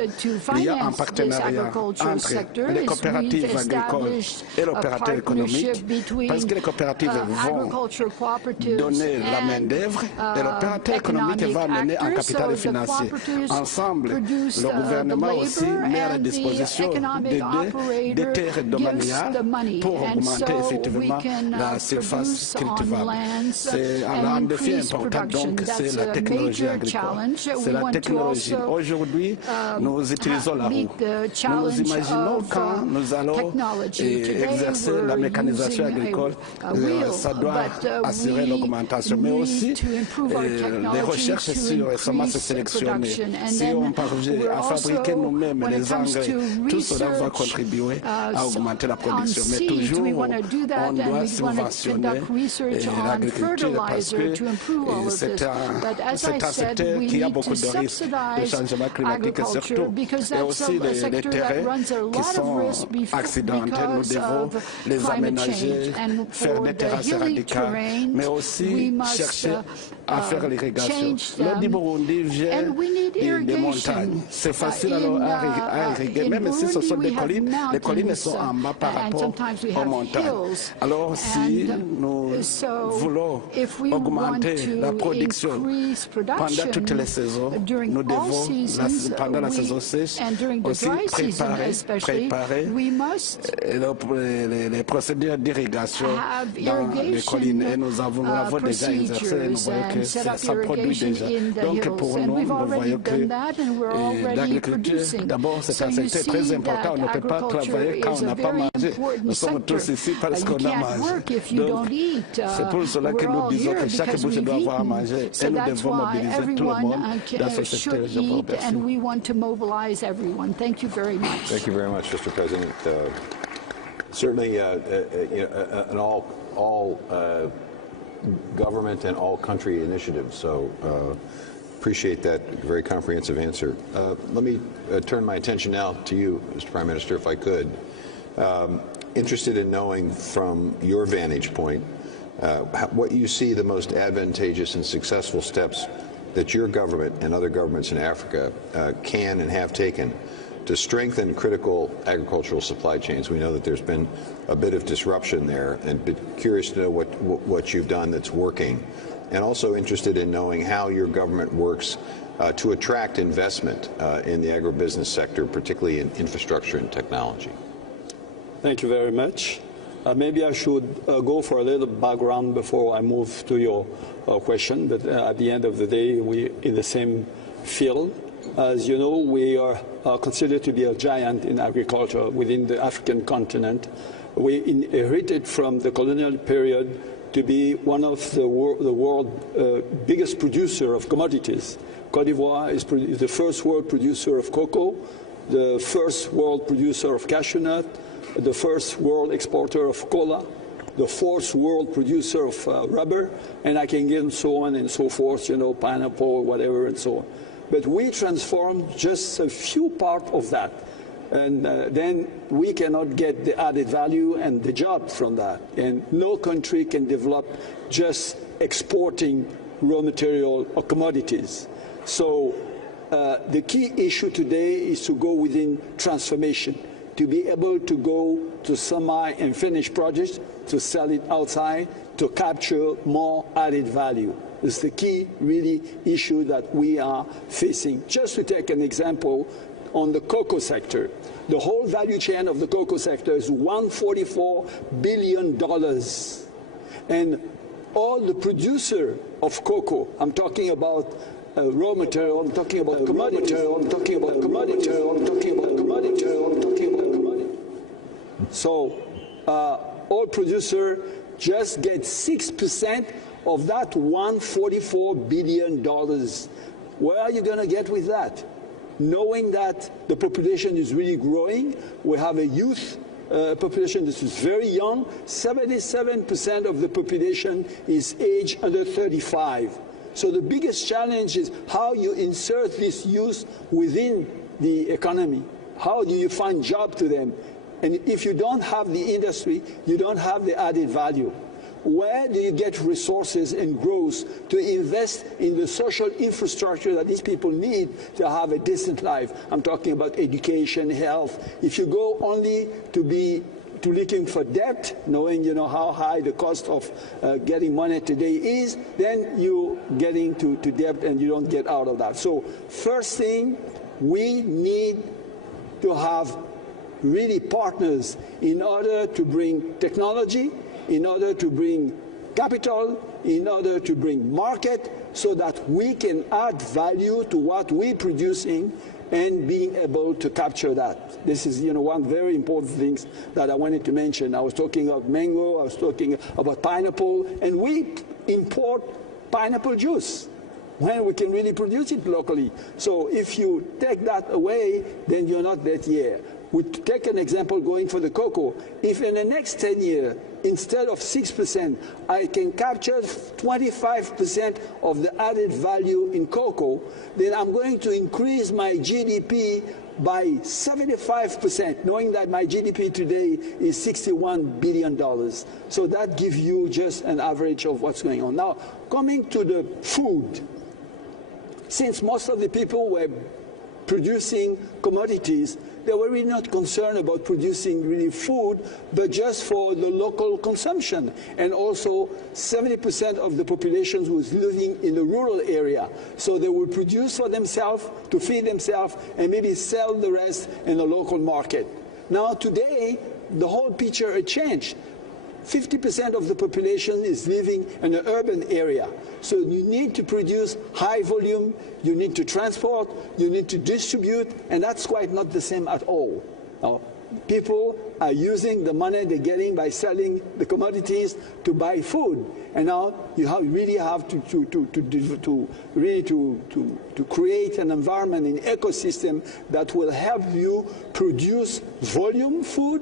il y a un partenariat entre les coopératives agricoles et l'opérateur économique, parce que les coopératives vont donner la main-d'œuvre et l'opérateur économique va amener un capital financier. Ensemble, le gouvernement aussi met à la disposition des terres domaniales pour augmenter effectivement la surface cultivable. C'est un défi important, donc c'est la technologie agricole. C'est la technologie. Aujourd'hui, nous utilisons la roue. Nous imaginons quand nous allons exercer la mécanisation agricole, ça doit assurer l'augmentation, mais aussi les recherches sur les semences sélectionnées. Si on parvient à fabriquer nous-mêmes les engrais, tout cela va contribuer à augmenter la production. Mais toujours, on doit subventionner l'agriculture parce que c'est un secteur qui a beaucoup de risques de changement climatique et surtout, et aussi les terrains qui sont accidentés. Nous devons les aménager, faire des terrasses radicales, mais aussi chercher à faire l'irrigation. L'eau du Burundi vient des montagnes. C'est facile alors à irriguer, même si ce sont des collines, les collines sont en bas par rapport aux montagnes. Alors si nous voulons augmenter la production pendant toutes les saisons, nous devons, pendant la saison sèche, aussi préparer les procédures d'irrigation dans les collines. Et nous avons déjà exercé et nous voyons que ça produit déjà. Donc pour nous, nous voyons que l'agriculture, d'abord, c'est un secteur très important. On ne peut pas travailler quand on n'a pas mangé. Nous sommes tous ici parce qu'on a mangé. Donc, c'est pour cela que nous disons que chaque bouche doit avoir à manger et nous devons mobiliser tout le monde dans ce secteur. Je vous remercie. Thank you very much, Mr. President. Certainly, an all government and all country initiative. So appreciate that very comprehensive answer. Let me turn my attention now to you, Mr. Prime Minister, if I could. Interested in knowing from your vantage point what you see the most advantageous and successful steps that your government and other governments in Africa can and have taken to strengthen critical agricultural supply chains? We know that there's been a bit of disruption there, and be curious to know what you've done that's working, and also interested in knowing how your government works to attract investment in the agribusiness sector, particularly in infrastructure and technology. Thank you very much. Maybe I should go for a little background before I move to your question, but at the end of the day, we're in the same field. As you know, we are considered to be a giant in agriculture within the African continent. We inherited from the colonial period to be one of the world's biggest producer of commodities. Côte d'Ivoire is the first world producer of cocoa, the first world producer of cashew nut, the first world exporter of cola, the fourth world producer of rubber, and I can get so on and so forth, you know, pineapple, whatever, and so on. But we transformed just a few parts of that. And then we cannot get the added value and the job from that. And no country can develop just exporting raw material or commodities. So the key issue today is to go within transformation, to be able to go to semi and finished projects, to sell it outside, to capture more added value. It's the key, really, issue that we are facing. Just to take an example, on the cocoa sector, the whole value chain of the cocoa sector is $144 billion. And all the producer of cocoa, I'm talking about raw material, I'm talking about commodity, I'm talking about commodity, I'm talking about commodity, I'm talking about commodity. So all producer just get 6% of that $144 billion. Where are you going to get with that? Knowing that the population is really growing, we have a youth population that is very young. 77% of the population is age under 35. So the biggest challenge is how you insert this youth within the economy. How do you find job to them? And if you don't have the industry, you don't have the added value. Where do you get resources and growth to invest in the social infrastructure that these people need to have a decent life? I'm talking about education, health. If you go only to looking for debt, knowing how high the cost of getting money today is, then you're getting to debt and you don't get out of that. So first thing, we need to have really partners in order to bring technology, in order to bring capital, in order to bring market, so that we can add value to what we're producing and being able to capture that. This is, one very important thing that I wanted to mention. I was talking about mango, I was talking about pineapple, and we import pineapple juice when we can really produce it locally. So if you take that away, then you're not that year. We take an example going for the cocoa. If in the next 10 years, instead of 6%, I can capture 25% of the added value in cocoa, then I'm going to increase my GDP by 75%, knowing that my GDP today is $61 billion. So that gives you just an average of what's going on. Now, coming to the food, since most of the people were producing commodities, they were really not concerned about producing really food, but just for the local consumption. And also 70% of the population was living in the rural area. So they would produce for themselves, to feed themselves, and maybe sell the rest in the local market. Now today, the whole picture has changed. 50% of the population is living in an urban area. So you need to produce high volume, you need to transport, you need to distribute, and that's quite not the same at all. Now, people are using the money they're getting by selling the commodities to buy food. And now you really have to create an environment, an ecosystem that will help you produce volume food,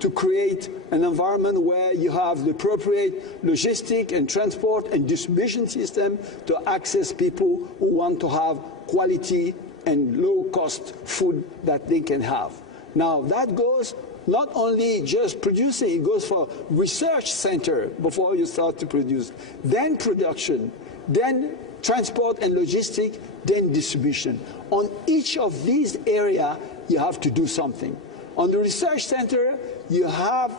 to create an environment where you have the appropriate logistic and transport and distribution system to access people who want to have quality and low-cost food that they can have. Now, that goes not only just producing, it goes for research center before you start to produce, then production, then transport and logistics, then distribution. On each of these areas, you have to do something. On the research center, you have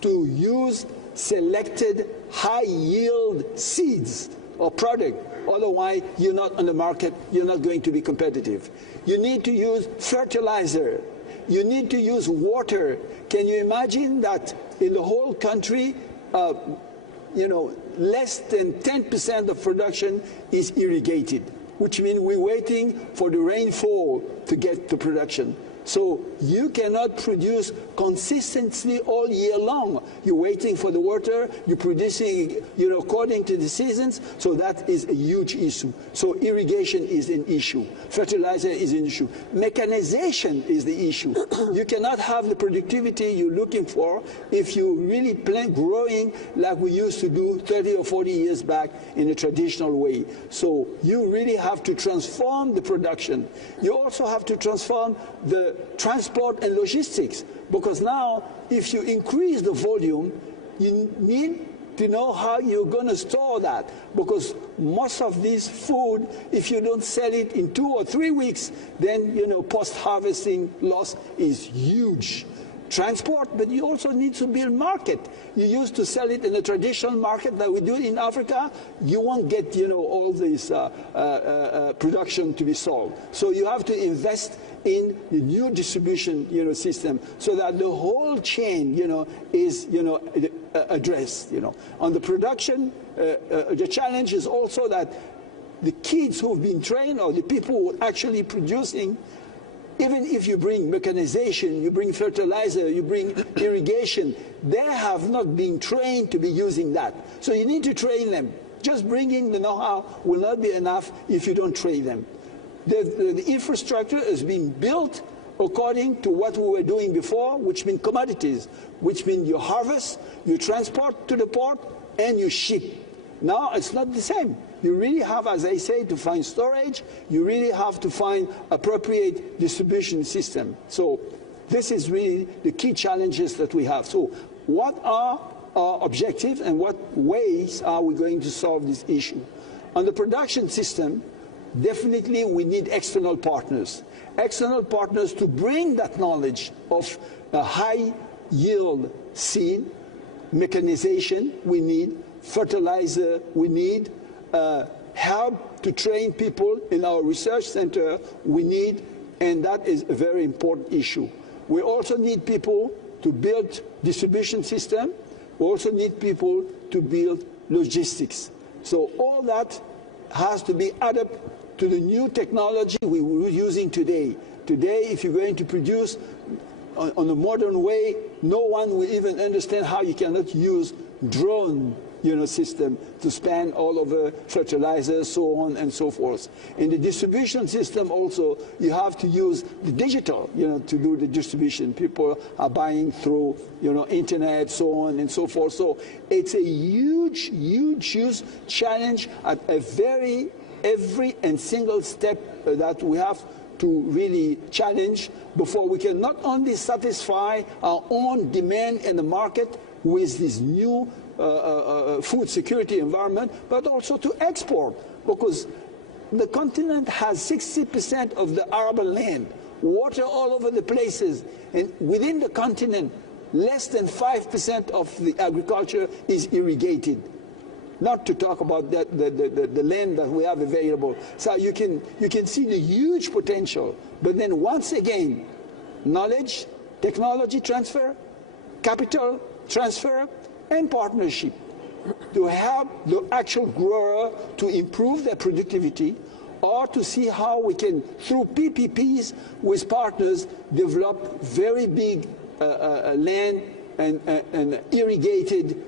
to use selected high-yield seeds or product. Otherwise, you're not on the market, you're not going to be competitive. You need to use fertilizer. You need to use water. Can you imagine that in the whole country, less than 10% of production is irrigated, which means we're waiting for the rainfall to get to production. So you cannot produce consistently all year long. You're waiting for the water, you're producing, according to the seasons, so that is a huge issue. So irrigation is an issue. Fertilizer is an issue. Mechanization is the issue. You cannot have the productivity you're looking for if you really plant growing like we used to do 30 or 40 years back in a traditional way. So you really have to transform the production. You also have to transform the transport and logistics, because now if you increase the volume, you need to know how you're going to store that, because most of this food, if you don't sell it in 2 or 3 weeks, then post-harvesting loss is huge. Transport, but you also need to build market. You used to sell it in a traditional market that we do in Africa. You won't get all this production to be sold. So you have to invest in the new distribution system, so that the whole chain is addressed. On the production, the challenge is also that the kids who've been trained, or the people who are actually producing, even if you bring mechanization, you bring fertilizer, you bring irrigation, they have not been trained to be using that. So you need to train them. Just bringing the know-how will not be enough if you don't train them. The infrastructure is being built according to what we were doing before, which means commodities, which means you harvest, you transport to the port, and you ship. Now it's not the same. You really have, as I say, to find storage. You really have to find appropriate distribution system. So this is really the key challenges that we have. So what are our objectives and what ways are we going to solve this issue? On the production system, definitely we need external partners. External partners to bring that knowledge of a high yield seed, mechanization we need, fertilizer we need, help to train people in our research center we need, and that is a very important issue. We also need people to build distribution system. We also need people to build logistics. So all that has to be added to the new technology we're using today. Today, if you're going to produce on a modern way, no one will even understand how you cannot use drone system to span all over fertilizer, so on and so forth. In the distribution system also, you have to use the digital, to do the distribution. People are buying through, internet, so on and so forth. So it's a huge, huge, huge challenge at every and single step that we have to really challenge before we can not only satisfy our own demand in the market with this new food security environment, but also to export, because the continent has 60% of the arable land, water all over the places, and within the continent, less than 5% of the agriculture is irrigated. Not to talk about the land that we have available. So you can see the huge potential, but then once again, knowledge, technology transfer, capital transfer, and partnership to help the actual grower to improve their productivity, or to see how we can, through PPPs with partners, develop very big land and irrigated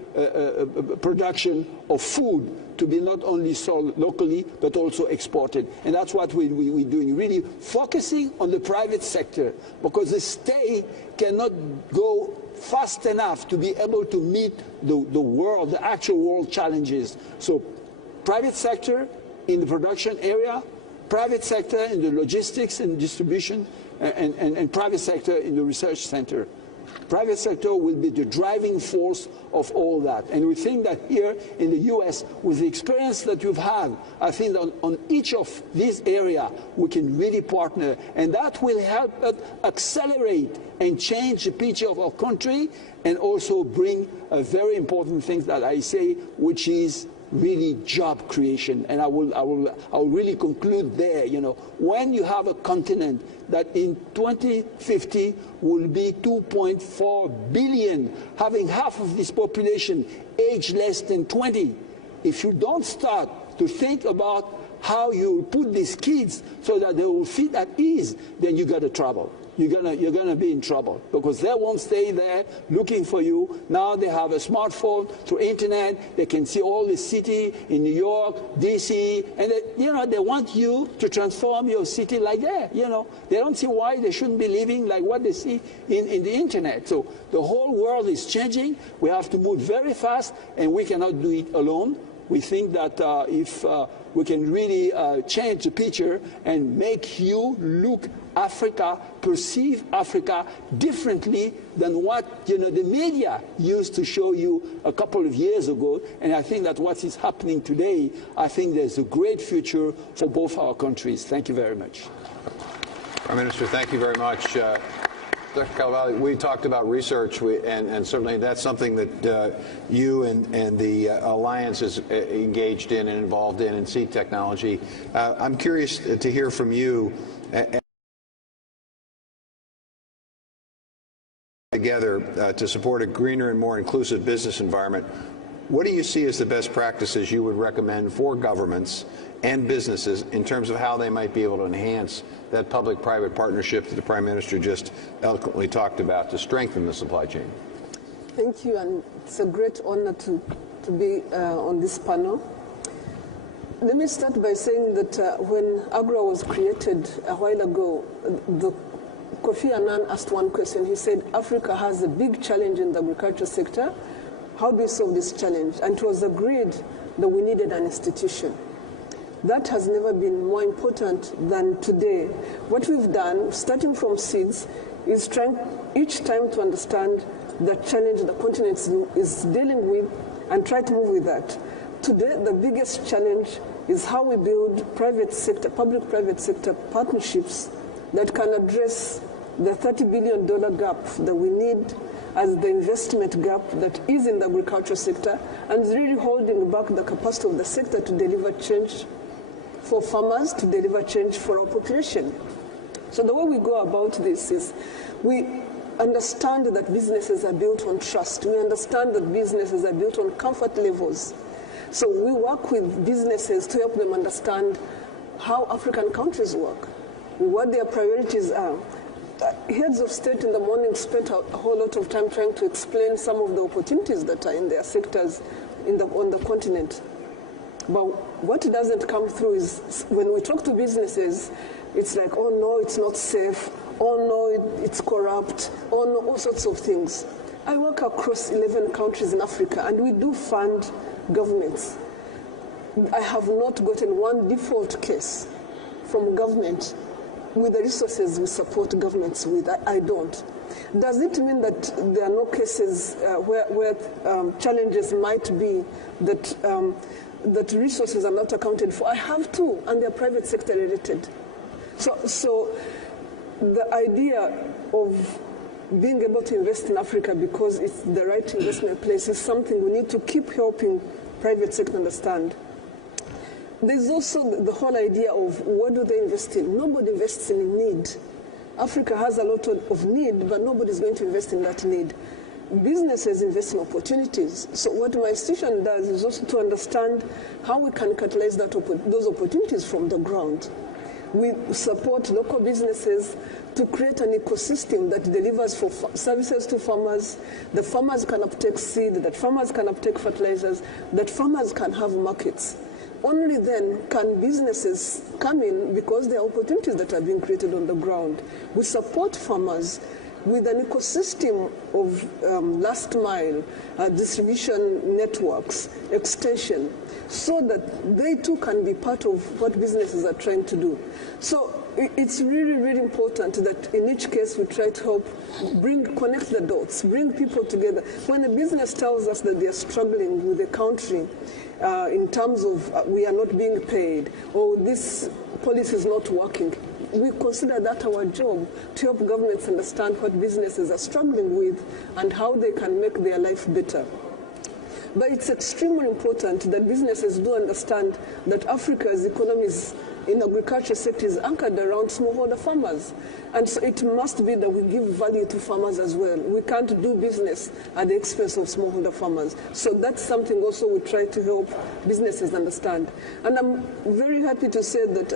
production of food to be not only sold locally but also exported. And that's what we're doing, really focusing on the private sector, because the state cannot go fast enough to be able to meet the actual world challenges. So private sector in the production area, private sector in the logistics and distribution, and private sector in the research center. Private sector will be the driving force of all that. And we think that here in the U.S., with the experience that you've had, I think that on each of these areas, we can really partner. And that will help us accelerate and change the picture of our country, and also bring a very important thing that I say, which is really job creation. And I will really conclude there. You know, when you have a continent that in 2050 will be 2.4 billion, having half of this population aged less than 20, if you don't start to think about how you put these kids so that they will fit at ease, then you got a trouble. You're gonna be in trouble, because they won't stay there looking for you. Now they have a smartphone, through internet, they can see all the city in New York, DC, and they want you to transform your city like that. You know, they don't see why they shouldn't be living like what they see in the internet. So the whole world is changing. We have to move very fast, and we cannot do it alone. We think that if we can really change the picture and make you look Africa, perceive Africa differently than what the media used to show you a couple of years ago. And I think that what is happening today, I think there's a great future for both our countries. Thank you very much. Prime Minister, thank you very much. Dr. Coulibaly, we talked about research, and certainly that's something that you and the Alliance is engaged in and involved in seed technology. I'm curious to hear from you. Together to support a greener and more inclusive business environment, what do you see as the best practices you would recommend for governments and businesses in terms of how they might be able to enhance that public-private partnership that the Prime Minister just eloquently talked about to strengthen the supply chain? Thank you, and it's a great honor to be on this panel. Let me start by saying that when AGRA was created a while ago, Kofi Annan asked one question. He said, Africa has a big challenge in the agriculture sector. How do we solve this challenge? And it was agreed that we needed an institution. That has never been more important than today. What we've done, starting from seeds, is trying each time to understand the challenge the continent is dealing with and try to move with that. Today, the biggest challenge is how we build private sector, public-private sector partnerships that can address the $30 billion gap that we need as the investment gap that is in the agriculture sector, and is really holding back the capacity of the sector to deliver change for farmers, to deliver change for our population. So the way we go about this is we understand that businesses are built on trust. We understand that businesses are built on comfort levels. So we work with businesses to help them understand how African countries work, what their priorities are. Heads of state in the morning spent a whole lot of time trying to explain some of the opportunities that are in their sectors on the continent. But what doesn't come through is when we talk to businesses, it's like, oh no, it's not safe, oh no, it's corrupt, oh no, all sorts of things. I work across 11 countries in Africa, and we do fund governments. I have not gotten one default case from government with the resources we support governments with. I don't. Does it mean that there are no cases where challenges might be that resources are not accounted for? I have two, and they're private sector related. So the idea of being able to invest in Africa because it's the right investment place is something we need to keep helping private sector understand. There's also the whole idea of what do they invest in? Nobody invests in need. Africa has a lot of need, but nobody's going to invest in that need. Businesses invest in opportunities. So what my institution does is also to understand how we can catalyze those opportunities from the ground. We support local businesses to create an ecosystem that delivers for services to farmers, that farmers can uptake seed, that farmers can uptake fertilizers, that farmers can have markets. Only then can businesses come in because there are opportunities that are being created on the ground. We support farmers with an ecosystem of last mile distribution networks, extension, so that they too can be part of what businesses are trying to do. So it's really, really important that in each case we try to help connect the dots, bring people together. When a business tells us that they are struggling with the country in terms of we are not being paid or this policy is not working, we consider that our job to help governments understand what businesses are struggling with and how they can make their life better. But it's extremely important that businesses do understand that Africa's economies in agriculture sector is anchored around smallholder farmers. And so it must be that we give value to farmers as well. We can't do business at the expense of smallholder farmers. So that's something also we try to help businesses understand. And I'm very happy to say that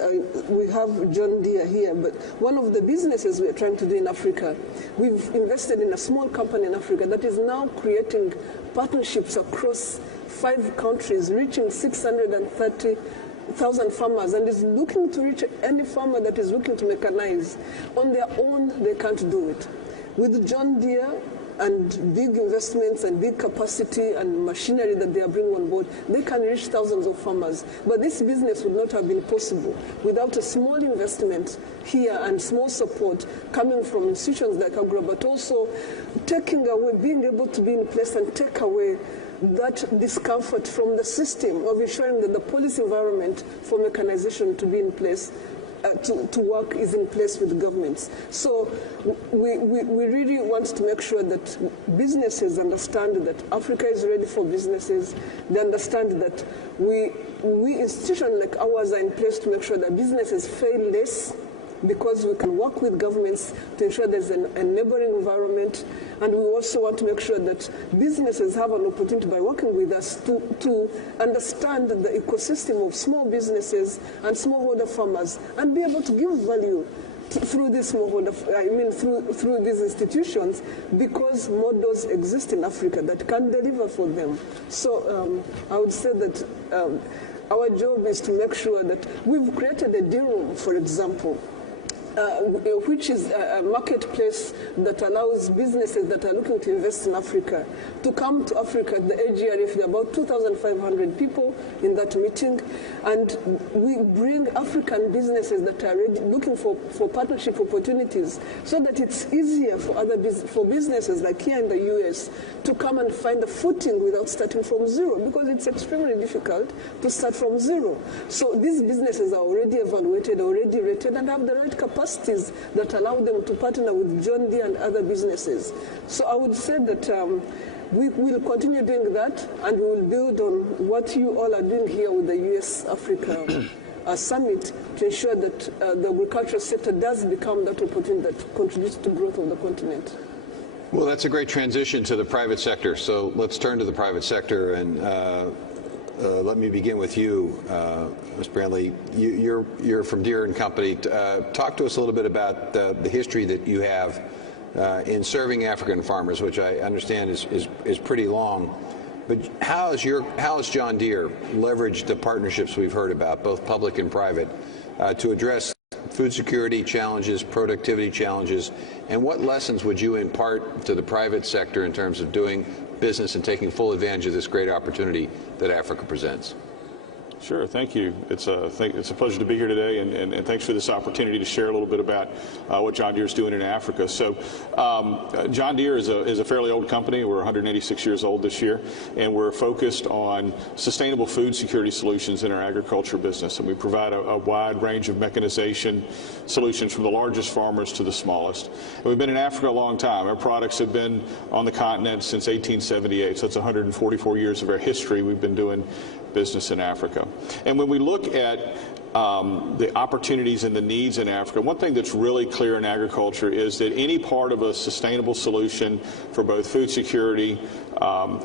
we have John Deere here, but one of the businesses we're trying to do in Africa, we've invested in a small company in Africa that is now creating partnerships across 5 countries, reaching 630,000 farmers, and is looking to reach any farmer that is looking to mechanize. On their own, they can't do it. With John Deere and big investments and big capacity and machinery that they are bringing on board, they can reach thousands of farmers. But this business would not have been possible without a small investment here and small support coming from institutions like AGRA, but also taking away, being able to be in place and take away that discomfort from the system of ensuring that the policy environment for mechanization to be in place, to work is in place with governments. So we really want to make sure that businesses understand that Africa is ready for businesses. They understand that we institutions like ours are in place to make sure that businesses fail less, because we can work with governments to ensure there's a neighboring environment. And we also want to make sure that businesses have an opportunity by working with us to understand the ecosystem of small businesses and smallholder farmers and be able to give value through these through these institutions, because models exist in Africa that can deliver for them. So I would say that our job is to make sure that we've created a deal, for example, which is a marketplace that allows businesses that are looking to invest in Africa to come to Africa at the AGRF. There are about 2,500 people in that meeting, and we bring African businesses that are looking for partnership opportunities, so that it's easier for businesses like here in the US to come and find a footing without starting from zero, because it's extremely difficult to start from zero. So these businesses are already evaluated, already rated, and have the right capacities that allow them to partner with John Deere and other businesses. So I would say that we will continue doing that, and we will build on what you all are doing here with the US-Africa summit to ensure that the agricultural sector does become that opportunity that contributes to growth of the continent. Well, that's a great transition to the private sector. So let's turn to the private sector, and let me begin with you, Ms. Brantley. You're from Deere & Company. Talk to us a little bit about the history that you have in serving African farmers, which I understand is pretty long. But how has John Deere leveraged the partnerships we've heard about, both public and private, to address food security challenges, productivity challenges, and what lessons would you impart to the private sector in terms of doing business and taking full advantage of this great opportunity that Africa presents? Sure, thank you. It's a pleasure to be here today, and thanks for this opportunity to share a little bit about what John Deere is doing in Africa. So John Deere is a fairly old company. We're 186 years old this year, and we're focused on sustainable food security solutions in our agriculture business. And we provide a wide range of mechanization solutions from the largest farmers to the smallest. And we've been in Africa a long time. Our products have been on the continent since 1878, so that's 144 years of our history. We've been doing business in Africa. And when we look at the opportunities and the needs in Africa, one thing that's really clear in agriculture is that any part of a sustainable solution for both food security,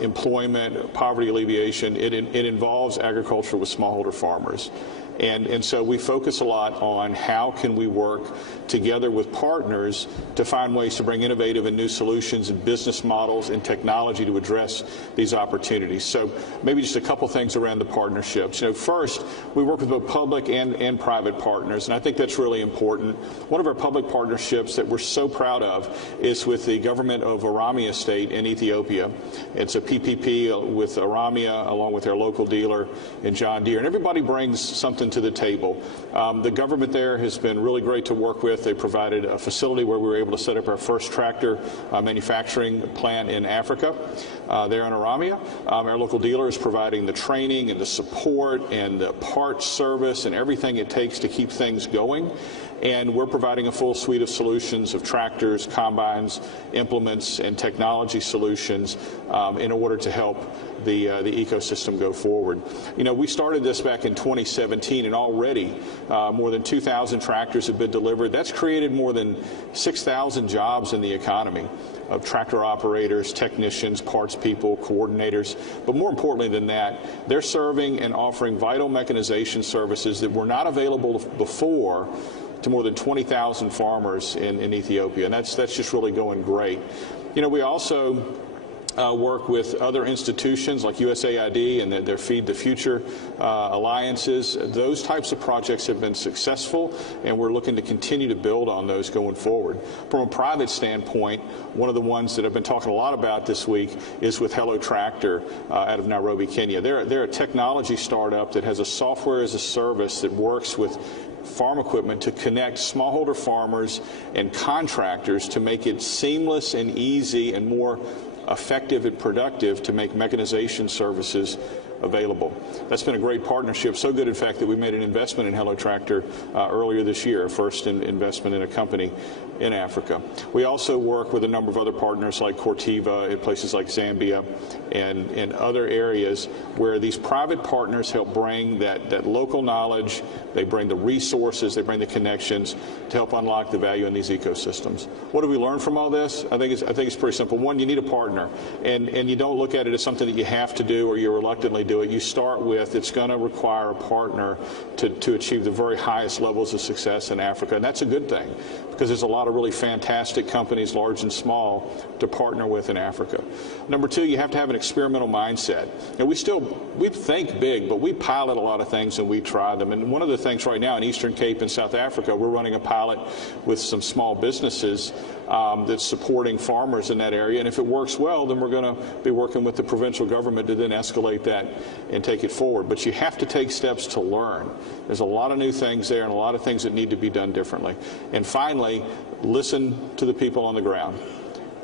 employment, poverty alleviation, it involves agriculture with smallholder farmers. And so we focus a lot on how can we work together with partners to find ways to bring innovative and new solutions and business models and technology to address these opportunities. So maybe just a couple things around the partnerships. First, we work with both public and private partners, and I think that's really important. One of our public partnerships that we're so proud of is with the government of Oromia State in Ethiopia. It's a PPP with Oromia along with their local dealer in John Deere. And everybody brings something listen to the table. The government there has been really great to work with. They provided a facility where we were able to set up our first tractor manufacturing plant in Africa, there in Aramia. Our local dealer is providing the training and the support and the parts service and everything it takes to keep things going. And we're providing a full suite of solutions of tractors, combines, implements, and technology solutions in order to help the ecosystem go forward. You know, we started this back in 2017, and already more than 2,000 tractors have been delivered. That's created more than 6,000 jobs in the economy of tractor operators, technicians, parts people, coordinators. But more importantly than that, they're serving and offering vital mechanization services that were not available before to more than 20,000 farmers in Ethiopia, and that's just really going great. You know, we also work with other institutions like USAID and their Feed the Future alliances. Those types of projects have been successful, and we're looking to continue to build on those going forward. From a private standpoint, one of the ones that I've been talking a lot about this week is with Hello Tractor out of Nairobi, Kenya. They're a technology startup that has a software as a service that works with farm equipment to connect smallholder farmers and contractors to make it seamless and easy and more effective and productive to make mechanization services available. That's been a great partnership, so good in fact that we made an investment in Hello Tractor earlier this year, first investment in a company in Africa. We also work with a number of other partners like Corteva in places like Zambia and other areas where these private partners help bring that local knowledge, they bring the resources, they bring the connections to help unlock the value in these ecosystems. What do we learn from all this? I think it's pretty simple. One, you need a partner, and you don't look at it as something that you have to do or you reluctantly do it. You start with it's going to require a partner to achieve the very highest levels of success in Africa, and that's a good thing because there's a lot of really fantastic companies, large and small, to partner with in Africa. Number two, you have to have an experimental mindset. And we think big, but we pilot a lot of things and we try them. And one of the things right now in Eastern Cape and South Africa, we're running a pilot with some small businesses that's supporting farmers in that area. And if it works well, then we're going to be working with the provincial government to then escalate that and take it forward. But you have to take steps to learn. There's a lot of new things there and a lot of things that need to be done differently. And finally, listen to the people on the ground.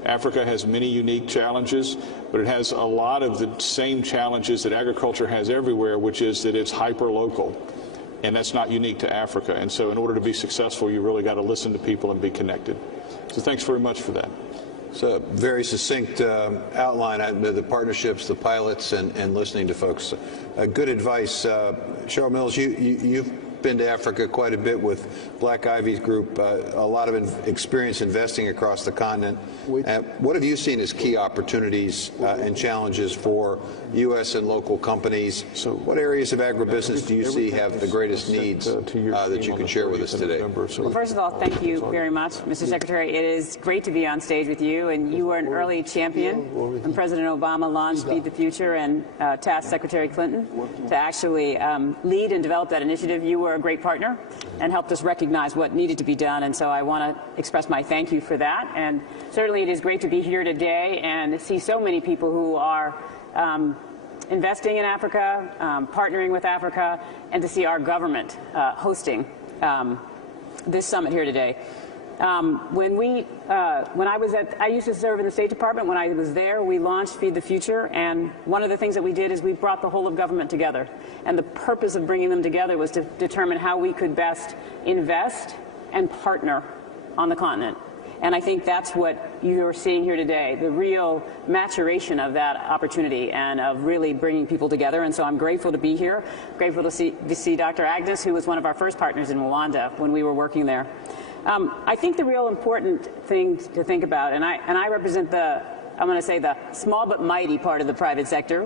Africa has many unique challenges, but it has a lot of the same challenges that agriculture has everywhere, which is that it's hyper-local. And that's not unique to Africa. And so in order to be successful, you really got to listen to people and be connected. So thanks very much for that. It's a very succinct outline, the partnerships, the pilots, and listening to folks. Good advice. Cheryl Mills, you've been to Africa quite a bit with Black Ivy's group, a lot of experience investing across the continent. What have you seen as key opportunities and challenges for U.S. and local companies? So what areas of agribusiness do you see have the greatest needs that you can share with us today? Well, first of all, thank you very much, Mr. Secretary. It is great to be on stage with you, and you were an early champion when President Obama launched Feed the Future and tasked Secretary Clinton to actually lead and develop that initiative. You were a great partner and helped us recognize what needed to be done, and so I want to express my thank you for that. And certainly it is great to be here today and see so many people who are investing in Africa, partnering with Africa, and to see our government hosting this summit here today. I used to serve in the State Department. When I was there, we launched Feed the Future, and one of the things that we did is we brought the whole of government together. And the purpose of bringing them together was to determine how we could best invest and partner on the continent. And I think that's what you're seeing here today, the real maturation of that opportunity and of really bringing people together. And so I'm grateful to be here, grateful to see Dr. Agnes, who was one of our first partners in Rwanda when we were working there. I think the real important thing to think about, and I represent I'm going to say the small but mighty part of the private sector,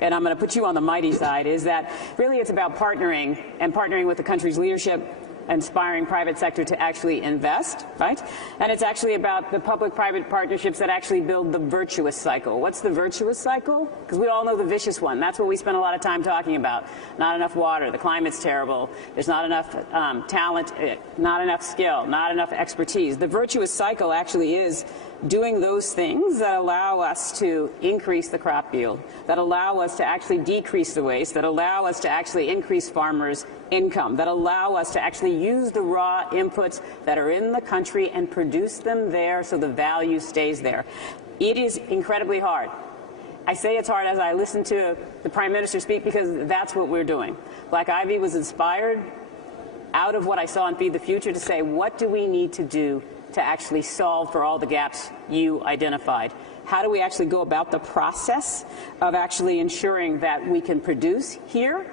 and I'm going to put you on the mighty side, is that really it's about partnering and partnering with the country's leadership, inspiring private sector to actually invest, right? And it's actually about the public-private partnerships that actually build the virtuous cycle. What's the virtuous cycle? Because we all know the vicious one. That's what we spend a lot of time talking about. Not enough water, the climate's terrible, there's not enough talent, not enough skill, not enough expertise. The virtuous cycle actually is doing those things that allow us to increase the crop yield, that allow us to actually decrease the waste, that allow us to actually increase farmers' income, that allow us to actually use the raw inputs that are in the country and produce them there so the value stays there. It is incredibly hard. I say it's hard as I listen to the Prime Minister speak because that's what we're doing. Black Ivy was inspired out of what I saw in Feed the Future to say, what do we need to do to actually solve for all the gaps you identified? How do we actually go about the process of actually ensuring that we can produce here,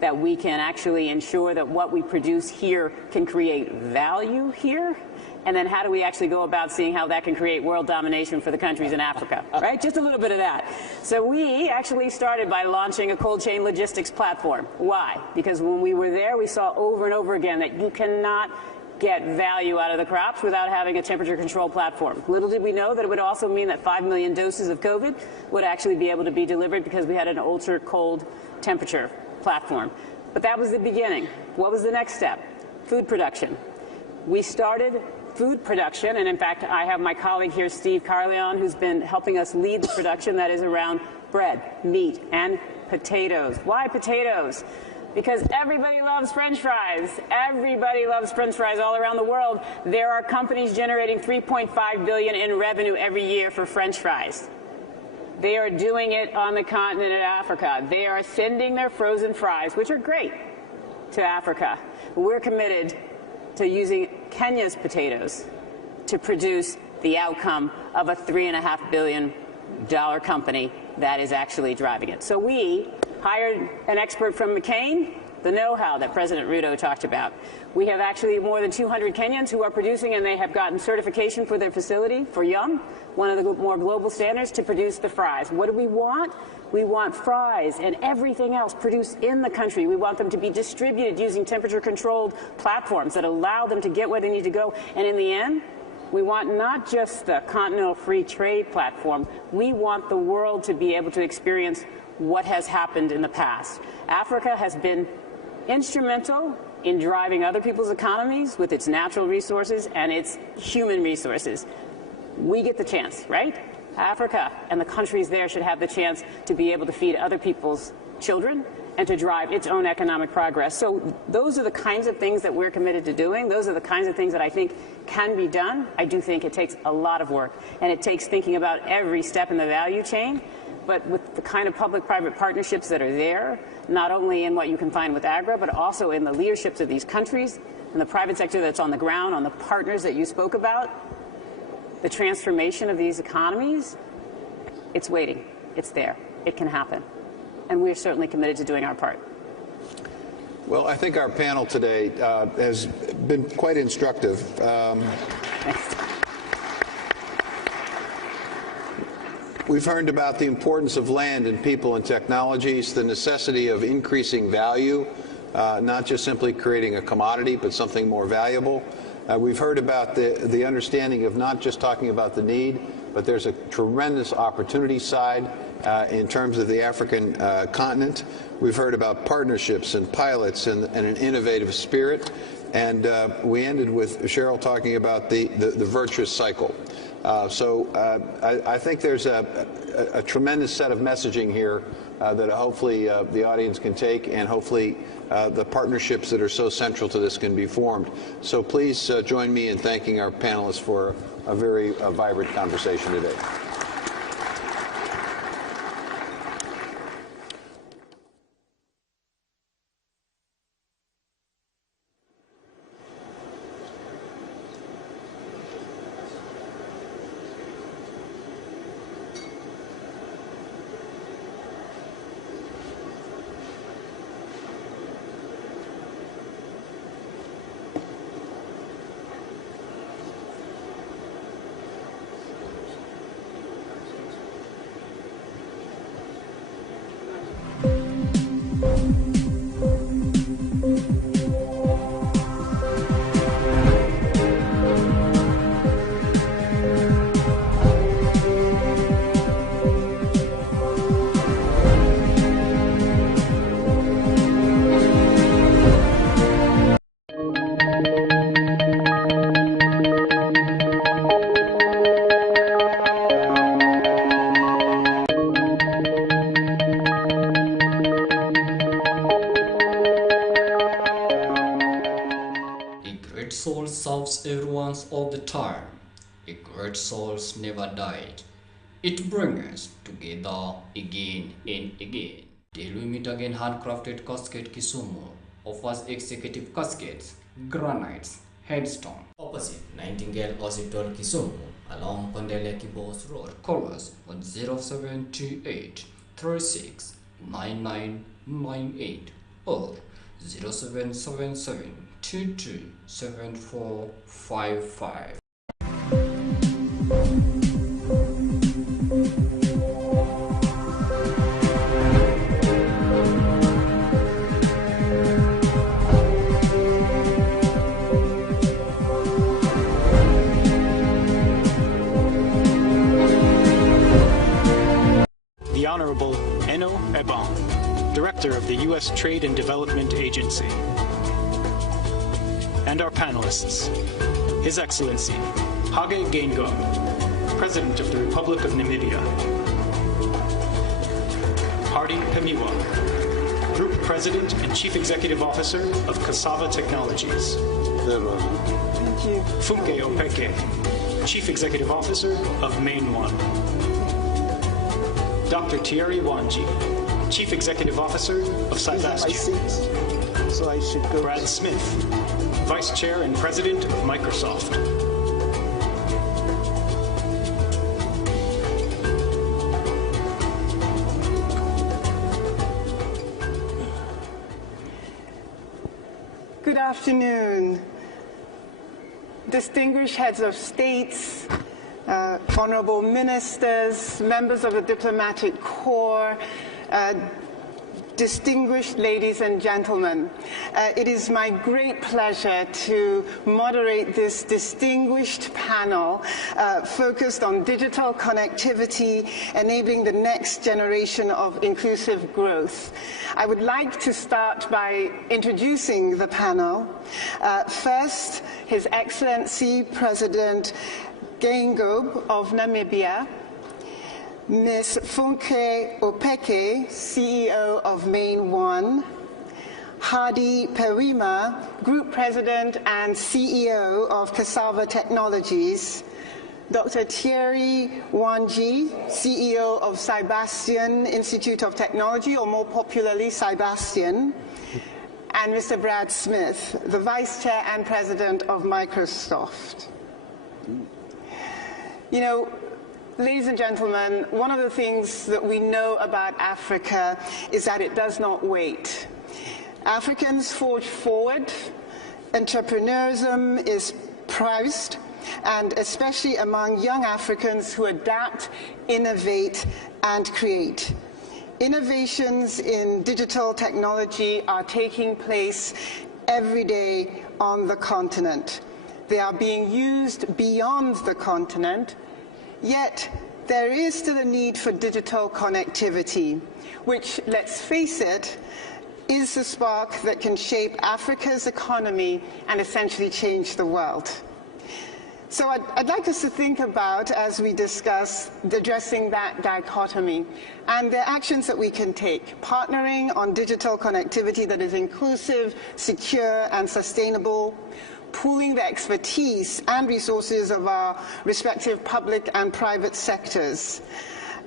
that we can actually ensure that what we produce here can create value here? And then how do we actually go about seeing how that can create world domination for the countries in Africa, right? Just a little bit of that. So we actually started by launching a cold chain logistics platform. Why? Because when we were there, we saw over and over again that you cannot get value out of the crops without having a temperature control platform. Little did we know that it would also mean that 5 million doses of COVID would actually be able to be delivered because we had an ultra cold temperature platform. But that was the beginning. What was the next step? Food production. We started food production, and in fact, I have my colleague here, Steve Carleon, who's been helping us lead the production that is around bread, meat, and potatoes. Why potatoes? Because everybody loves French fries. Everybody loves French fries all around the world. There are companies generating $3.5 billion in revenue every year for French fries. They are doing it on the continent of Africa. They are sending their frozen fries, which are great, to Africa. We're committed to using Kenya's potatoes to produce the outcome of a $3.5 billion company that is actually driving it. So we hired an expert from McCain, the know-how that President Ruto talked about. We have actually more than 200 Kenyans who are producing, and they have gotten certification for their facility for Yum, one of the more global standards, to produce the fries. What do we want? We want fries and everything else produced in the country. We want them to be distributed using temperature-controlled platforms that allow them to get where they need to go. And in the end, we want not just the Continental Free Trade platform. We want the world to be able to experience what has happened in the past. Africa has been instrumental in driving other people's economies with its natural resources and its human resources. We get the chance, right? Africa and the countries there should have the chance to be able to feed other people's children and to drive its own economic progress. So those are the kinds of things that we're committed to doing. Those are the kinds of things that I think can be done. I do think it takes a lot of work, and it takes thinking about every step in the value chain. But with the kind of public-private partnerships that are there, not only in what you can find with AGRA, but also in the leaderships of these countries, and the private sector that's on the ground, on the partners that you spoke about, the transformation of these economies, it's waiting. It's there. It can happen. And we're certainly committed to doing our part. Well, I think our panel today has been quite instructive. We've learned about the importance of land and people and technologies, the necessity of increasing value, not just simply creating a commodity, but something more valuable. We've heard about the understanding of not just talking about the need, but there's a tremendous opportunity side in terms of the African continent. We've heard about partnerships and pilots and an innovative spirit. And we ended with Cheryl talking about the virtuous cycle. So I think there's a tremendous set of messaging here that hopefully the audience can take, and hopefully the partnerships that are so central to this can be formed. So please join me in thanking our panelists for a very vibrant conversation today. once all the time. A great souls never died. It brings us together again and again. Till we meet again, handcrafted casket Kisumu offers executive caskets, granites, headstone. Opposite Nightingale Hospital Kisumu along Pandele Kibos Road. Call us on 0728 36 9998 or 0777 22 7455. The Honorable Eno Ebong, Director of the U.S. Trade and Development Agency. And our panelists, His Excellency Hage Geingob, President of the Republic of Namibia. Harding Pemiwa, Group President and Chief Executive Officer of Cassava Technologies. Thank you. Funke Opeke, Chief Executive Officer of Main One. Dr. Thierry Wanji, Chief Executive Officer of Cybastion. So I should go. Brad Smith, Vice Chair and President of Microsoft. Good afternoon. Distinguished heads of states, honorable ministers, members of the diplomatic corps, distinguished ladies and gentlemen. It is my great pleasure to moderate this distinguished panel focused on digital connectivity, enabling the next generation of inclusive growth. I would like to start by introducing the panel. First, His Excellency President Geingob of Namibia, Ms. Funke Opeke, CEO of Main One, Hadi Perima, Group President and CEO of Cassava Technologies, Dr. Thierry Wanji, CEO of Cybastion Institute of Technology, or more popularly, Cybastion, and Mr. Brad Smith, the Vice Chair and President of Microsoft. You know, ladies and gentlemen, one of the things that we know about Africa is that it does not wait. Africans forge forward, entrepreneurism is prized, and especially among young Africans who adapt, innovate, and create. Innovations in digital technology are taking place every day on the continent. They are being used beyond the continent, yet there is still a need for digital connectivity, which, let's face it, is the spark that can shape Africa's economy and essentially change the world. So I'd like us to think about, as we discuss, addressing that dichotomy and the actions that we can take, partnering on digital connectivity that is inclusive, secure, and sustainable, pooling the expertise and resources of our respective public and private sectors,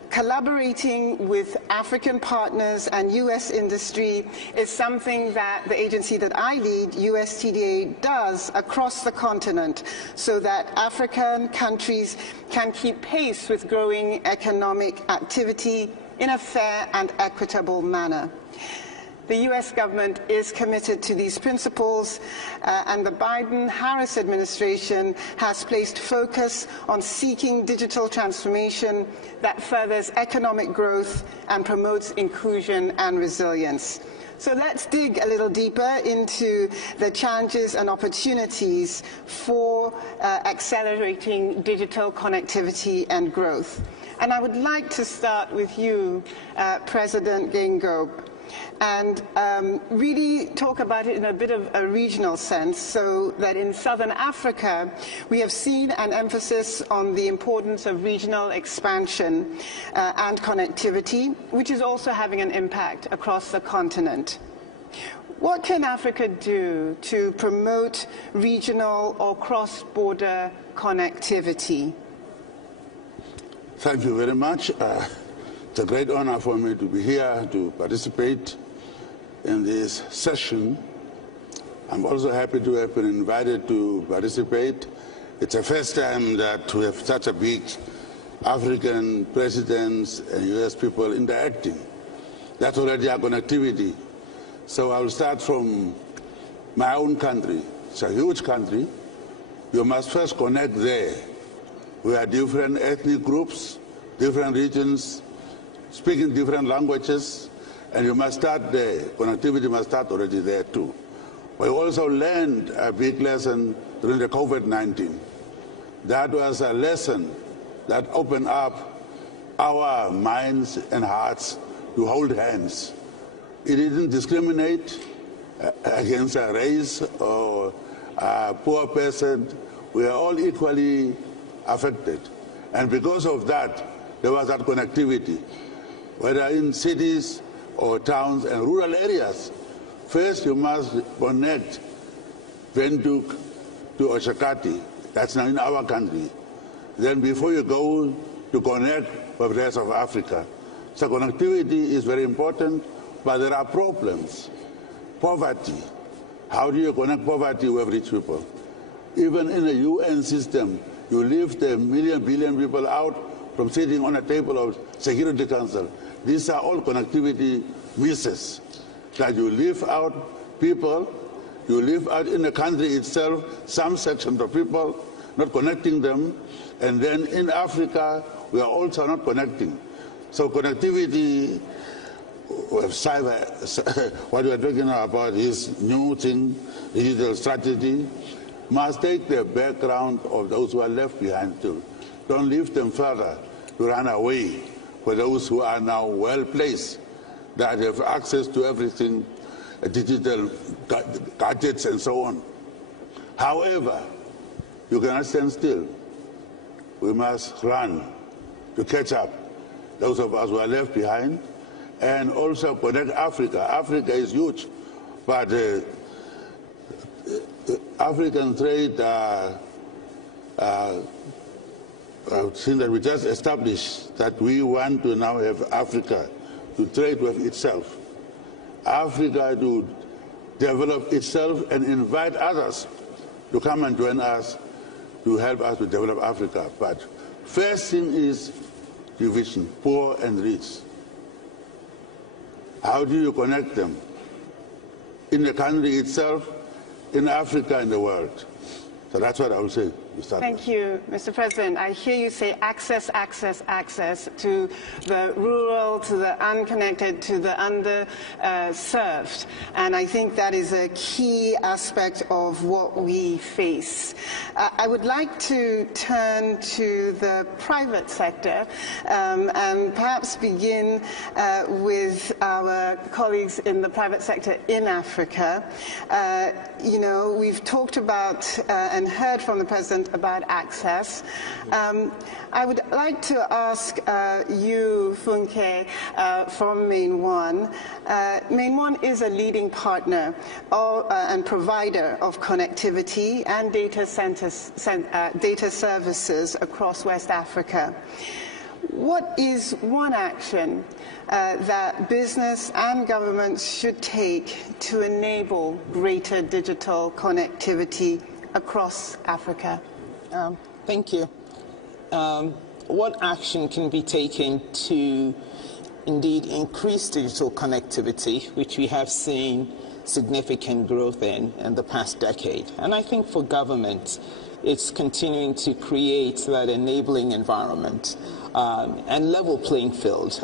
collaborating with African partners and U.S. industry is something that the agency that I lead, USTDA, does across the continent so that African countries can keep pace with growing economic activity in a fair and equitable manner. The U.S. government is committed to these principles, and the Biden-Harris administration has placed focus on seeking digital transformation that furthers economic growth and promotes inclusion and resilience. So let's dig a little deeper into the challenges and opportunities for accelerating digital connectivity and growth. And I would like to start with you, President Geingob, and really talk about it in a bit of a regional sense, so that in Southern Africa, we have seen an emphasis on the importance of regional expansion and connectivity, which is also having an impact across the continent. What can Africa do to promote regional or cross-border connectivity? Thank you very much. It's a great honor for me to be here to participate in this session. I'm also happy to have been invited to participate. It's the first time that we have such a big African presidents and US people interacting. That's already our connectivity. So I'll start from my own country. It's a huge country. You must first connect there. We are different ethnic groups, different regions, speaking different languages, and you must start there. Connectivity must start already there too. We also learned a big lesson during the COVID-19. That was a lesson that opened up our minds and hearts to hold hands. It didn't discriminate against a race or a poor person. We are all equally affected. And because of that, there was that connectivity, whether in cities or towns and rural areas. First, you must connect Windhoek to Oshakati. That's now in our country. Then before you go to connect with the rest of Africa. So connectivity is very important, but there are problems. Poverty. How do you connect poverty with rich people? Even in the UN system, you lift a million, billion people out from sitting on a table of Security Council. These are all connectivity misses. That you leave out people, you leave out in the country itself some sections of people, not connecting them, and then in Africa, we are also not connecting. So connectivity with cyber, what we are talking about is new thing, digital strategy, must take the background of those who are left behind too. Don't leave them further to run away for those who are now well placed, that have access to everything, digital gadgets and so on. However, you cannot stand still. We must run to catch up those of us who are left behind, and also connect Africa. Africa is huge, but African trade thing that we just established, that we want to now have Africa to trade with itself. Africa to develop itself and invite others to come and join us to help us to develop Africa. But first thing is division, poor and rich. How do you connect them? In the country itself, in Africa, and the world. So that's what I would say. Thank you, Mr. President. I hear you say access, access, access to the rural, to the unconnected, to the underserved. And I think that is a key aspect of what we face. I would like to turn to the private sector and perhaps begin with our colleagues in the private sector in Africa. You know, we've talked about and heard from the President about access. I would like to ask you, Funke, from Main One. Main One is a leading partner and provider of connectivity and data services across West Africa. What is one action that business and governments should take to enable greater digital connectivity across Africa? Thank you. What action can be taken to indeed increase digital connectivity, which we have seen significant growth in the past decade? And I think for government, it's continuing to create that enabling environment and level playing field,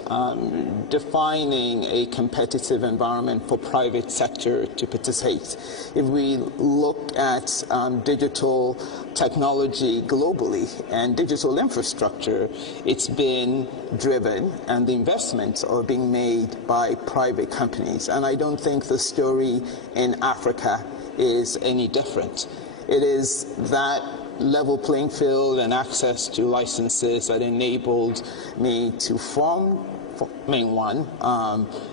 defining a competitive environment for private sector to participate. If we look at digital technology globally and digital infrastructure, it's been driven and the investments are being made by private companies. And I don't think the story in Africa is any different. It is that level playing field and access to licenses that enabled me to form Main One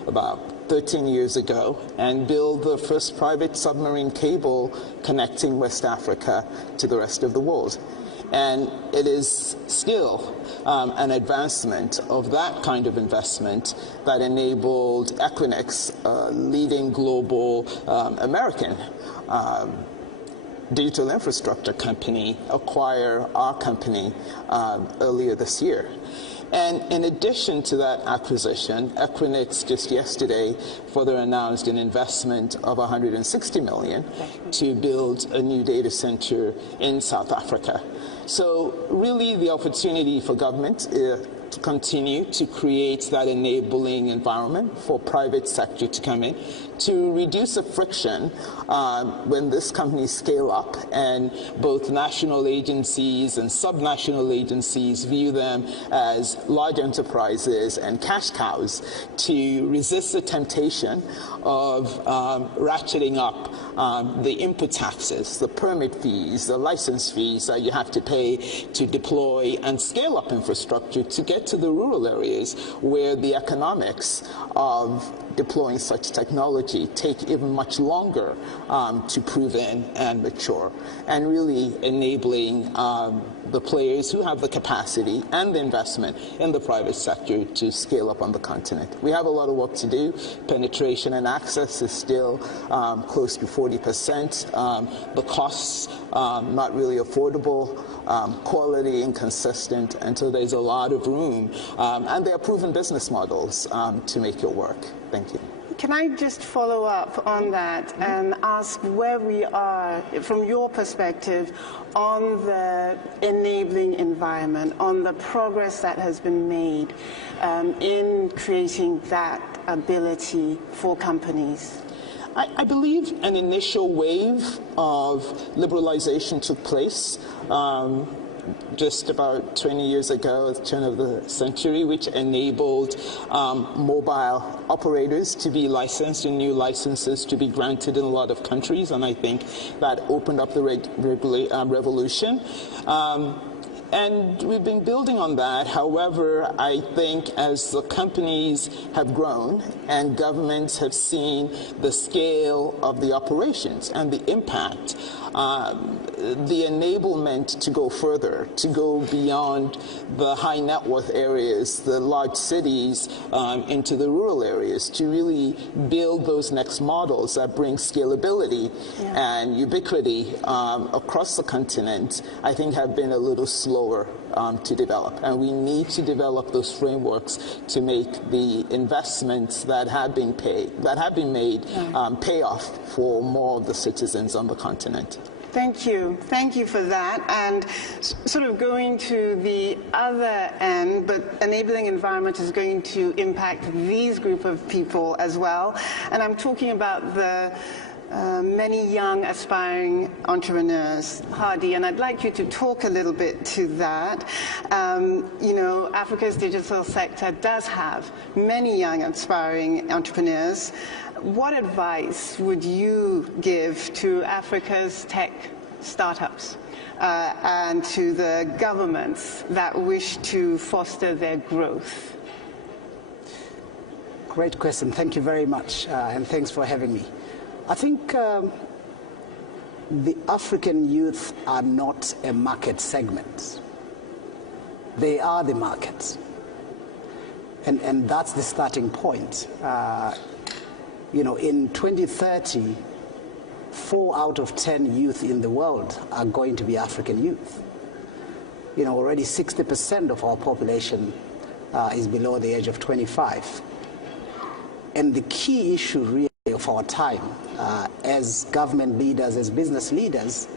about 13 years ago and build the first private submarine cable connecting West Africa to the rest of the world. And it is still an advancement of that kind of investment that enabled Equinix, a leading global American digital infrastructure company, acquire our company earlier this year. And in addition to that acquisition, Equinix just yesterday further announced an investment of $160 million to build a new data center in South Africa. So really the opportunity for government to continue to create that enabling environment for private sector to come in, to reduce the friction when this companies scale up and both national agencies and subnational agencies view them as large enterprises and cash cows, to resist the temptation of ratcheting up the input taxes, the permit fees, the license fees that you have to pay to deploy and scale up infrastructure to get to the rural areas where the economics of deploying such technology take even much longer to prove in and mature, and really enabling the players who have the capacity and the investment in the private sector to scale up on the continent. We have a lot of work to do. Penetration and access is still close to 40%. The costs not really affordable, quality inconsistent, and so there's a lot of room. And there are proven business models to make it work. Thank you. Can I just follow up on that and ask where we are, from your perspective, on the enabling environment, on the progress that has been made in creating that ability for companies? I believe an initial wave of liberalization took place just about 20 years ago at the turn of the century, which enabled mobile operators to be licensed and new licenses to be granted in a lot of countries, and I think that opened up the revolution. And we've been building on that. However, I think as the companies have grown and governments have seen the scale of the operations and the impact, the enablement to go further, to go beyond the high net worth areas, the large cities, into the rural areas, to really build those next models that bring scalability and ubiquity across the continent, I think have been a little slower to develop. And we need to develop those frameworks to make the investments that have been made pay off for more of the citizens on the continent. Thank you. Thank you for that. And sort of going to the other end, but enabling environment is going to impact these group of people as well. And I'm talking about the many young aspiring entrepreneurs, Hadi, and I'd like you to talk a little bit to that. You know, Africa's digital sector does have many young aspiring entrepreneurs. What advice would you give to Africa's tech startups and to the governments that wish to foster their growth? Great question. Thank you very much, and thanks for having me. I think the African youth are not a market segment. They are the market. And that's the starting point. You know, in 2030, 4 out of 10 youth in the world are going to be African youth. You know, already 60% of our population is below the age of 25. And the key issue really of our time as government leaders, as business leaders,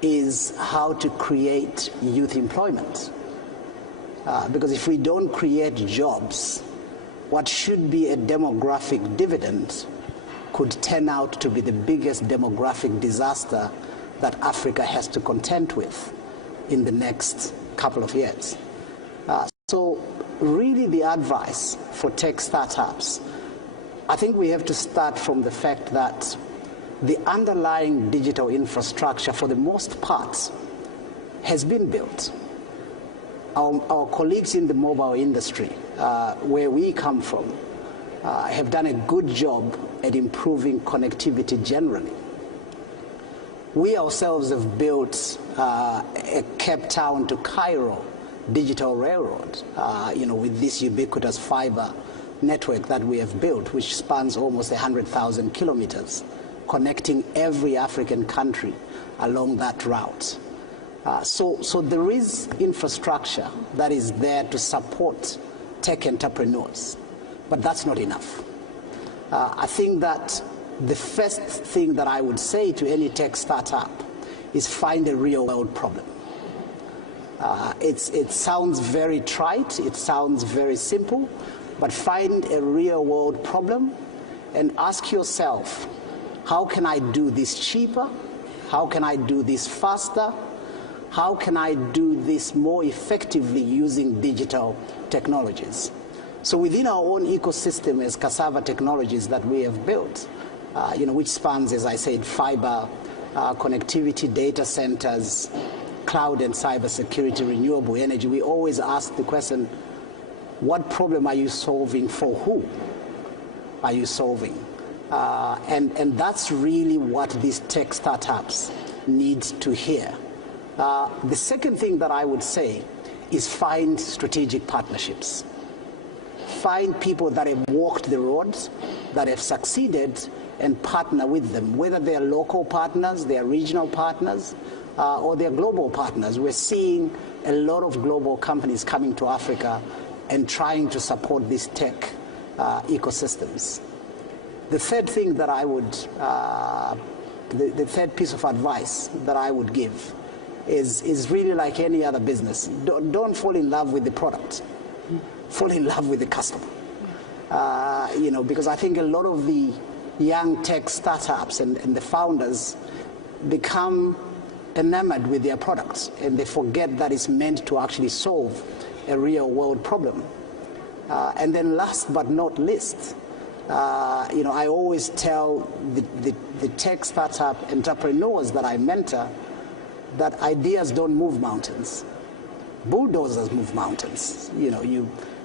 is how to create youth employment. Because if we don't create jobs, what should be a demographic dividend could turn out to be the biggest demographic disaster that Africa has to contend with in the next couple of years. So really the advice for tech startups, I think we have to start from the fact that the underlying digital infrastructure, for the most part, has been built. Our colleagues in the mobile industry, where we come from, have done a good job at improving connectivity generally. We ourselves have built a Cape Town to Cairo digital railroad, with this ubiquitous fiber network that we have built, which spans almost 100,000 kilometers, connecting every African country along that route. So there is infrastructure that is there to support tech entrepreneurs, but that's not enough. I think that the first thing that I would say to any tech startup is find a real world problem. It sounds very trite, it sounds very simple, but find a real world problem and ask yourself, how can I do this cheaper? How can I do this faster? How can I do this more effectively using digital technologies? So within our own ecosystem as Cassava Technologies that we have built, which spans, as I said, fiber, connectivity, data centers, cloud and cybersecurity, renewable energy, we always ask the question, what problem are you solving for who are you solving? And that's really what these tech startups need to hear. The second thing that I would say is find strategic partnerships. Find people that have walked the roads, that have succeeded, and partner with them, whether they're local partners, they're regional partners, or they're global partners. We're seeing a lot of global companies coming to Africa and trying to support these tech ecosystems. The third thing that I would, the third piece of advice that I would give is really like any other business. Don't fall in love with the product. Fall in love with the customer. Because I think a lot of the young tech startups and the founders become enamored with their products, and they forget that it's meant to actually solve a real world problem. And then last but not least, I always tell the tech startup entrepreneurs that I mentor that ideas don't move mountains. Bulldozers move mountains.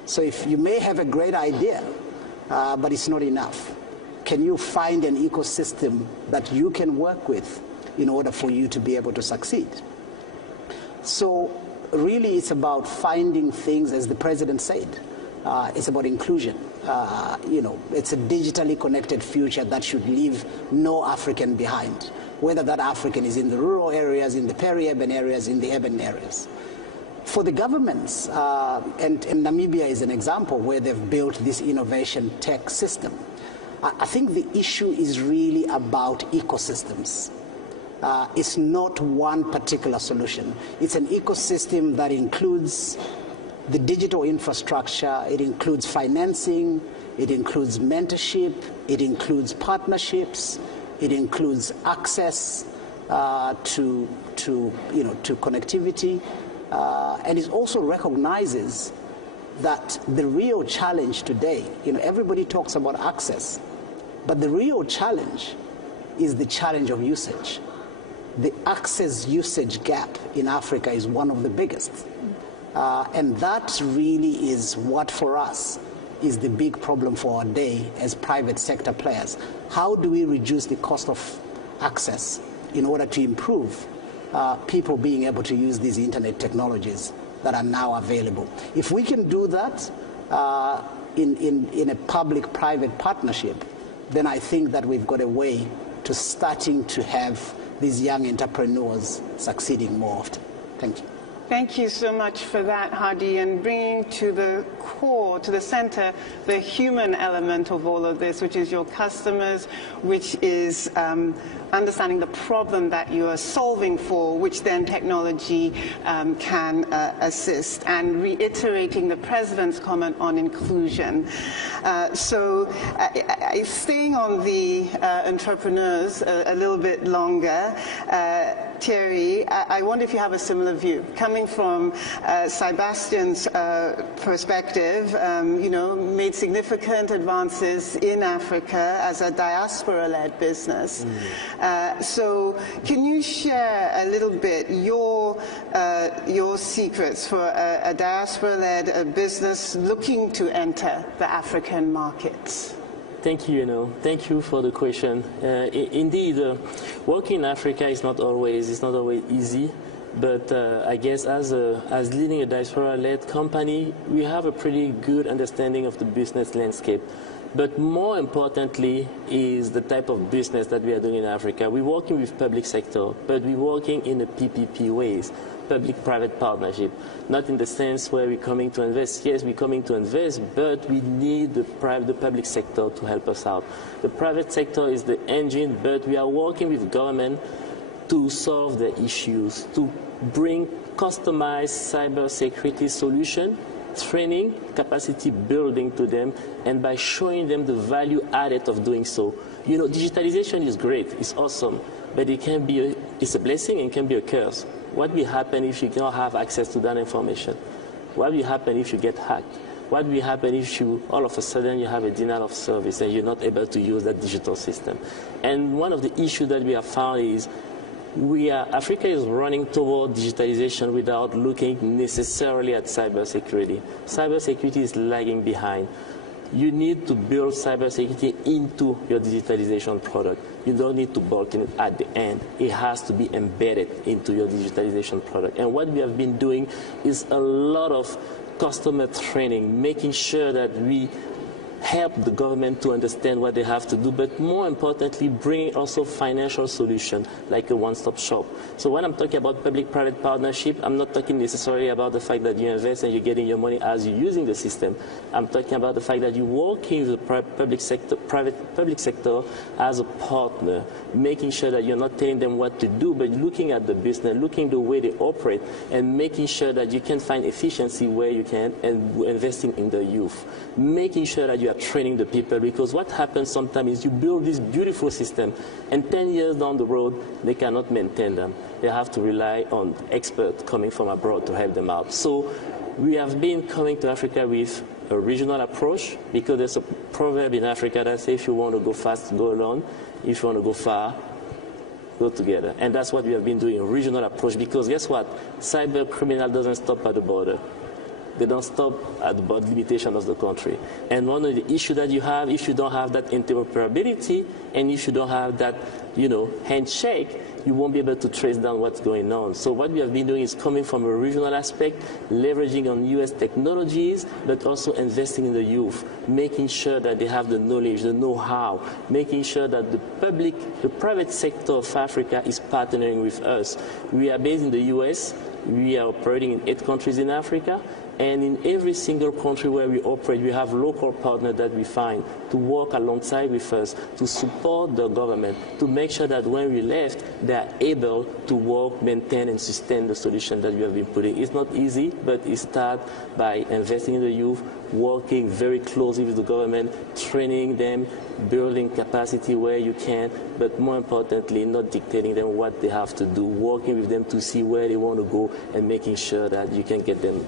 So if you may have a great idea, but it's not enough, can you find an ecosystem that you can work with in order for you to be able to succeed? So really it's about finding things, as the president said. It's about inclusion. It's a digitally connected future that should leave no African behind, whether that African is in the rural areas, in the peri-urban areas, in the urban areas. For the governments, and Namibia is an example where they've built this innovation tech system, I think the issue is really about ecosystems. It's not one particular solution. It's an ecosystem that includes the digital infrastructure, it includes financing, it includes mentorship, it includes partnerships, it includes access to connectivity, and it also recognizes that the real challenge today, everybody talks about access, but the real challenge is the challenge of usage. The access usage gap in Africa is one of the biggest. And that really is what, for us, is the big problem for our day as private sector players. How do we reduce the cost of access in order to improve people being able to use these internet technologies that are now available? If we can do that in a public-private partnership, then I think that we've got a way to starting to have these young entrepreneurs succeeding more often. Thank you. Thank you so much for that, Hadi, and bringing to the core, to the center, the human element of all of this, which is your customers, which is understanding the problem that you are solving for, which then technology can assist, and reiterating the President's comment on inclusion. So staying on the entrepreneurs a little bit longer, Thierry, I wonder if you have a similar view. Coming from Sebastian's perspective, made significant advances in Africa as a diaspora-led business. So can you share a little bit your secrets for a diaspora-led business looking to enter the African markets? Thank you. Thank you for the question. Indeed, working in Africa is not always easy. But I guess as leading a diaspora-led company, we have a pretty good understanding of the business landscape. But more importantly is the type of business that we are doing in Africa. We're working with public sector, but we're working in a PPP ways, public-private partnership, not in the sense where we're coming to invest. Yes, we're coming to invest, but we need the public sector to help us out. The private sector is the engine, but we are working with government to solve the issues, to bring customized cybersecurity solution, training, capacity building to them, and by showing them the value added of doing so. Digitalization is great, it's awesome, but it's a blessing and can be a curse. What will happen if you don't have access to that information? What will happen if you get hacked? What will happen if all of a sudden you have a denial of service and you're not able to use that digital system? And one of the issues that we have found is Africa is running toward digitalization without looking necessarily at cybersecurity. Cybersecurity is lagging behind. You need to build cybersecurity into your digitalization product. You don't need to bolt it at the end. It has to be embedded into your digitalization product. And what we have been doing is a lot of customer training, making sure that we help the government to understand what they have to do, but more importantly, bringing also financial solution like a one-stop shop. So when I'm talking about public-private partnership, I'm not talking necessarily about the fact that you invest and you're getting your money as you're using the system. I'm talking about the fact that you're working with the public sector as a partner, making sure that you're not telling them what to do, but looking at the business, looking at the way they operate, and making sure that you can find efficiency where you can, and investing in the youth, making sure that you are training the people, because what happens sometimes is you build this beautiful system and 10 years down the road they cannot maintain them. They have to rely on experts coming from abroad to help them out. So we have been coming to Africa with a regional approach, because there's a proverb in Africa that says if you want to go fast, go alone. If you want to go far, go together. And that's what we have been doing, a regional approach, because guess what? Cyber criminal doesn't stop at the border. They don't stop at the limitation of the country. And one of the issues that you have, if you don't have that interoperability and if you don't have that, handshake, you won't be able to trace down what's going on. So what we have been doing is coming from a regional aspect, leveraging on US technologies, but also investing in the youth, making sure that they have the knowledge, the know-how, making sure that the private sector of Africa is partnering with us. We are based in the US. We are operating in 8 countries in Africa. And in every single country where we operate, we have local partners that we find to work alongside with us, to support the government, to make sure that when we left, they are able to work, maintain, and sustain the solution that we have been putting. It's not easy, but it starts by investing in the youth, working very closely with the government, training them, building capacity where you can, but more importantly, not dictating them what they have to do, working with them to see where they want to go and making sure that you can get them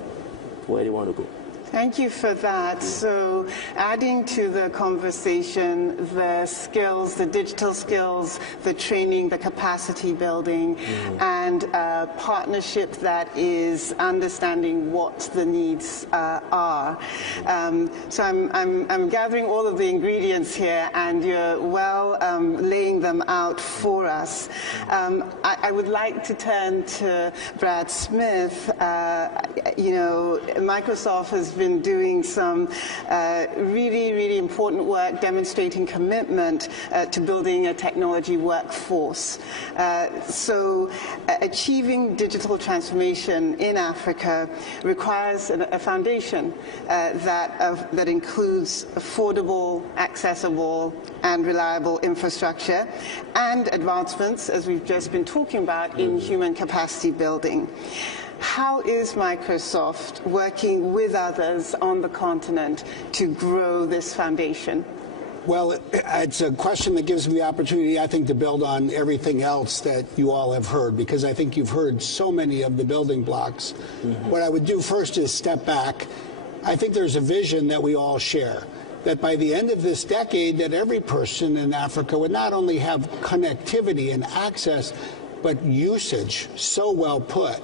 where they want to go. Thank you for that. So adding to the conversation, the skills, the digital skills, the training, the capacity building, and a partnership that is understanding what the needs are. So I'm gathering all of the ingredients here, and you're well laying them out for us. I would like to turn to Brad Smith. Microsoft has been doing some really, really important work demonstrating commitment to building a technology workforce. So achieving digital transformation in Africa requires a foundation that includes affordable, accessible, and reliable infrastructure and advancements, as we've just been talking about, in human capacity building. How is Microsoft working with others on the continent to grow this foundation? Well, it's a question that gives me the opportunity, I think, to build on everything else that you all have heard, because I think you've heard so many of the building blocks. What I would do first is step back. I think there's a vision that we all share, that by the end of this decade, that every person in Africa would not only have connectivity and access, but usage, so well put,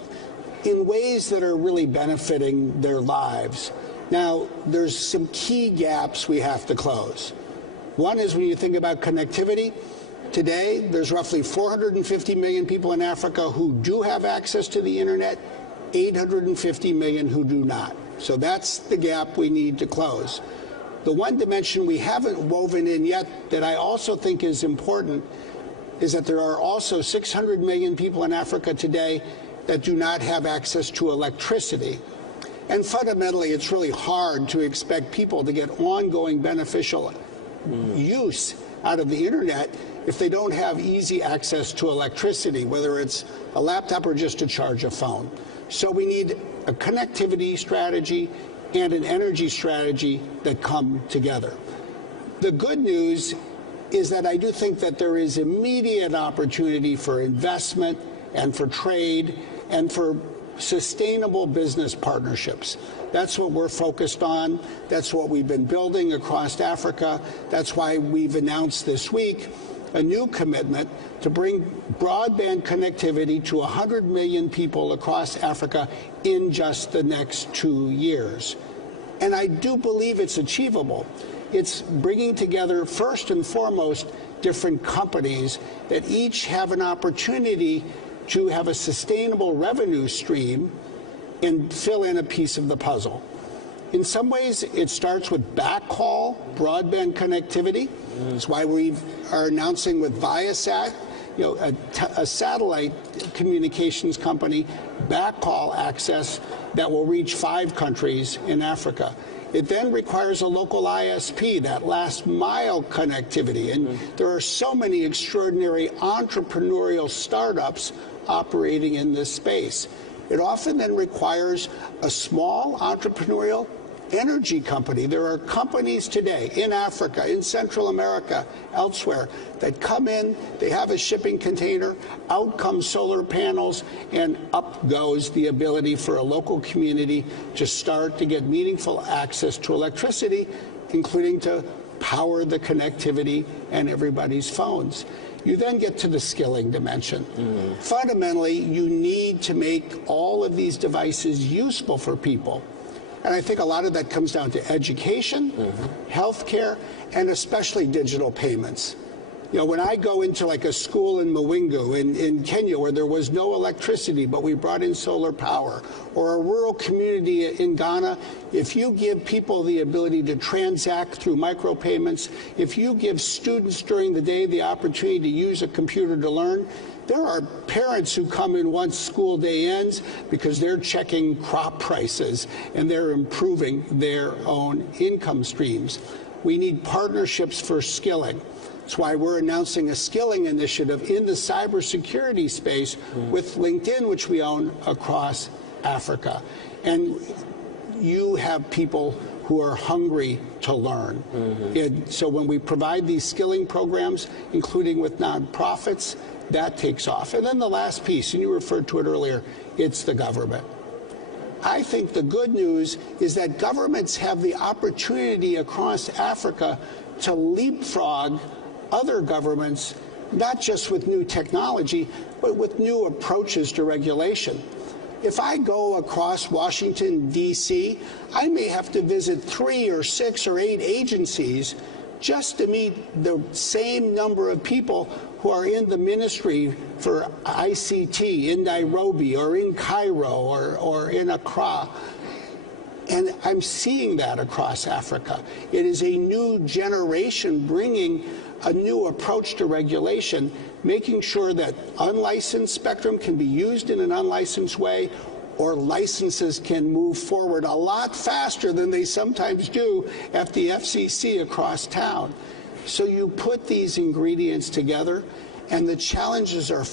in ways that are really benefiting their lives. Now, there's some key gaps we have to close. One is when you think about connectivity. Today, there's roughly 450 million people in Africa who do have access to the internet, 850 million who do not. So that's the gap we need to close. The one dimension we haven't woven in yet that I also think is important is that there are also 600 million people in Africa today that do not have access to electricity. And fundamentally, it's really hard to expect people to get ongoing beneficial use out of the internet if they don't have easy access to electricity, whether it's a laptop or just to charge a phone. So we need a connectivity strategy and an energy strategy that come together. The good news is that I do think that there is immediate opportunity for investment and for trade and for sustainable business partnerships. That's what we're focused on. That's what we've been building across Africa. That's why we've announced this week a new commitment to bring broadband connectivity to 100 million people across Africa in just the next 2 years. And I do believe it's achievable. It's bringing together, first and foremost, different companies that each have an opportunity to have a sustainable revenue stream and fill in a piece of the puzzle. In some ways, it starts with backhaul broadband connectivity. That's why we are announcing with Viasat, a satellite communications company, backhaul access that will reach 5 countries in Africa. It then requires a local ISP, that last mile connectivity. And there are so many extraordinary entrepreneurial startups operating in this space. It often then requires a small entrepreneurial energy company. There are companies today in Africa, in Central America, elsewhere, that come in, they have a shipping container, out come solar panels, and up goes the ability for a local community to start to get meaningful access to electricity, including to power the connectivity and everybody's phones. You then get to the skilling dimension. Fundamentally, you need to make all of these devices useful for people. And I think a lot of that comes down to education, healthcare, and especially digital payments. When I go into like a school in Mwingu in Kenya where there was no electricity, but we brought in solar power, or a rural community in Ghana, if you give people the ability to transact through micropayments, if you give students during the day the opportunity to use a computer to learn, there are parents who come in once school day ends because they're checking crop prices and they're improving their own income streams. We need partnerships for skilling. That's why we're announcing a skilling initiative in the cybersecurity space with LinkedIn, which we own across Africa. And you have people who are hungry to learn. And so when we provide these skilling programs, including with nonprofits, that takes off. And then the last piece, and you referred to it earlier, it's the government. I think the good news is that governments have the opportunity across Africa to leapfrog other governments, not just with new technology, but with new approaches to regulation. If I go across Washington, D.C., I may have to visit 3 or 6 or 8 agencies just to meet the same number of people who are in the ministry for ICT in Nairobi or in Cairo or in Accra. And I'm seeing that across Africa. It is a new generation bringing a new approach to regulation, making sure that unlicensed spectrum can be used in an unlicensed way, or licenses can move forward a lot faster than they sometimes do at the FCC across town. So you put these ingredients together, and the challenges are